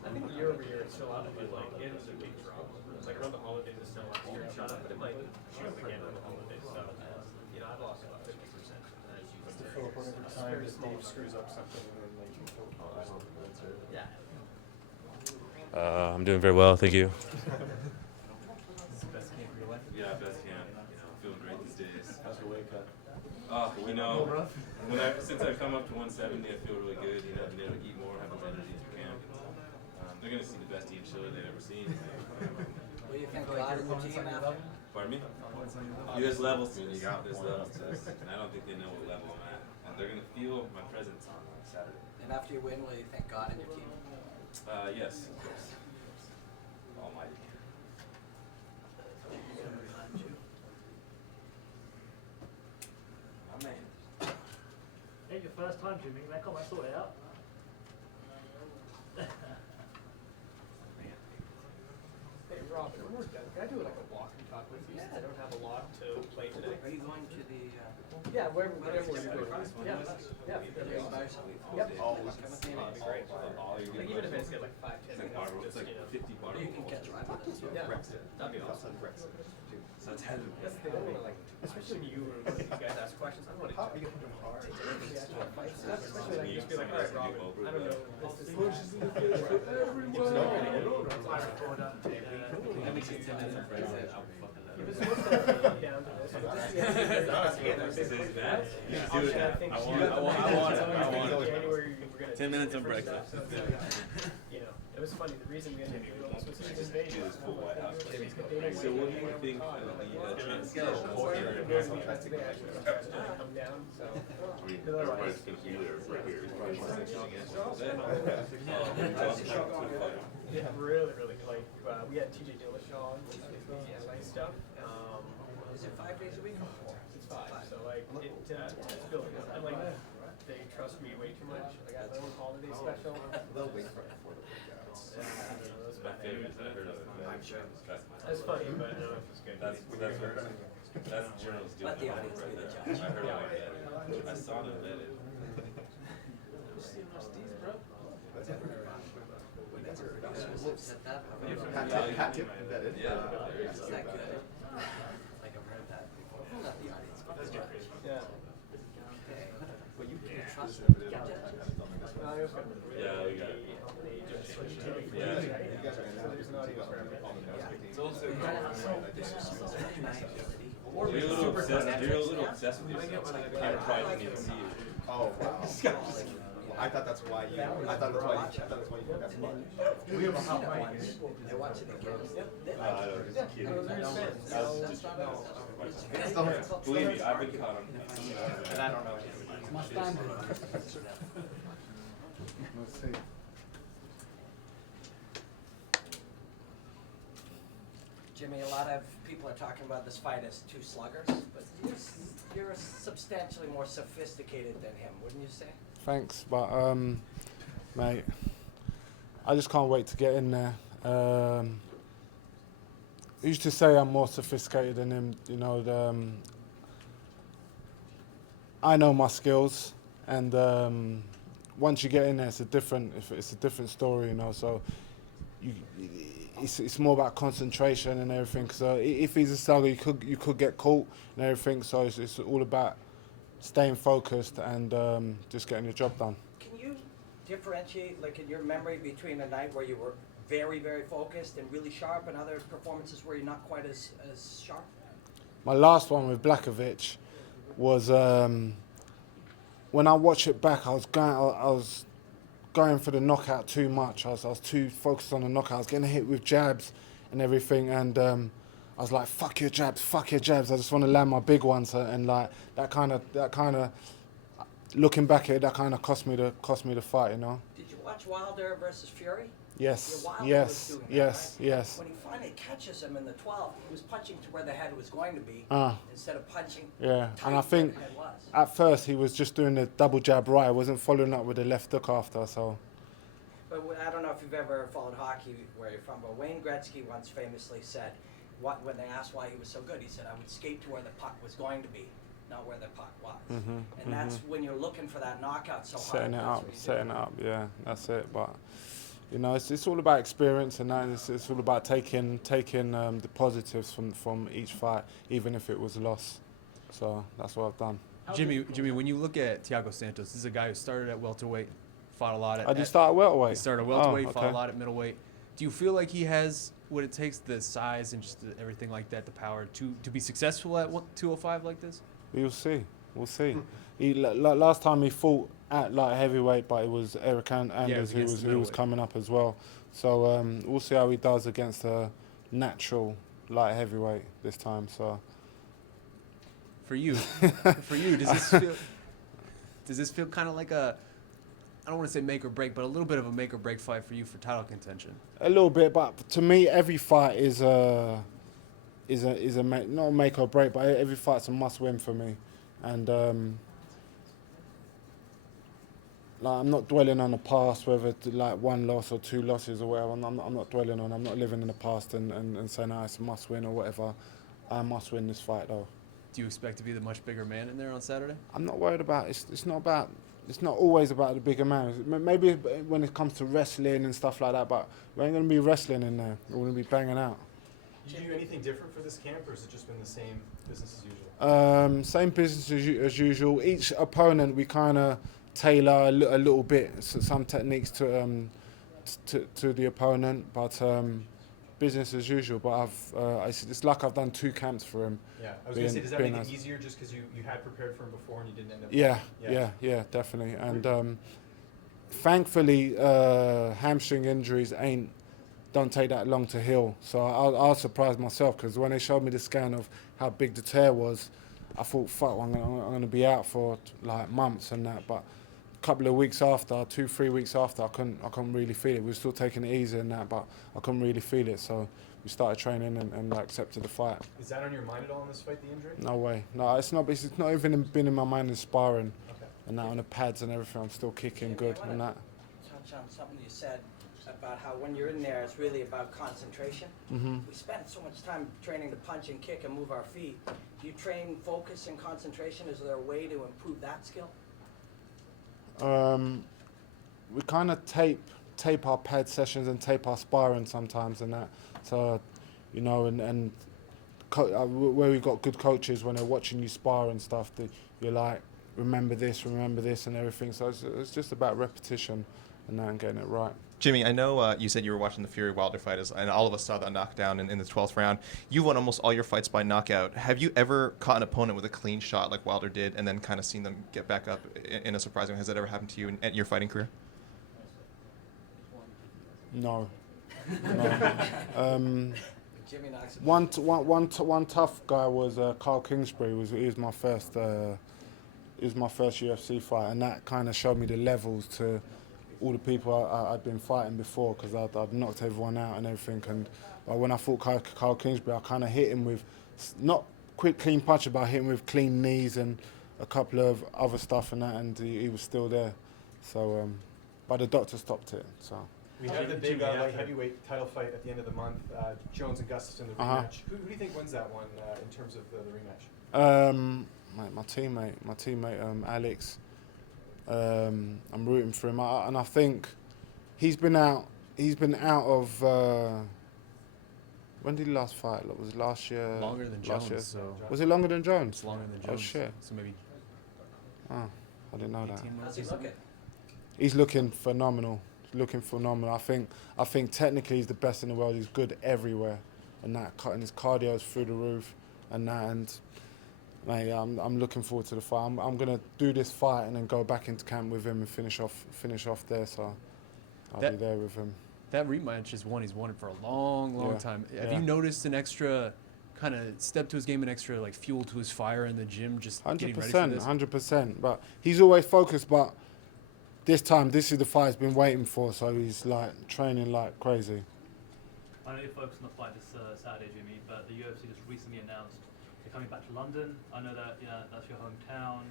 I think year over year it's still up, but like it was a big drop. It's like around the holidays it's still last year it shot up, but it might shoot up again around the holidays. So you know, I've lost about 50%. Time that Dave screws up something and then like yeah. I'm doing very well, thank you. best camp of your life. Yeah, best camp. Feeling great these days. How's your weight cut? You know, since I've come up to 170, I feel really good. You know, I've been able to eat more, have more energy through camp. They're gonna see the best team Chile they've ever seen. What do you think God and your team after? Pardon me? There's levels to this. There's levels to this, and I don't think they know what level I'm at. And they're gonna feel my presence on Saturday. And after you win, will you thank God and your team? Yes, of course. Almighty. My man. Hey, your first time, Jimmy. That got my sorted out. Hey Robin, when we're done, can I do like a walk and talk with you since I don't have a lot to play today? Are you going to the? Yeah, whatever you're doing. Yeah, yeah. Yep. Always. That'd be great. Like even if it's get like 5-10 minutes, just you know. You can catch right with this. Yeah, that'd be awesome. So it's heavy. That's the thing. I don't want to like, especially when you or one of these guys ask questions. I don't want to take them hard. Especially like just be like, all right, Robin, I don't know. That makes it 10 minutes of breakfast. If it's supposed to be down to this, January, we're gonna 10 minutes of different breakfast. stuff, so, you know, it was funny. The reason we ended up doing this was his invasion. So what do you think of the transition? Come down, so. Everybody's going to be there right here. Yeah, really, really good. Like, we had TJ Dillashaw on, which is the LA stuff. Is it 5 days a week or 4? It's 5. So, like, it's building up. And, like, they trust me way too much. Like, Yeah, the little holiday special. They'll wait for affordable workouts. Yeah, I don't know, That's my favorite that I heard of it. I'm sure. That's funny, but I don't know if it's good. That's journalists doing Let the it. audience be the I judge. heard of it. I saw them at it. Set that up. Hat tip embedded. Yeah. Is that good? Like I've heard that before. Let the audience be the judge. Yeah. Okay. Well, you can trust them. No, you're okay. Yeah, we got it. Yeah. There's an audience for everything. It's also Nice. You're a little obsessed with yourself. The camera probably doesn't even see you. Oh, wow. I thought that's why you. I thought that's why you got smart. We have a hot mic. They're watching the games. I was just kidding. Believe me, I've been caught on that. And I don't know. Let's see. Jimmy, a lot of people are talking about this fight as two sluggers, but you're substantially more sophisticated than him, wouldn't you say? Thanks, but mate, I just can't wait to get in there. Who's to say I'm more sophisticated than him? You know, I know my skills, and once you get in there, it's a different story. You know, so it's more about concentration and everything. So if he's a slugger, you could get caught and everything. So it's all about staying focused and just getting your job done. Can you differentiate, like in your memory, between a night where you were very, very focused and really sharp and other performances where you're not quite as sharp? My last one with Blakovic was when I watch it back, I was going for the knockout too much. I was too focused on the knockout. I was getting hit with jabs and everything, and I was like, fuck your jabs. I just want to land my big ones, and like that kind of looking back at it, that kind of cost me the fight, you know. Did you watch Wilder versus Fury? Yes, Yeah, Wilder yes, was doing that, yes, right? yes. When he finally catches him in the 12, he was punching to where the head was going to be instead of punching Yeah, tight and I where think the head was. at first he was just doing the double jab right. I wasn't following up with the left hook after, so. But I don't know if you've ever followed hockey where you're from, but Wayne Gretzky once famously said, when they asked why he was so good, he said, I would skate to where the puck was going to be, not where the puck was. And that's when you're looking for that knockout so hard. Setting it up, yeah, that's it. But you know, it's all about experience, and that it's all about taking the positives from each fight, even if it was a loss. So that's what I've done. Jimmy, when you look at Thiago Santos, this is a guy who started at welterweight, fought a lot at. Did he start at welterweight? He started at welterweight, Oh, fought a okay. lot at middleweight. Do you feel like he has what it takes, the size and just everything like that, the power to be successful at 205 like this? We'll see. Last time he fought at light heavyweight, but it was Eric Anders who was coming up as well. So we'll see how he does against a natural light heavyweight this time. So for you, does this feel kind of like a, I don't want to say make or break, but a little bit of a make or break fight for you for title contention? A little bit, but to me, every fight is not a make or break, but every fight's a must win for me. And like, I'm not dwelling on the past, whether it's like one loss or two losses or whatever. I'm not dwelling on. I'm not living in the past and saying, it's a must win or whatever. I must win this fight though. Do you expect to be the much bigger man in there on Saturday? I'm not worried about it. It's not always about the bigger man. Maybe when it comes to wrestling and stuff like that, but we ain't gonna be wrestling in there. We're gonna be banging out. Did you do anything different for this camp, or has it just been the same business as usual? Same business as usual. Each opponent we kind of tailor a little bit, some techniques to the opponent, but business as usual. But it's like I've done 2 camps for him. Yeah, I was going to say, does that make it easier just because you had prepared for him before and you didn't end up? Yeah, definitely. And thankfully, hamstring injuries don't take that long to heal. So I was surprised myself, because when they showed me the scan of how big the tear was, I thought, fuck, I'm gonna be out for like months and that. But a couple of weeks after, 2-3 weeks after, I couldn't really feel it. We were still taking it easy and that, but I couldn't really feel it. So we started training and accepted the fight. Is that on your mind at all in this fight, the injury? No way. No, it's not even been in my mind in sparring. and that on the pads and everything. I'm still kicking good and that. Touch on something you said about how when you're in there, it's really about concentration. Mhm. We spend so much time training to punch and kick and move our feet. Do you train focus and concentration? Is there a way to improve that skill? We kind of tape our pad sessions and tape our sparring sometimes and that. So, you know, and where we got good coaches when they're watching you spar and stuff, you're like, remember this and everything. So it's just about repetition and that and getting it right. Jimmy, I know you said you were watching the Fury Wilder fight, and all of us saw that knockdown in the 12th round. You won almost all your fights by knockout. Have you ever caught an opponent with a clean shot like Wilder did, and then kind of seen them get back up in a surprising way? Has that ever happened to you in your fighting career? No. Jimmy knocks him. One tough guy was Carl Kingsbury. He was my first UFC fight, and that kind of showed me the levels to all the people I'd been fighting before, because I'd knocked everyone out and everything. And when I fought Carl Kingsbury, I kind of hit him with not quick clean punches, but I hit him with clean knees and a couple of other stuff and that, and he was still there. So, but the doctor stopped it. So. We have the big light heavyweight title fight at the end of the month. Jones and Gustafsson, the rematch. Who do you think wins that one in terms of the rematch? My teammate Alex. I'm rooting for him, and I think he's been out of. When did he last fight? Was it last year? Longer than last Jones. year? So Was it longer than Jones? It's longer than Oh Jones. shit! So maybe. Oh, I didn't know that. How's he looking? He's looking phenomenal. I think technically he's the best in the world. He's good everywhere, and his cardio is through the roof, and that. And mate, I'm looking forward to the fight. I'm gonna do this fight and then go back into camp with him and finish off there. So I'll be there with him. That rematch is one he's wanted for a long time. Have Yeah. you noticed an extra kind of step to his game, an extra like fuel to his fire in the gym, just getting ready for this? 100%. But he's always focused. But this time, this is the fight he's been waiting for. So he's like training like crazy. I know you're focused on the fight this Saturday, Jimmy, but the UFC just recently announced they're coming back to London. I know that that's your hometown.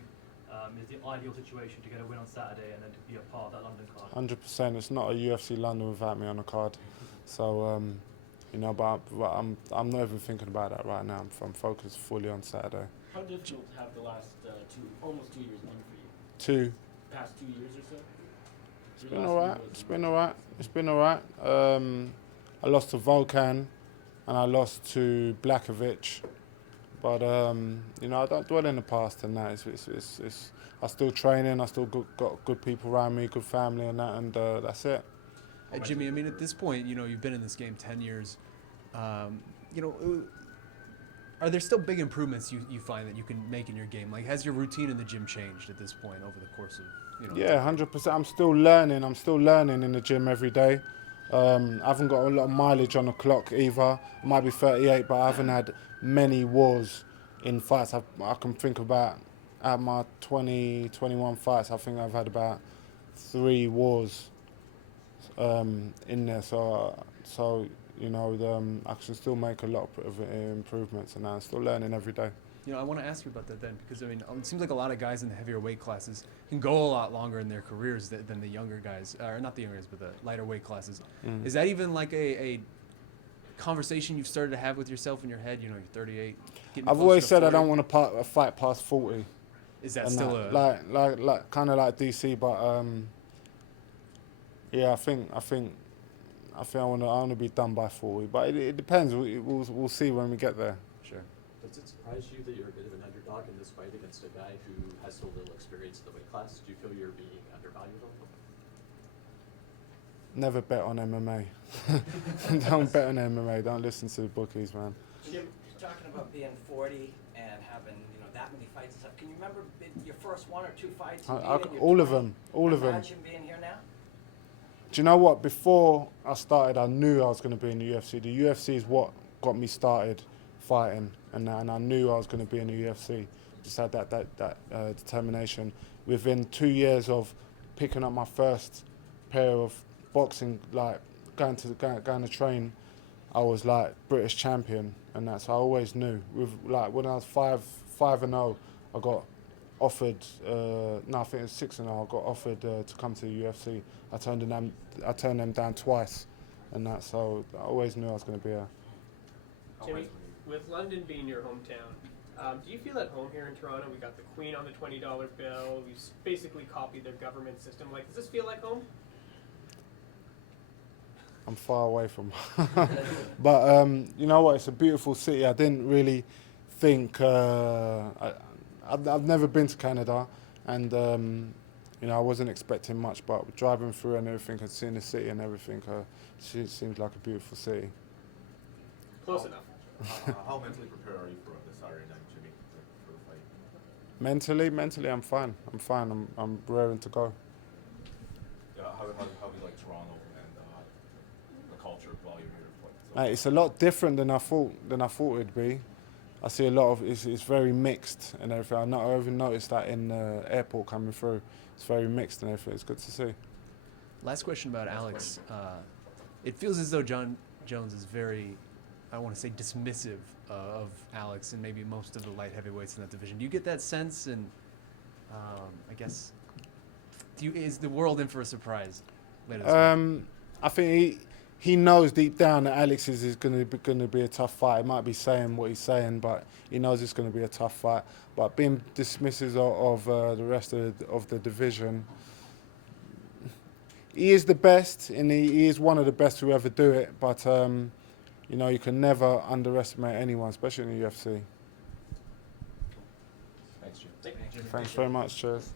Is the ideal situation to get a win on Saturday and then to be a part of that London card? 100%. It's not a UFC London without me on the card. So, but I'm not even thinking about that right now. I'm focused fully on Saturday. How difficult have the last almost 2 years been for you? Past 2 years or so? It's been all right. I lost to Volkan and I lost to Blakovic. But I don't dwell in the past and that. I still training. I still got good people around me, good family and that, and that's it. Jimmy, I mean, at this point, you've been in this game 10 years. Are there still big improvements you find that you can make in your game? Like, has your routine in the gym changed at this point over the course of, Yeah, 100%. I'm still learning in the gym every day. I haven't got a lot of mileage on the clock either. I might be 38, but I haven't had many wars in fights. I can think about, at my 21 fights, I think I've had about 3 wars in there. So I can still make a lot of improvements, and I'm still learning every day. I want to ask you about that then, because it seems like a lot of guys in the heavier weight classes can go a lot longer in their careers than the younger guys, or not the younger guys, but the lighter weight classes. Mm. Is that even like a conversation you've started to have with yourself in your head? You're 38. I've always said I don't want to fight past 40. Is that still like kind of like DC? But yeah, I think I want to be done by 40. But it depends. We'll see when we get there. Sure. Does it surprise you that you're a bit of an underdog in this fight against a guy who has so little experience in the weight class? Do you feel you're being undervalued a little? Never bet on MMA. Don't bet on MMA. Don't listen to the bookies, man. Jim, you're talking about being 40 and having that many fights and stuff. Can you remember your first 1 or 2 fights? All of them. Imagine being here now. Do you know what? Before I started, I knew I was going to be in the UFC. The UFC is what got me started fighting, and I knew I was going to be in the UFC. Just had that determination. Within 2 years of picking up my first pair of boxing, like going to train, I was like British champion, and that's I always knew. With like when I was 5-0, I got offered, no, I think it was 6-0, got offered to come to the UFC. I turned them down twice, and that, so I always knew I was going to be a. Jimmy, with London being your hometown, do you feel at home here in Toronto? We got the Queen on the $20 bill. We basically copied their government system. Like, does this feel like home? I'm far away from, but you know what? It's a beautiful city. I didn't really think. I've never been to Canada, and you know, I wasn't expecting much. But driving through and everything, and seeing the city and everything, it seems like a beautiful city. Close enough. How mentally prepared are you for this Saturday night, Jimmy, for the fight? Mentally, I'm fine. I'm raring to go. Yeah, how do you like Toronto and the culture while you're here? Mate, it's a lot different than I thought it'd be. I see a lot of it's very mixed and everything. I even noticed that in the airport coming through. It's very mixed and everything. It's good to see. Last question about Alex. It feels as though Jon Jones is very, I want to say, dismissive of Alex and maybe most of the light heavyweights in that division. Do you get that sense? And I guess, is the world in for a surprise later this week? I think he knows deep down that Alex is going to be a tough fight. He might be saying what he's saying, but he knows it's going to be a tough fight. But being dismissive of the rest of the division, he is the best, and he is one of the best to ever do it. But you know, you can never underestimate anyone, especially in the UFC. Thanks, Jim. Thanks very much. Cheers.